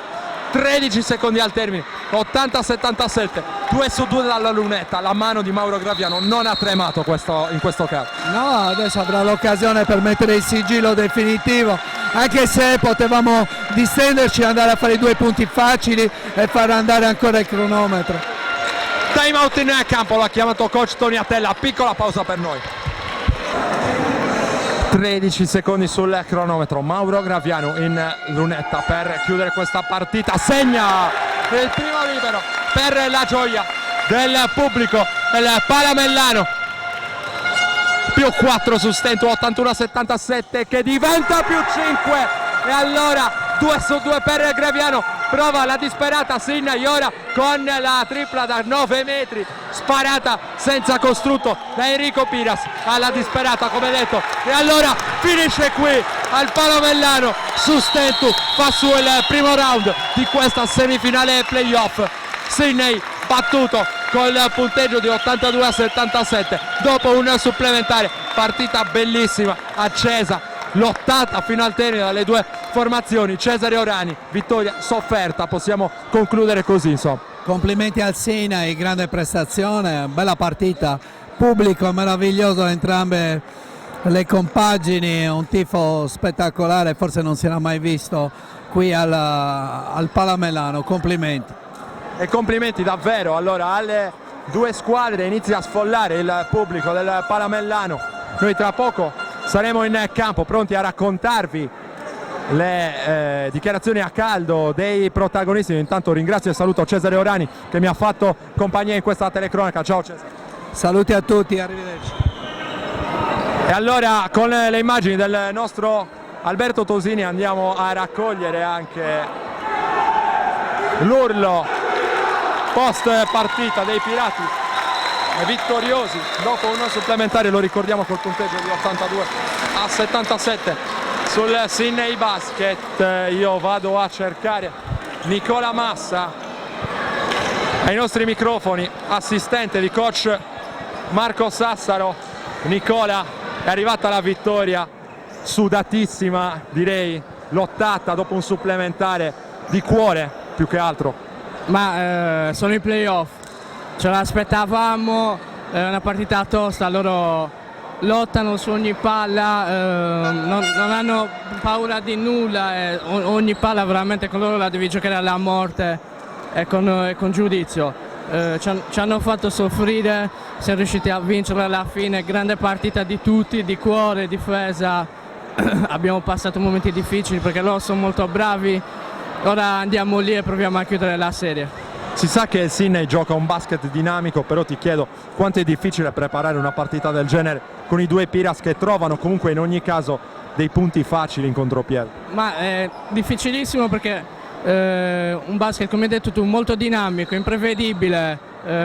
13 secondi al termine, 80-77, 2 su 2 dalla lunetta, la mano di Mauro Graviano non ha tremato in questo caso. No, adesso avrà l'occasione per mettere il sigillo definitivo, anche se potevamo distenderci, andare a fare i 2 punti facili e far andare ancora il cronometro. Time out in campo, l'ha chiamato coach Toniatella, piccola pausa per noi. 13 secondi sul cronometro, Mauro Graviano in lunetta per chiudere questa partita, segna il primo libero per la gioia del pubblico del Palamellano, +4 Sustentu, 81-77 che diventa +5 e allora 2 su 2 per Graviano, prova la disperata Sinai ora con la tripla da 9 metri sparata senza costrutto da Enrico Piras alla disperata come detto, e allora finisce qui al Palamellano. Sustentu fa su il primo round di questa semifinale playoff, Sinai battuto col punteggio di 82-77 dopo un supplementare, partita bellissima, accesa, lottata fino al termine dalle 2 formazioni. Cesare Orani, vittoria sofferta, possiamo concludere così insomma. Complimenti al Sinai, grande prestazione, bella partita, pubblico meraviglioso entrambe le compagini, un tifo spettacolare, forse non si era mai visto qui al Palamellano, complimenti. E complimenti davvero allora alle 2 squadre, inizia a sfollare il pubblico del Palamellano, noi tra poco saremo in campo pronti a raccontarvi le dichiarazioni a caldo dei protagonisti. Intanto ringrazio e saluto Cesare Orani che mi ha fatto compagnia in questa telecronaca. Ciao Cesare. Saluti a tutti, arrivederci. E allora con le immagini del nostro Alberto Tosini andiamo a raccogliere anche l'urlo post partita dei Pirati vittoriosi dopo un supplementare, lo ricordiamo, col punteggio di 82-77 sul Sydney Basket. Io vado a cercare Nicola Massa ai nostri microfoni, assistente di coach Marco Sassaro. Nicola, è arrivata la vittoria, sudatissima, direi lottata dopo un supplementare di cuore più che altro. Ma sono i playoff, ce l'aspettavamo, è una partita tosta, loro lottano su ogni palla, non hanno paura di nulla, ogni palla veramente con loro la devi giocare alla morte e con giudizio. Ci hanno fatto soffrire, siamo riusciti a vincere alla fine, grande partita di tutti, di cuore, difesa, abbiamo passato momenti difficili perché loro sono molto bravi, ora andiamo lì e proviamo a chiudere la serie. Si sa che il Sydney gioca un basket dinamico, però ti chiedo quanto è difficile preparare una partita del genere con i due Piras che trovano comunque in ogni caso dei punti facili in contropiede. Ma è difficilissimo perché un basket, come hai detto tu, molto dinamico, imprevedibile,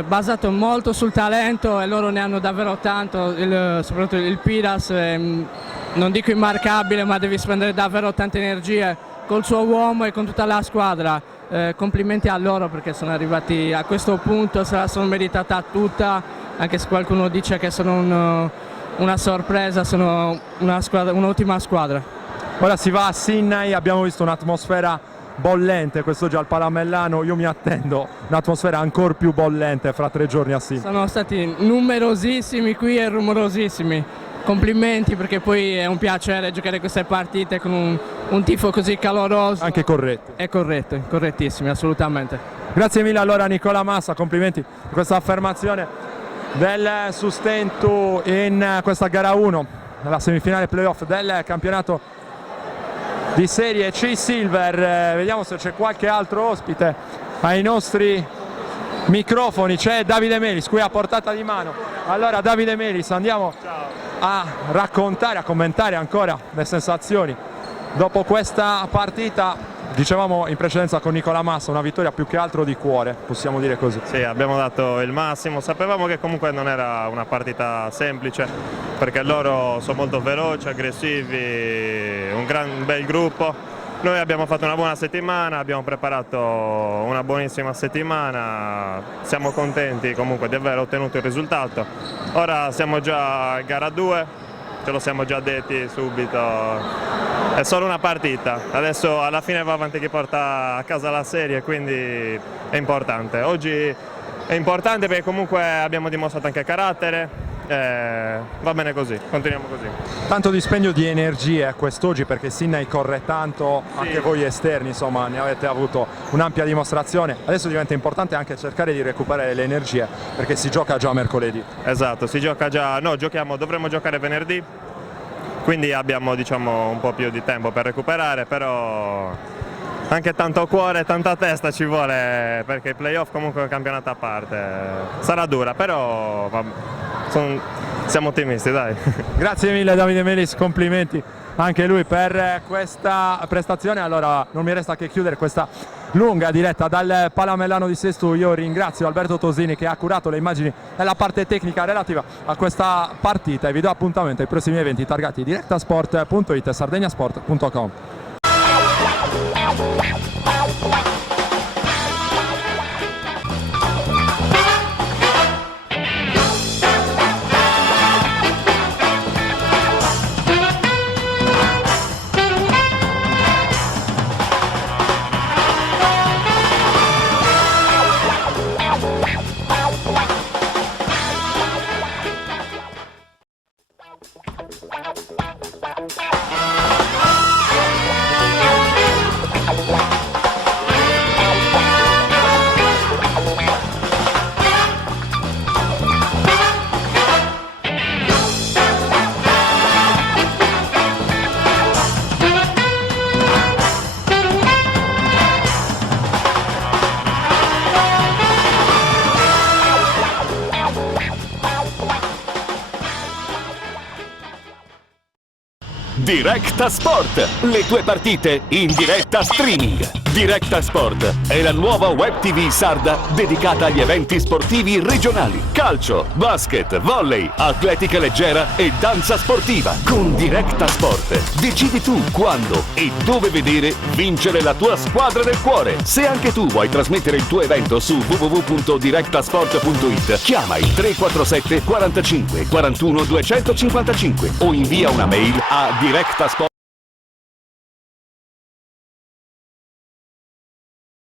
basato molto sul talento e loro ne hanno davvero tanto, soprattutto il Piras, non dico immarcabile, ma devi spendere davvero tante energie col suo uomo e con tutta la squadra. Complimenti a loro perché sono arrivati a questo punto, se la sono meritata tutta, anche se qualcuno dice che sono una sorpresa, sono un'ottima squadra. Ora si va a Sydney, abbiamo visto un'atmosfera bollente quest'oggi al Palamellano, io mi attendo un'atmosfera ancora più bollente fra 3 giorni a Sydney. Sono stati numerosissimi qui e rumorosissimi, complimenti perché poi è un piacere giocare queste partite con un tifo così caloroso. Anche corretto. È corretto, correttissimi, assolutamente. Grazie mille allora Nicola Massa, complimenti per questa affermazione del sustento in questa gara 1, nella semifinale playoff del campionato di serie C Silver. Vediamo se c'è qualche altro ospite ai nostri microfoni. C'è Davide Melis qui a portata di mano. Allora Davide Melis, andiamo a raccontare, a commentare ancora le sensazioni dopo questa partita. Dicevamo in precedenza con Nicola Massa, una vittoria più che altro di cuore, possiamo dire così. Sì, abbiamo dato il massimo, sapevamo che comunque non era una partita semplice perché loro sono molto veloci, aggressivi, un bel gruppo. Noi abbiamo fatto una buona settimana, abbiamo preparato una buonissima settimana, siamo contenti comunque di aver ottenuto il risultato. Ora siamo già a gara 2, ce lo siamo già detti subito. È solo una partita, adesso alla fine va avanti chi porta a casa la serie, quindi è importante. Oggi è importante perché comunque abbiamo dimostrato anche carattere, va bene così, continuiamo così. Tanto dispendio di energie quest'oggi perché Sydney corre tanto, sì. Anche voi esterni insomma ne avete avuto un'ampia dimostrazione, adesso diventa importante anche cercare di recuperare le energie perché si gioca già mercoledì. Esatto, si gioca già, no, dovremmo giocare venerdì. Quindi abbiamo diciamo un po' più di tempo per recuperare, però anche tanto cuore e tanta testa ci vuole perché i playoff comunque è un campionato a parte. Sarà dura, però siamo ottimisti, dai. Grazie mille Davide Melis, complimenti anche lui per questa prestazione. Allora non mi resta che chiudere questa lunga diretta dal Palamellano di Sesto. Io ringrazio Alberto Tosini che ha curato le immagini della parte tecnica relativa a questa partita e vi do appuntamento ai prossimi eventi targati direttasport.it e sardegnasport.com. Wow. Directa Sport, le tue partite in diretta streaming. Directa Sport è la nuova web TV sarda dedicata agli eventi sportivi regionali. Calcio, basket, volley, atletica leggera e danza sportiva. Con Directa Sport decidi tu quando e dove vedere vincere la tua squadra del cuore. Se anche tu vuoi trasmettere il tuo evento su www.directasport.it, chiama il 347 45 41 255 o invia una mail a directasport